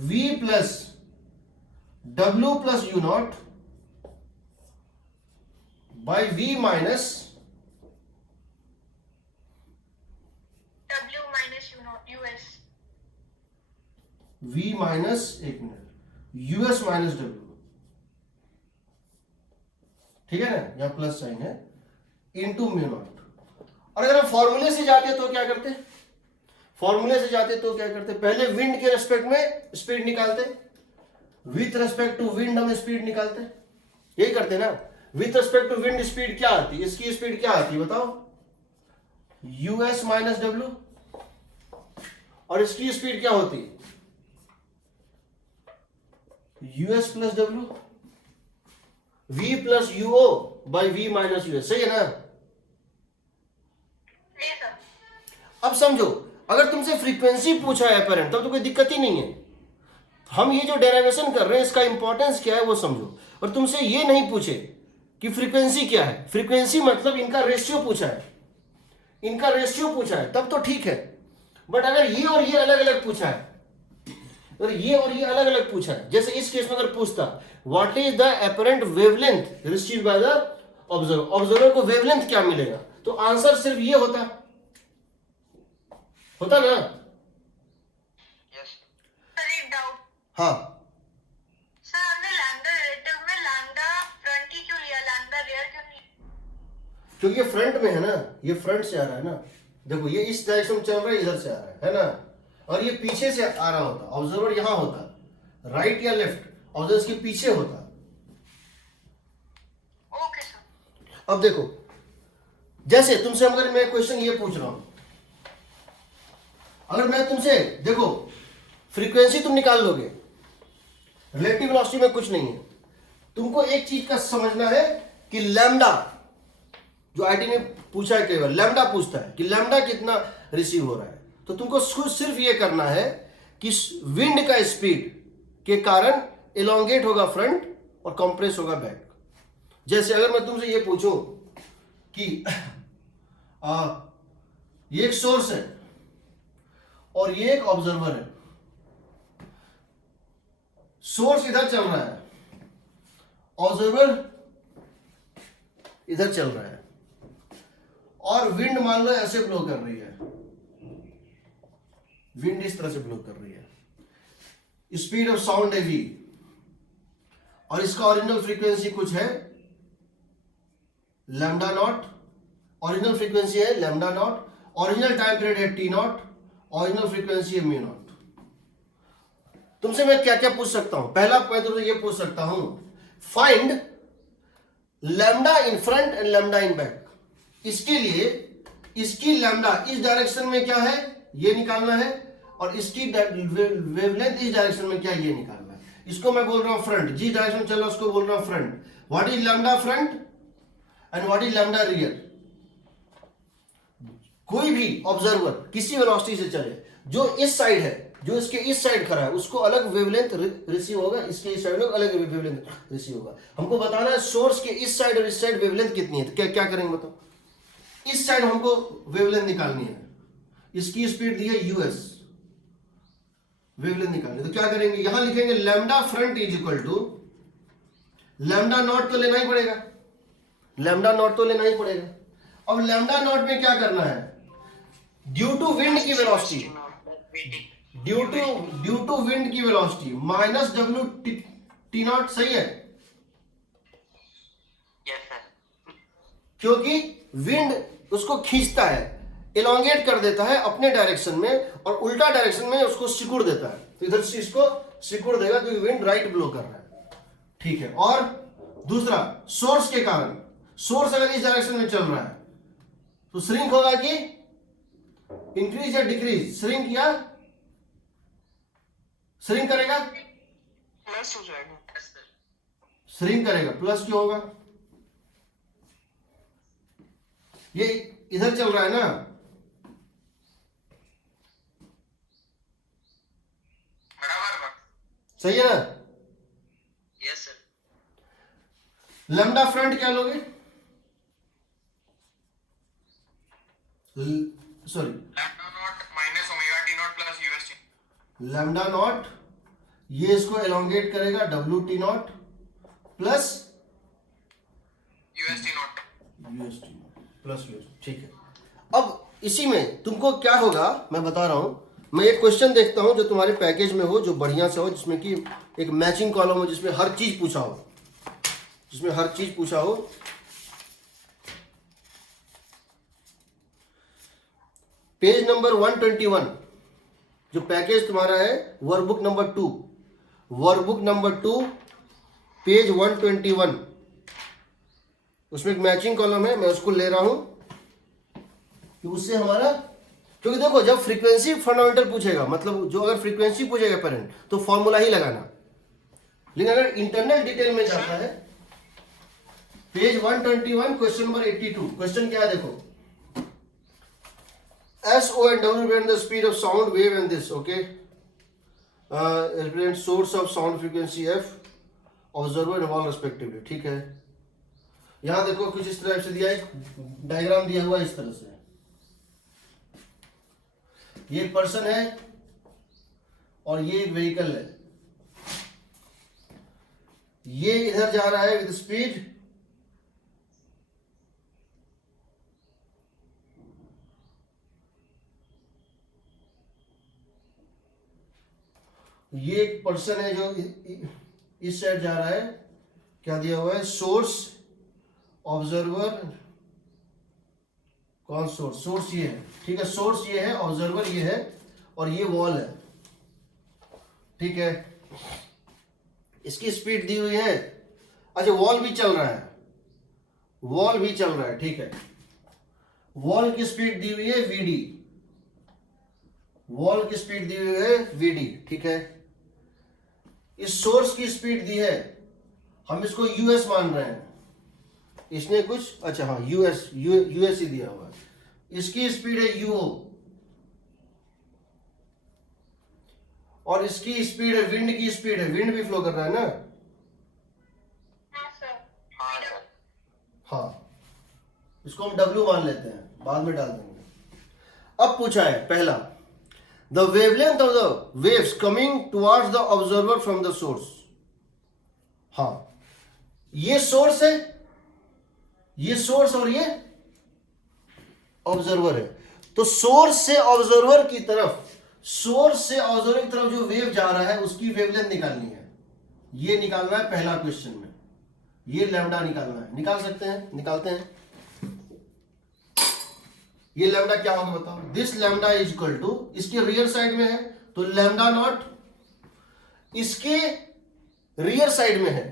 v plus W plus you not by v minus W minus US. v minus, एक मिनट, यूएस माइनस डब्ल्यू, ठीक है ना, यहां प्लस साइन है, इंटू म्यू नॉट। और अगर हम फॉर्मूले से जाते तो क्या करते, फॉर्मूले से जाते तो क्या करते, पहले विंड के रेस्पेक्ट में स्पीड निकालते, विथ रेस्पेक्ट टू विंड हम स्पीड निकालते, यही करते ना। With respect to wind speed क्या आती है, इसकी स्पीड क्या आती है बताओ, यूएस माइनस डब्ल्यू, और इसकी स्पीड क्या होती है, US plus W, v plus यूओ by v minus US. सही है ना? Yes sir. अब समझो, अगर तुमसे फ्रीक्वेंसी पूछा है अपेरेंट, तब तो कोई दिक्कत ही नहीं है। हम ये जो डेरिवेशन कर रहे हैं इसका इंपॉर्टेंस क्या है वो समझो। और तुमसे ये नहीं पूछे कि फ्रीक्वेंसी क्या है, फ्रीक्वेंसी मतलब इनका रेशियो पूछा है, इनका रेशियो पूछा है, तब तो ठीक है। बट अगर ये और ये अलग अलग पूछा है, अगर ये और ये अलग अलग पूछा है, जैसे इस केस में अगर पूछता what is the apparent wavelength received by the observer, observer को वेवलेंथ क्या मिलेगा, तो आंसर सिर्फ ये होता ना। यस Sir, एक doubt. हाँ, Sir, हमने lambda relative में lambda front ही क्यों लिया, lambda rear क्यों नहीं? क्योंकि ये फ्रंट में है ना, ये फ्रंट से आ रहा है ना। देखो ये इस डायरेक्शन में चल रहा है, इधर से आ रहा है ना, और ये पीछे से आ रहा होता, ऑब्जर्वर यहां होता, राइट या लेफ्ट, ऑब्जर्वर इसके पीछे होता। Okay sir. अब देखो, जैसे तुमसे अगर मैं क्वेश्चन ये पूछ रहा हूं, अगर मैं तुमसे, देखो फ्रीक्वेंसी तुम निकाल लोगे, रिलेटिव वेलोसिटी में कुछ नहीं है, तुमको एक चीज का समझना है कि लैम्डा, जो आईटी ने पूछा है कई बार, लैम्डा पूछता है कि लैम्डा कितना रिसीव हो रहा है, तो तुमको सिर्फ ये करना है कि विंड का स्पीड के कारण एलोंगेट होगा फ्रंट और कंप्रेस होगा बैक। जैसे अगर मैं तुमसे ये पूछूं कि ये एक सोर्स है और ये एक ऑब्जर्वर है, सोर्स इधर चल रहा है, ऑब्जर्वर इधर चल रहा है, और विंड मान लो ऐसे ब्लो कर रही है, विंड इस तरह से ब्लो कर रही है, स्पीड ऑफ साउंड है v, और इसका ओरिजिनल फ्रीक्वेंसी कुछ है लैम्डा नॉट, ओरिजिनल फ्रीक्वेंसी है lambda not, original time period है टी नॉट, ओरिजिनल फ्रीक्वेंसी है म्यू नॉट। तुमसे मैं क्या क्या पूछ सकता हूं? पहला मैं तुमसे ये पूछ सकता हूं, find lambda in front end lambda in back. इसके लिए इसकी लैम्डा इस डायरेक्शन में क्या है ये निकालना है, और इसकी वेवलेंथ इस डायरेक्शन में क्या है ये निकालना है। इसको मैं बोल रहा हूं फ्रंट, जिस डायरेक्शन में चल रहा है उसको बोल रहा हूं front. What is lambda front end what is lambda rear? कोई भी ऑब्जर्वर किसी वेलोसिटी से चले, जो इस साइड है, जो इसके इस साइड खड़ा है, उसको अलग वेवलेंथ रिसीव होगा, इसके इस साइड अलग वेवलेंथ रिसीव होगा। हमको बताना है सोर्स के इस साइड और इस साइड वेवलेंथ कितनी है। तो क्या क्या करेंगे बताओ? इस साइड हमको वेवलेंथ निकालनी है, इसकी स्पीड दी है यूएस, वेवलेंथ निकालनी। तो क्या करेंगे, यहां लिखेंगे lambda front is equal to lambda not, तो लेना ही पड़ेगा, लैम्डा नॉट तो लेना ही पड़ेगा। अब लैम्डा नॉट में क्या करना है, ड्यू टू विंड की वेलोसिटी, ड्यू टू विंड की velocity minus W T not, सही है? Yes, sir. क्योंकि विंड उसको खींचता है, एलोंगेट कर देता है अपने डायरेक्शन में, और उल्टा डायरेक्शन में उसको सिकुड़ देता है। तो इधर से इसको सिकुड़ देगा क्योंकि विंड राइट ब्लो कर रहा है, ठीक है। और दूसरा, सोर्स के कारण, सोर्स अगर इस डायरेक्शन में चल रहा है तो श्रिंक होगा कि इंक्रीज या डिक्रीज? श्रिंक या श्रिंक करेगा, प्लस हो जाएगा। Yes, sir. श्रिंक करेगा, प्लस क्यों होगा? ये इधर चल रहा है ना, बराबर। सही है ना? Yes, sir. लैम्डा फ्रंट क्या लोगे, sorry Lambda naught minus omega t naught plus UST. Lambda naught, ये इसको एलोंगेट करेगा W T not plus UST naught. UST plus UST, ठीक है। अब इसी में तुमको क्या होगा मैं बता रहा हूं, मैं एक क्वेश्चन देखता हूं जो तुम्हारे पैकेज में हो, जो बढ़िया से हो, जिसमें कि एक मैचिंग कॉलम हो, जिसमें हर चीज पूछा हो, जिसमें हर चीज पूछा हो। पेज नंबर 121 जो पैकेज तुम्हारा है, workbook number 2, workbook number 2 page 121, उसमें एक मैचिंग कॉलम है, मैं उसको ले रहा हूं कि उससे हमारा, क्योंकि देखो जब फ्रीक्वेंसी फंडामेंटल पूछेगा, मतलब जो अगर फ्रीक्वेंसी पूछेगा करंट, तो फॉर्मूला ही लगाना, लेकिन अगर इंटरनल डिटेल में जाता है, पेज 121 क्वेश्चन नंबर 82, क्वेश्चन क्या है देखो, S, O and W represent the speed of sound wave and this, okay, represent source of sound frequency F, observer and wall respectively, ठीक है। यहां देखो कुछ इस तरह से दिया है, डायग्राम दिया हुआ इस तरह से, ये एक पर्सन है और ये एक व्हीकल है, ये इधर जा रहा है विद स्पीड, ये एक पर्सन है जो इस साइड जा रहा है, क्या दिया हुआ है, सोर्स, ऑब्जर्वर, कौन सोर्स, सोर्स ये है, ठीक है, सोर्स ये है, ऑब्जर्वर ये है, और ये वॉल है, ठीक है। इसकी स्पीड दी हुई है, अच्छा वॉल भी चल रहा है, वॉल भी चल रहा है, ठीक है। वॉल की स्पीड दी हुई है वीडी, वॉल की स्पीड दी हुई है वीडी, ठीक है। इस सोर्स की स्पीड दी है, हम इसको यूएस मान रहे हैं, इसने कुछ, अच्छा हाँ यूएस ही दिया हुआ है, इसकी स्पीड है यूओ, और इसकी स्पीड है, विंड की स्पीड है, विंड भी फ्लो कर रहा है ना, हाँ सर। हाँ सर। हाँ, इसको हम W मान लेते हैं, बाद में डाल देंगे। अब पूछा है पहला, the wavelength of the waves coming towards the observer from the source. हाँ, ये सोर्स है, ये सोर्स और ये ऑब्जर्वर है। तो सोर्स से ऑब्जर्वर की तरफ, सोर्स से ऑब्जर्वर की तरफ जो वेव जा रहा है उसकी वेवलेंथ निकालनी है। ये निकालना है पहला क्वेश्चन में, ये लैम्डा निकालना है। निकाल सकते हैं, निकालते हैं। ये लैम्डा क्या होगा बताओ? This lambda is equal to, इसके रियर साइड में है तो लैम्डा नॉट इसके रियर साइड में है,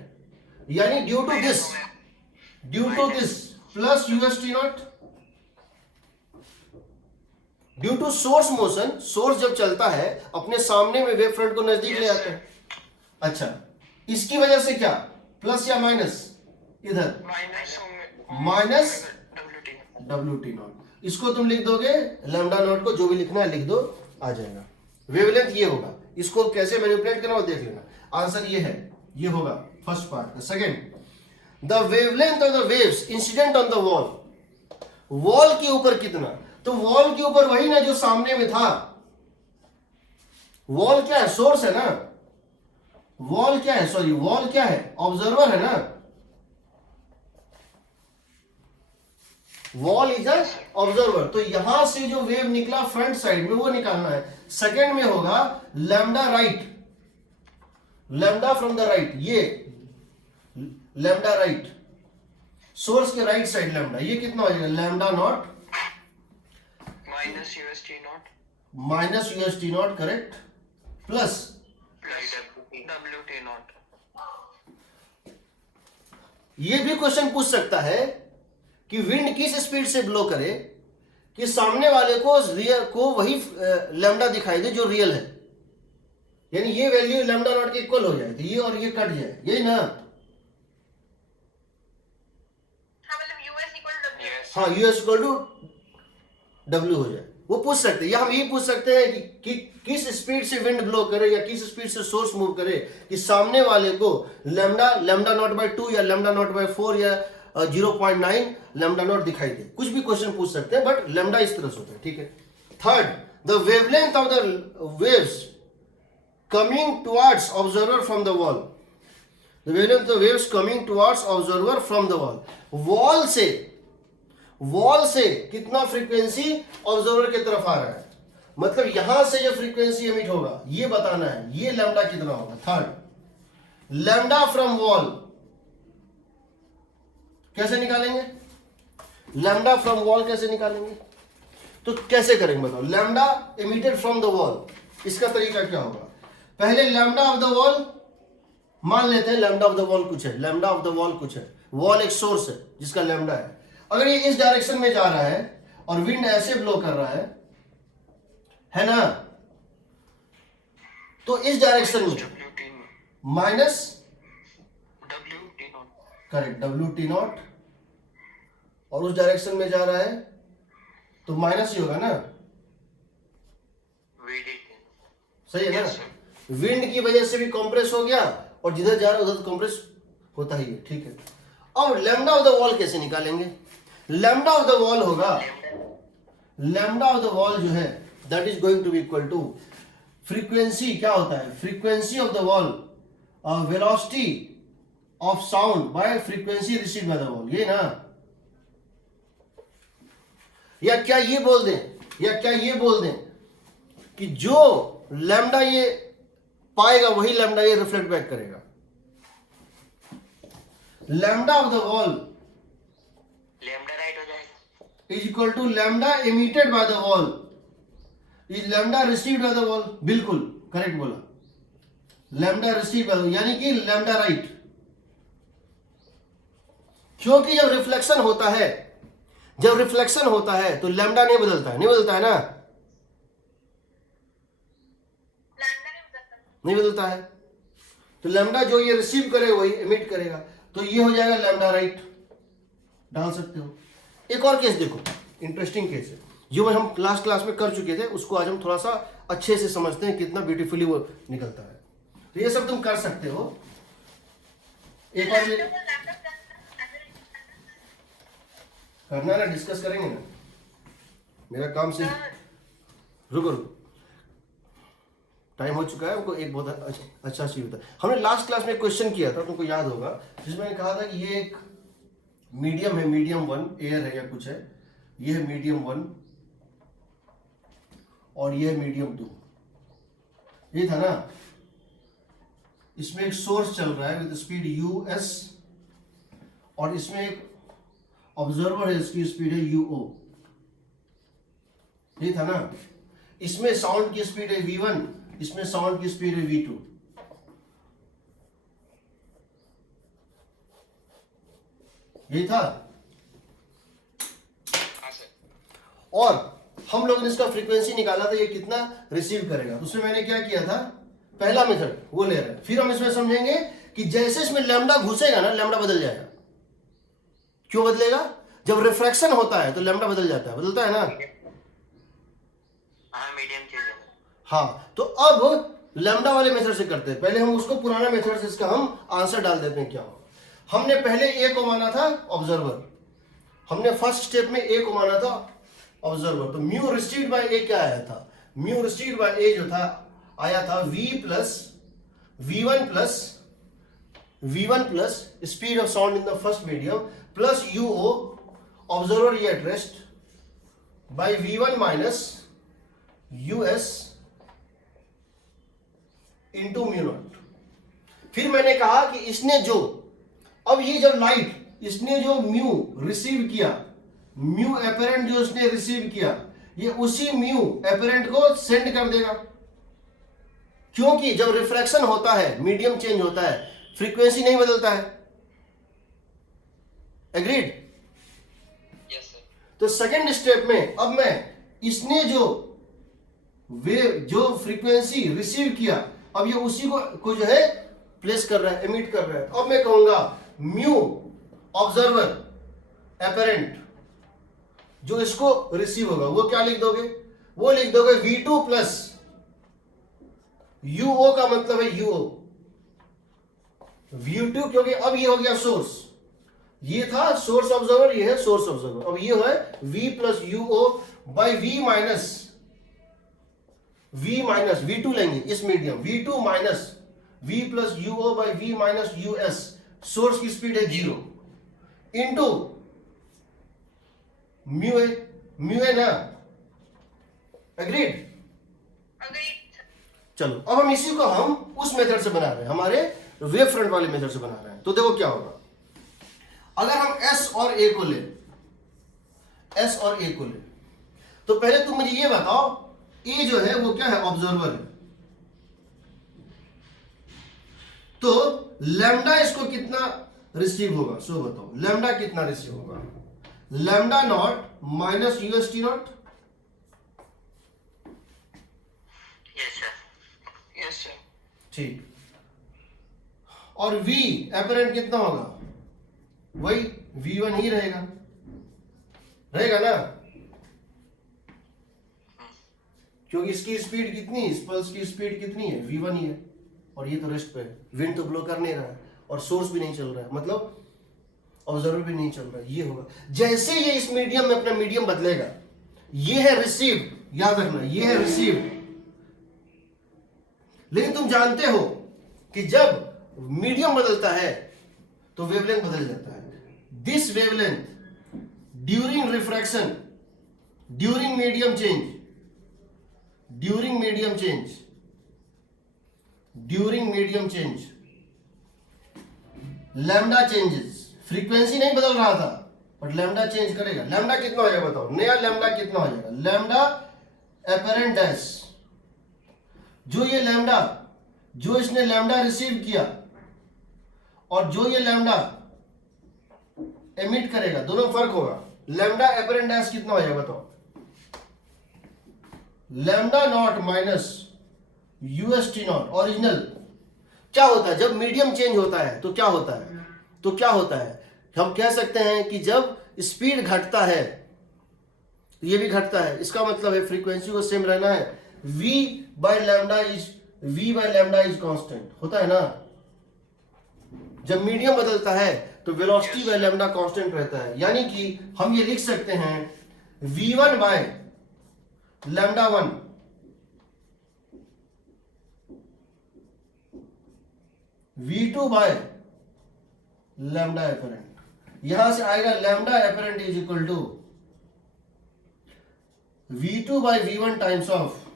यानी due to this plus u s t not due to source motion. Source जब चलता है अपने सामने में वेव फ्रंट को नजदीक ले आता है। अच्छा, इसकी वजह से क्या, प्लस या माइनस? इधर माइनस डब्ल्यू टी नॉट। इसको तुम लिख दोगे लैम्डा नॉट को, जो भी लिखना है लिख दो, आ जाएगा। वेवलेंथ ये होगा। इसको कैसे मैनिपुलेट करना वो देख लेना। आंसर ये है, ये होगा फर्स्ट पार्ट का। Second, the wavelength of the waves incident on the wall. Wall के ऊपर कितना? तो वॉल के ऊपर वही ना जो सामने में था। वॉल क्या है? सोर्स है ना। वॉल क्या है? सॉरी, वॉल क्या है? ऑब्जर्वर है ना। Wall is a observer. तो यहां से जो वेव निकला फ्रंट साइड में वो निकालना है। सेकंड में होगा lambda right, lambda from the right, ये लैम्डा राइट, सोर्स के राइट साइड लैम्डा, ये कितना हो जाएगा? Lambda naught minus u s t not, minus u s t not, correct, plus W T naught. ये भी क्वेश्चन पूछ सकता है कि विंड किस स्पीड से ब्लो करे कि सामने वाले को रियल को वही लैम्डा दिखाई दे जो रियल है, यानी ये वैल्यू लैम्डा नॉट के इक्वल हो जाए, तो ये और ये कट जाए, यही ना? हाँ मतलब यूएस इक्वल टू डब्ल्यू। हाँ, यूएस इक्वल टू डब्ल्यू हो जाए, वो पूछ सकते हैं। या हम ये पूछ सकते हैं कि किस स्पीड से विंड ब्लो करे या किस स्पीड से सोर्स मूव करे कि सामने वाले को लैम्डा नॉट बाय 2 या लैम्डा नॉट बाय 4 या 0.9 लैम्डा नॉट दिखाई दे। कुछ भी क्वेश्चन पूछ सकते हैं, बट लैम्डा इस तरह से होता है, ठीक है। Third, the wavelength of the waves coming towards observer from the wall. The wavelength of waves coming towards observer from the wall. Wall से कितना फ्रीक्वेंसी ऑब्जर्वर की तरफ आ रहा है, मतलब यहां से जो फ्रीक्वेंसी एमिट होगा ये बताना है, ये लैम्डा कितना होगा। थर्ड, लैम्डा फ्रॉम वॉल कैसे निकालेंगे? लैम्डा फ्रॉम वॉल कैसे निकालेंगे? तो कैसे करेंगे बताओ? Lambda emitted from the wall, इसका तरीका क्या होगा? पहले लैम्डा ऑफ द वॉल मान लेते हैं, लैम्डा ऑफ द वॉल कुछ है, लैम्डा ऑफ द वॉल कुछ है, वॉल एक सोर्स है जिसका लैम्डा है। अगर ये इस डायरेक्शन में जा रहा है और विंड ऐसे ब्लो कर रहा है ना, तो इस डायरेक्शन में minus W T not, correct, W T not, और उस डायरेक्शन में जा रहा है तो माइनस ही होगा ना, वीडी। सही है ना? विंड की वजह से भी कंप्रेस हो गया और जिधर जा रहा है उधर कंप्रेस होता ही है, ठीक है। अब लैम्डा ऑफ द वॉल कैसे निकालेंगे? लैम्डा ऑफ द वॉल होगा, लैम्डा ऑफ द वॉल जो है that is going to be equal to frequency, क्या होता है? Frequency of the wall, velocity of sound by frequency receive by the wall, ये ना? या क्या ये बोल दें कि जो लैम्डा ये पाएगा वही लैम्डा ये रिफ्लेक्ट बैक करेगा। Lambda of the wall lambda right हो जाएगा is equal to lambda emitted by the wall is lambda received by the wall. बिल्कुल करेक्ट बोला, लैम्डा रिसीव बाय द, यानी कि लैम्डा राइट। क्योंकि जब रिफ्लेक्शन होता है तो लैम्डा नहीं बदलता है ना? नहीं बदलता है। तो लैम्डा जो ये रिसीव करे वही एमिट करेगा, तो ये हो जाएगा लैम्डा राइट। डाल सकते हो। एक और केस देखो, इंटरेस्टिंग केस है जो हम लास्ट क्लास में कर चुके थे, उसको आज हम थोड़ा सा अच्छे से समझते हैं, कितना ब्यूटीफुली वो निकलता है। तो ये सब तुम कर सकते हो। एक और करना ना, डिस्कस करेंगे ना, मेरा काम से रुको, टाइम हो चुका है। हमको एक बहुत अच्छा चीज होता है, हमने लास्ट क्लास में क्वेश्चन किया था, तुमको याद होगा, जिसमें कहा था कि ये एक मीडियम है, मीडियम 1 एयर है या कुछ है, ये है मीडियम 1 और ये है मीडियम 2। ये था ना, इसमें एक सोर्स चल रहा है विद स्पीड US और इसमें एक ऑब्जर्वर है, इसकी स्पीड है UO। ये था ना, इसमें साउंड की स्पीड है V1, इसमें साउंड की स्पीड है V2। ये था। हाँ सर। और हम लोगों ने इसका फ्रीक्वेंसी निकाला था, ये कितना रिसीव करेगा। उसमें मैंने क्या किया था, पहला मेथड वो ले रहे हैं। फिर हम इसमें समझेंगे कि जैसे इसमें लैम्डा घुसेगा ना, लैम्डा बदल जाएगा। क्यों बदलेगा? जब रिफ्रैक्शन होता है तो लैम्डा बदल जाता है, बदलता है ना। हाँ मीडियम चेंज है। हाँ, तो अब लैम्डा वाले मेथड से करते हैं। पहले हम उसको पुराना मेथड से इसका हम आंसर डाल देते हैं। क्या हो, हमने पहले ए को माना था ऑब्जर्वर, हमने फर्स्ट स्टेप में ए को माना था ऑब्जर्वर। तो म्यू रिसीव्ड बाय ए क्या आया था? म्यू रिसीव्ड बाय ए जो था आया था V1 plus speed of sound in the first medium plus UO observer ये at rest by V1 minus US into mu naught. फिर मैंने कहा कि इसने जो, अब ये जब लाइट इसने जो म्यू रिसीव किया, म्यू एपरेंट जो इसने रिसीव किया, ये उसी म्यू एपरेंट को सेंड कर देगा। क्योंकि जब रिफ्रैक्शन होता है, मीडियम चेंज होता है, फ्रीक्वेंसी नहीं बदलता है। एग्रीड? Yes sir. तो सेकेंड स्टेप में अब मैं इसने जो वेव जो फ्रीक्वेंसी रिसीव किया, अब ये उसी को जो है प्लेस कर रहा है, एमिट कर रहा है। अब मैं कहूंगा म्यू ऑब्जर्वर एपरेंट जो इसको रिसीव होगा, वो क्या लिख दोगे? वो लिख दोगे V2 प्लस UO का मतलब है UO V2, क्योंकि अब ये हो गया सोर्स। ये था सोर्स ऑब्जर्वर, ये है सोर्स ऑब्जर्वर। अब ये है V plus UO by V minus V2 लेंगे इस medium, V2 minus V plus UO by V minus US। Source की स्पीड है 0 इंटू म्यू है ना। एग्रीड? अग्रीड। चलो, अब हम इसी को हम उस मेथड से बना रहे हैं, हमारे वेव फ्रंट वाले मेथड से बना रहे हैं। तो देखो क्या होगा, अगर हम S और A को ले, तो पहले तुम मुझे ये बताओ, A जो है वो क्या है? ऑब्जर्वर है। तो लैम्डा इसको कितना रिसीव होगा? सो बताओ लैम्डा कितना रिसीव होगा? Lambda naught minus UST not. Yes sir. Yes sir. ठीक। और V एपरेंट कितना होगा? वही V1 ही रहेगा ना, क्योंकि इसकी स्पीड कितनी, इस पल्स की स्पीड कितनी है? V1 ही है। और ये तो रेस्ट पे है, विंड तो ब्लो कर नहीं रहा है और सोर्स भी नहीं चल रहा है, मतलब ऑब्जर्वर भी नहीं चल रहा है। ये होगा जैसे ये इस मीडियम में अपना मीडियम बदलेगा। ये है रिसीव, याद रखना, ये है रिसीव। लेकिन तुम जानते हो कि जब मीडियम बदलता है तो वेवलेंथ बदल जाता है। This wavelength during refraction, during medium change lambda changes. Frequency नहीं बदल रहा था बट लैम्डा चेंज करेगा। लैम्डा कितना हो जाएगा बताओ? नया लैम्डा कितना हो जाएगा? लैम्डा एपरेंट डैश, जो ये लैम्डा, जो इसने लैम्डा रिसीव किया और जो ये लैम्डा एमिट करेगा, दोनों में फर्क होगा। लैम्डा एपरेंट डैश कितना हो जाएगा बताओ? Lambda not minus UST not original. क्या होता है जब मीडियम चेंज होता है? तो क्या होता है? हम कह सकते हैं कि जब स्पीड घटता है तो ये भी घटता है। इसका मतलब है फ्रीक्वेंसी को सेम रहना है। V by lambda is constant होता है ना। जब मीडियम बदलता है तो वेलोसिटी बाय लैम्डा कांस्टेंट रहता है। यानी कि हम ये लिख सकते हैं V1 by lambda 1 V2 by lambda apparent. यहां से आएगा lambda apparent is equal to v2 by v1 times of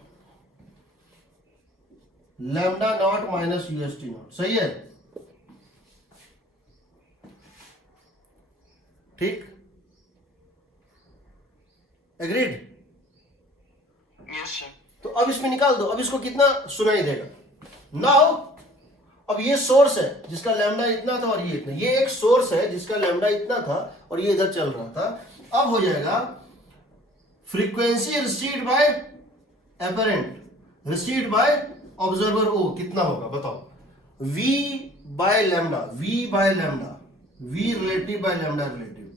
lambda not minus u s t not. सही है, ठीक, एग्रीड। Yes sir. तो अब इसमें निकाल दो, अब इसको कितना सुनाई देगा। नाउ अब ये सोर्स है जिसका लैम्डा इतना था और ये इतना, ये एक सोर्स है जिसका लैम्डा इतना था और ये इधर चल रहा था। अब हो जाएगा frequency received by apparent, received by observer O कितना होगा बताओ, v by lambda, v by lambda, v relative by lambda relative,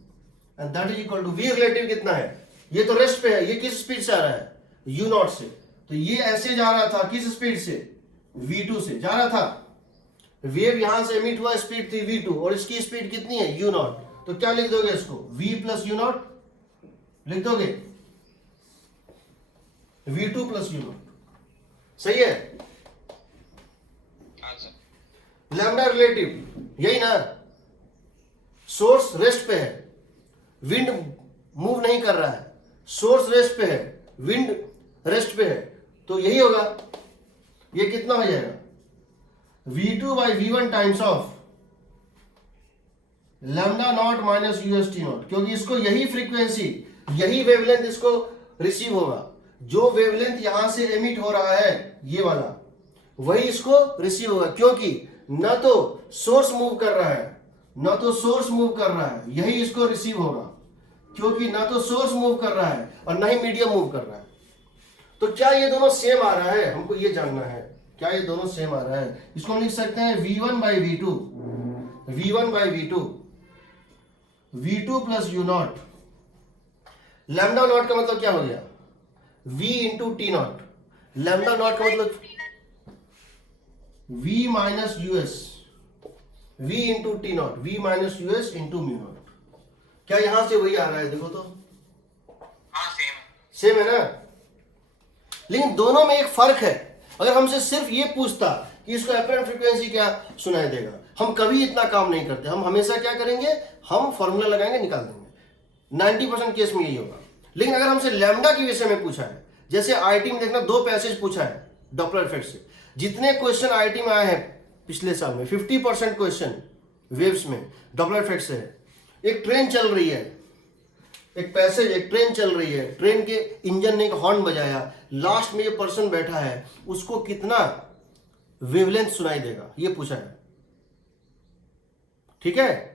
and that is equal to v relative कितना है, ये तो रेस्ट पे है, ये किस स्पीड से आ रहा है, u नॉट से, तो ये ऐसे जा रहा था किस स्पीड से, v2 से जा रहा था। वेव यहां से एमिट हुआ, स्पीड थी v2 और इसकी स्पीड कितनी है u नॉट, तो क्या लिख दोगे इसको, v प्लस u नॉट लिख दोगे, v2 प्लस u नॉट। सही है, हाँ सर। लैम्डा रिलेटिव यही ना, सोर्स रेस्ट पे है, विंड मूव नहीं कर रहा है, सोर्स रेस्ट पे है, विंड रेस्ट पे है, तो यही होगा। ये कितना हो जाएगा, v2 by v1 times of lambda not minus u s t not, क्योंकि इसको यही फ्रीक्वेंसी, यही वेवलेंथ इसको रिसीव होगा, जो वेवलेंथ यहां से एमिट हो रहा है ये वाला, वही इसको रिसीव होगा, क्योंकि न तो सोर्स मूव कर रहा है, न तो सोर्स मूव कर रहा है, यही इसको रिसीव होगा, क्योंकि ना तो सोर्स मूव कर रहा है और ना ही मीडियम मूव कर रहा है। तो क्या ये दोनों सेम आ रहा है, हमको ये जानना है, क्या ये दोनों सेम आ रहा है। इसको हम लिख सकते हैं v1 by v2, v1 by v2, v2 plus u not, lambda naught का मतलब क्या हो गया, v into t not, lambda naught का मतलब v minus US, v into t not, v minus u s into mu not. क्या यहां से वही आ रहा है, देखो तो हाँ सेम। सेम है ना, लेकिन दोनों में एक फर्क है। अगर हमसे सिर्फ ये पूछता कि इसको एपरेंट फ्रीक्वेंसी क्या सुनाई देगा, हम कभी इतना काम नहीं करते, हम हमेशा क्या करेंगे, हम फॉर्मूला लगाएंगे निकाल देंगे, 90% केस में यही होगा। लेकिन अगर हमसे लैम्डा के विषय में पूछा है, जैसे आईटी में देखना 2 पैसेज पूछा है डॉपलर इफेक्ट से, जितने क्वेश्चन आईटी में आए हैं पिछले साल में 50% क्वेश्चन वेव्स में डॉपलर इफेक्ट से है। एक ट्रेन चल रही है, एक पैसेज, एक ट्रेन चल रही है, ट्रेन के इंजन ने एक हॉर्न बजाया, लास्ट में जो पर्सन बैठा है उसको कितना वेवलेंथ सुनाई देगा, ये पूछा है, ठीक है।